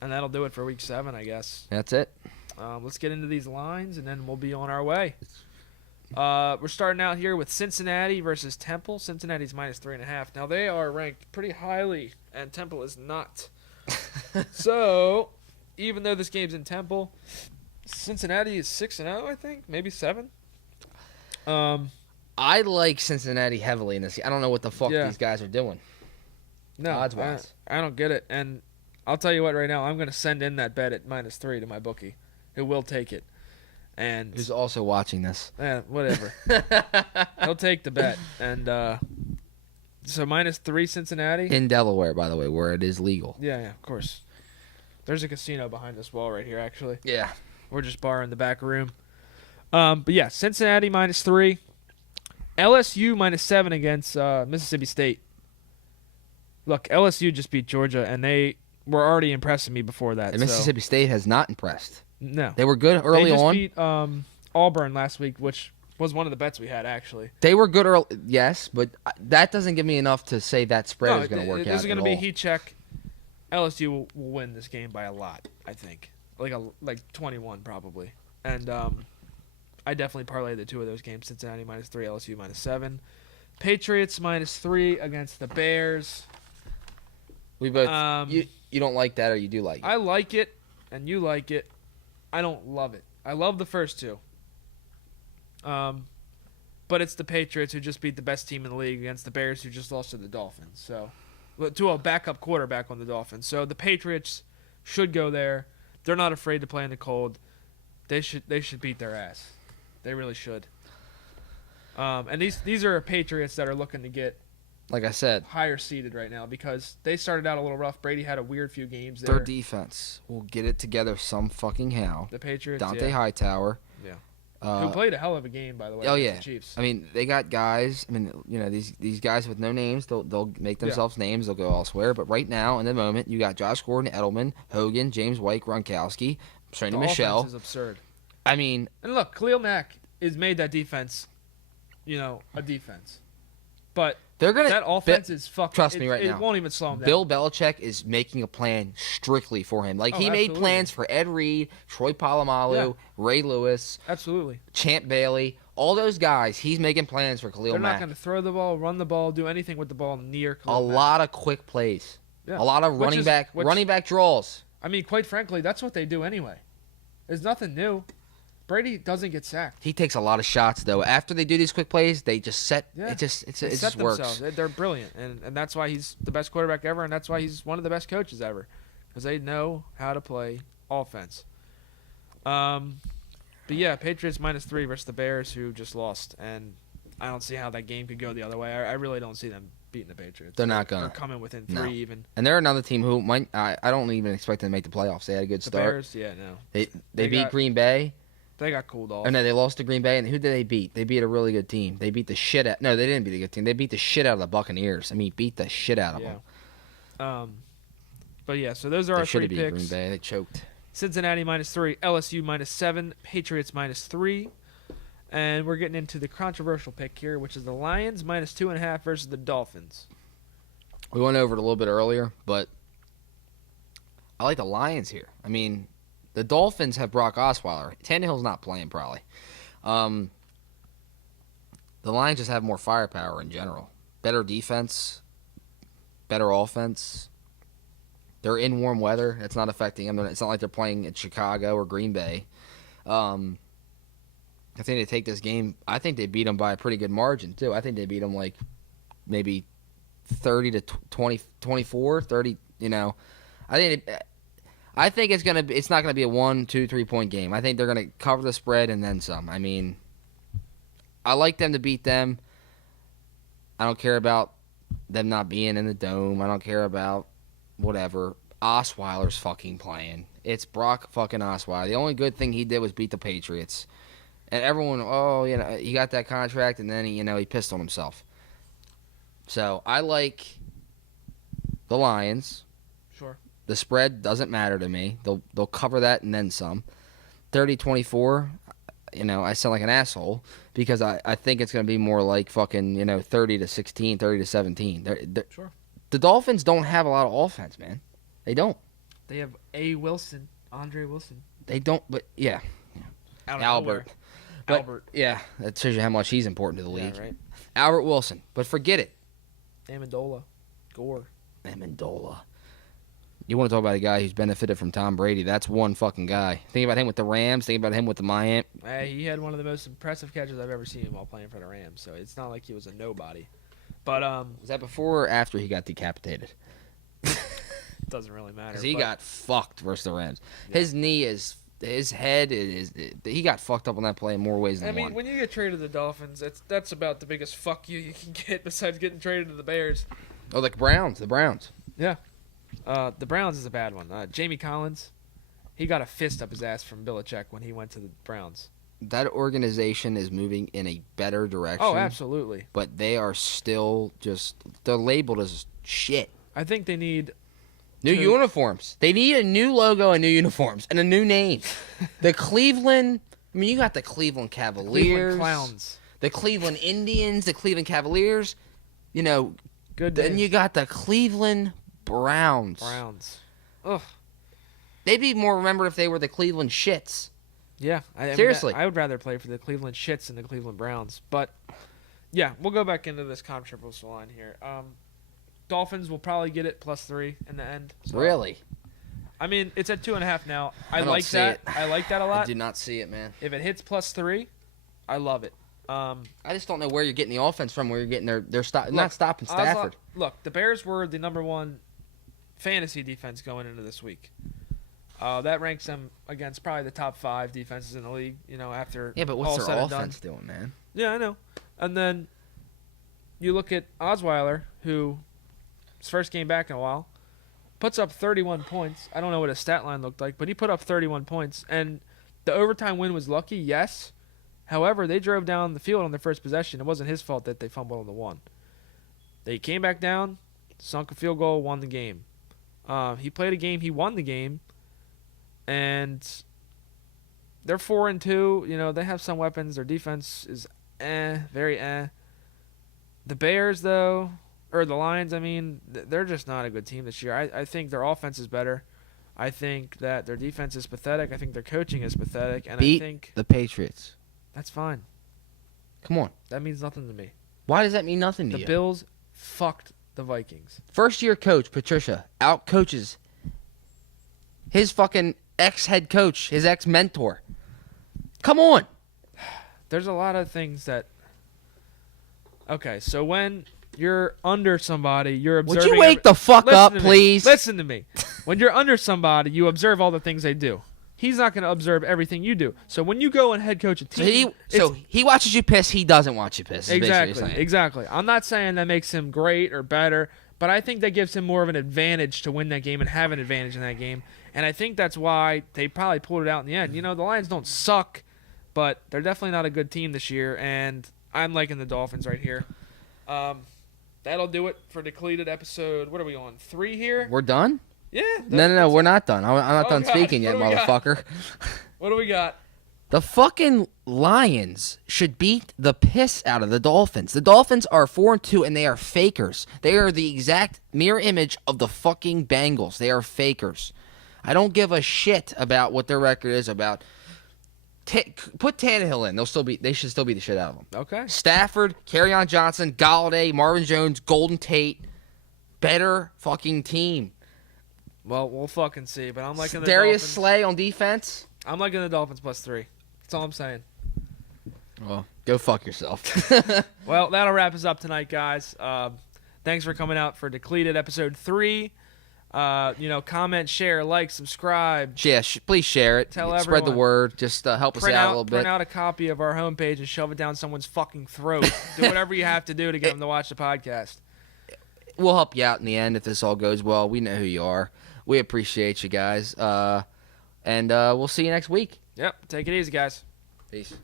And that'll do it for Week 7, I guess. that's it. Let's get into these lines, and then we'll be on our way. We're starting out here with Cincinnati versus Temple. Cincinnati's -3.5. Now, they are ranked pretty highly, and Temple is not. So, even though this game's in Temple, Cincinnati is 6-0, I think, maybe 7. I like Cincinnati heavily in this. I don't know what the fuck Yeah. these guys are doing. No, Odds-wise. I don't get it. And I'll tell you what, right now, I'm going to send in that bet at -3 to my bookie, who will take it. And Who's also watching this? whatever. He'll take the bet. And so -3 Cincinnati. In Delaware, by the way, where it is legal. Yeah, of course. There's a casino behind this wall right here, actually. Yeah. We're just borrowing the back room. But yeah, Cincinnati -3. LSU -7 against Mississippi State. Look, LSU just beat Georgia, and they were already impressing me before that. And Mississippi State has not impressed. No. They were good early They just on. beat Auburn last week, which was one of the bets we had, actually. They were good early, yes, but that doesn't give me enough to say that spread is going to work out. This is going to be a all. heat check. LSU will win this game by a lot, I think. Like 21 probably. And I definitely parlayed the two of those games. Cincinnati -3, LSU -7. Patriots -3 against the Bears. We both. You don't like that, or you do like it? I like it, and you like it. I don't love it. I love the first two. But it's the Patriots who just beat the best team in the league against the Bears who just lost to the Dolphins. So, to a backup quarterback on the Dolphins. So the Patriots should go there. They're not afraid to play in the cold. They should beat their ass. They really should. And these are Patriots that are looking to get, like I said, higher seeded right now because they started out a little rough. Brady had a weird few games there. their defense will get it together some fucking how. The Patriots, Dante yeah. Hightower. Yeah. Uh, Who played a hell of a game, by the way. Oh, against yeah. the Chiefs. I mean, they got guys. I mean, these guys with no names, they'll make themselves names. They'll go elsewhere. But right now, in the moment, you got Josh Gordon, Edelman, Hogan, James White, Gronkowski, Sonny The Michel. offense is absurd. I mean, And look, Khalil Mack has made that defense, a defense. But they're gonna. that offense is fucking. Trust me right it now. It won't even slow him down. Bill Belichick is making a plan strictly for him. Like, Oh, he made absolutely. plans for Ed Reed, Troy Polamalu, Yeah. Ray Lewis, Absolutely. Champ Bailey, all those guys. He's making plans for Khalil They're not Mack. going to throw the ball, run the ball, do anything with the ball near A Khalil Mack. lot of quick plays. Yeah. A lot of Which running back draws. I mean, quite frankly, that's what they do anyway. There's nothing new. Brady doesn't get sacked. He takes a lot of shots though. After they do these quick plays, they just set. Yeah. It just They set works. themselves. They're brilliant, and that's why he's the best quarterback ever, and that's why he's one of the best coaches ever, because they know how to play offense. But yeah, Patriots -3 versus the Bears, who just lost, and I don't see how that game could go the other way. I really don't see them beating the Patriots. They're not gonna. They're coming within No. 3 even. And they're another team who might. I don't even expect them to make the playoffs. They had a good The start. Bears, yeah, no, They They beat got- Green Bay. they got cooled off. Oh no, they lost to Green Bay. And who did they beat? They beat a really good team. They beat the shit out. No, they didn't beat a good team. They beat the shit out of the Buccaneers. I mean, beat the shit out of them. But yeah, so those are They our should 3 have beat picks. Green Bay. They choked. Cincinnati -3, LSU -7, Patriots -3. And we're getting into the controversial pick here, which is the Lions -2.5 versus the Dolphins. We went over it a little bit earlier, but I like the Lions here. I mean, the Dolphins have Brock Osweiler. Tannehill's not playing probably. The Lions just have more firepower in general. Better defense, better offense. They're in warm weather. It's not affecting them. It's not like they're playing in Chicago or Green Bay. I think they take this game. I think they beat them by a pretty good margin, too. I think they beat them like maybe 30 to 20, 24, 30, I think it's not gonna be a 1, 2, 3 point game. I think they're gonna cover the spread and then some. I mean, I like them to beat them. I don't care about them not being in the dome. I don't care about whatever. Osweiler's fucking playing. It's Brock fucking Osweiler. The only good thing he did was beat the Patriots. And everyone, he got that contract and then he pissed on himself. So I like the Lions. Sure. The spread doesn't matter to me. They'll cover that and then some. 30-24, I sound like an asshole because I think it's going to be more like fucking, 30-16, 30-17. Sure. The Dolphins don't have a lot of offense, man. They don't. They have Andre Wilson. They don't, but yeah. Out of Albert. nowhere. But, Albert. Yeah, that shows you how much he's important to the league. Yeah, right. Albert Wilson. But forget it. Amendola. Gore. Amendola. You want to talk about a guy who's benefited from Tom Brady. That's one fucking guy. Think about him with the Rams. Think about him with the Miami. He had one of the most impressive catches I've ever seen while playing for the Rams, so it's not like he was a nobody. But Was that before or after he got decapitated? it doesn't really matter. Because he but got fucked versus the Rams. Yeah. His knee is his head he got fucked up on that play in more ways than I mean, one. when you get traded to the Dolphins, that's about the biggest fuck you can get besides getting traded to the Bears. Oh, the Browns. Yeah. The Browns is a bad one. Jamie Collins, he got a fist up his ass from Belichick when he went to the Browns. That organization is moving in a better direction. Oh, absolutely. But they are still they're labeled as shit. I think they need New uniforms. They need a new logo and new uniforms and a new name. The Cleveland, I mean, you got the Cleveland Cavaliers. Cleveland Clowns. The Cleveland Indians, the Cleveland Cavaliers. You know, Good then names. you got the Cleveland Browns. Ugh. They'd be more remembered if they were the Cleveland Shits. Yeah. I Seriously. mean, I would rather play for the Cleveland Shits than the Cleveland Browns. But, yeah, we'll go back into this controversial line here. Dolphins will probably get it +3 in the end. So, Really? I mean, it's at 2.5 now. I don't like see that. it. I like that a I lot. do not see it, man. If it hits +3, I love it. I just don't know where you're getting the offense from, where you're getting their Look, not stopping Stafford. Look, the Bears were the #1 fantasy defense going into this week. That ranks them against probably the top 5 defenses in the league, after Yeah, but all what's said their and done. offense doing, man? Yeah, I know. And then you look at Osweiler, who his first game back in a while, puts up 31 points. I don't know what his stat line looked like, but he put up 31 points. And the overtime win was lucky, yes. However, they drove down the field on their first possession. It wasn't his fault that they fumbled on the one. They came back down, sunk a field goal, won the game. He played a game, he won the game, and they're 4-2. They have some weapons. Their defense is very. The Bears, though, or the Lions, I mean, they're just not a good team this year. I think their offense is better. I think that their defense is pathetic. I think their coaching is pathetic, and Beat I think the Patriots. that's fine. Come on. That means nothing to me. Why does that mean nothing to The you? Bills fucked the Vikings. First-year coach Patricia out-coaches his fucking ex-head coach, his ex-mentor. Come on. There's a lot of things that. Okay, so when you're under somebody, you're observing. Would you wake the fuck Listen up, to me. please? Listen to me. When you're under somebody, you observe all the things they do. He's not going to observe everything you do. So when you go and head coach a team, So he watches you piss. He doesn't watch you piss. is basically what you're exactly, saying. exactly. I'm not saying that makes him great or better, but I think that gives him more of an advantage to win that game and have an advantage in that game. And I think that's why they probably pulled it out in the end. The Lions don't suck, but they're definitely not a good team this year. And I'm liking the Dolphins right here. That'll do it for Decleated episode. What are we on? 3 here? We're done? Yeah. No, we're not done. I'm not Oh, done God. speaking yet, What do we got? motherfucker. What do we got? The fucking Lions should beat the piss out of the Dolphins. The Dolphins are 4-2 and they are fakers. They are the exact mirror image of the fucking Bengals. They are fakers. I don't give a shit about what their record is about. Put Tannehill in. They should still beat the shit out of them. Okay. Stafford, Kerryon Johnson, Galladay, Marvin Jones, Golden Tate. Better fucking team. Well, we'll fucking see. But I'm liking the Darius Dolphins. Slay on defense. I'm liking the Dolphins +3. That's all I'm saying. Well, go fuck yourself. Well, that'll wrap us up tonight, guys. Thanks for coming out for Decleated episode 3. Comment, share, like, subscribe. Yeah, please share it. Tell Spread the everyone. word. Just help us out a little bit. Print out a copy of our homepage and shove it down someone's fucking throat. Do whatever you have to do to get them to watch the podcast. We'll help you out in the end if this all goes well. We know who you are. We appreciate you guys. And we'll see you next week. Yep. Take it easy, guys. Peace.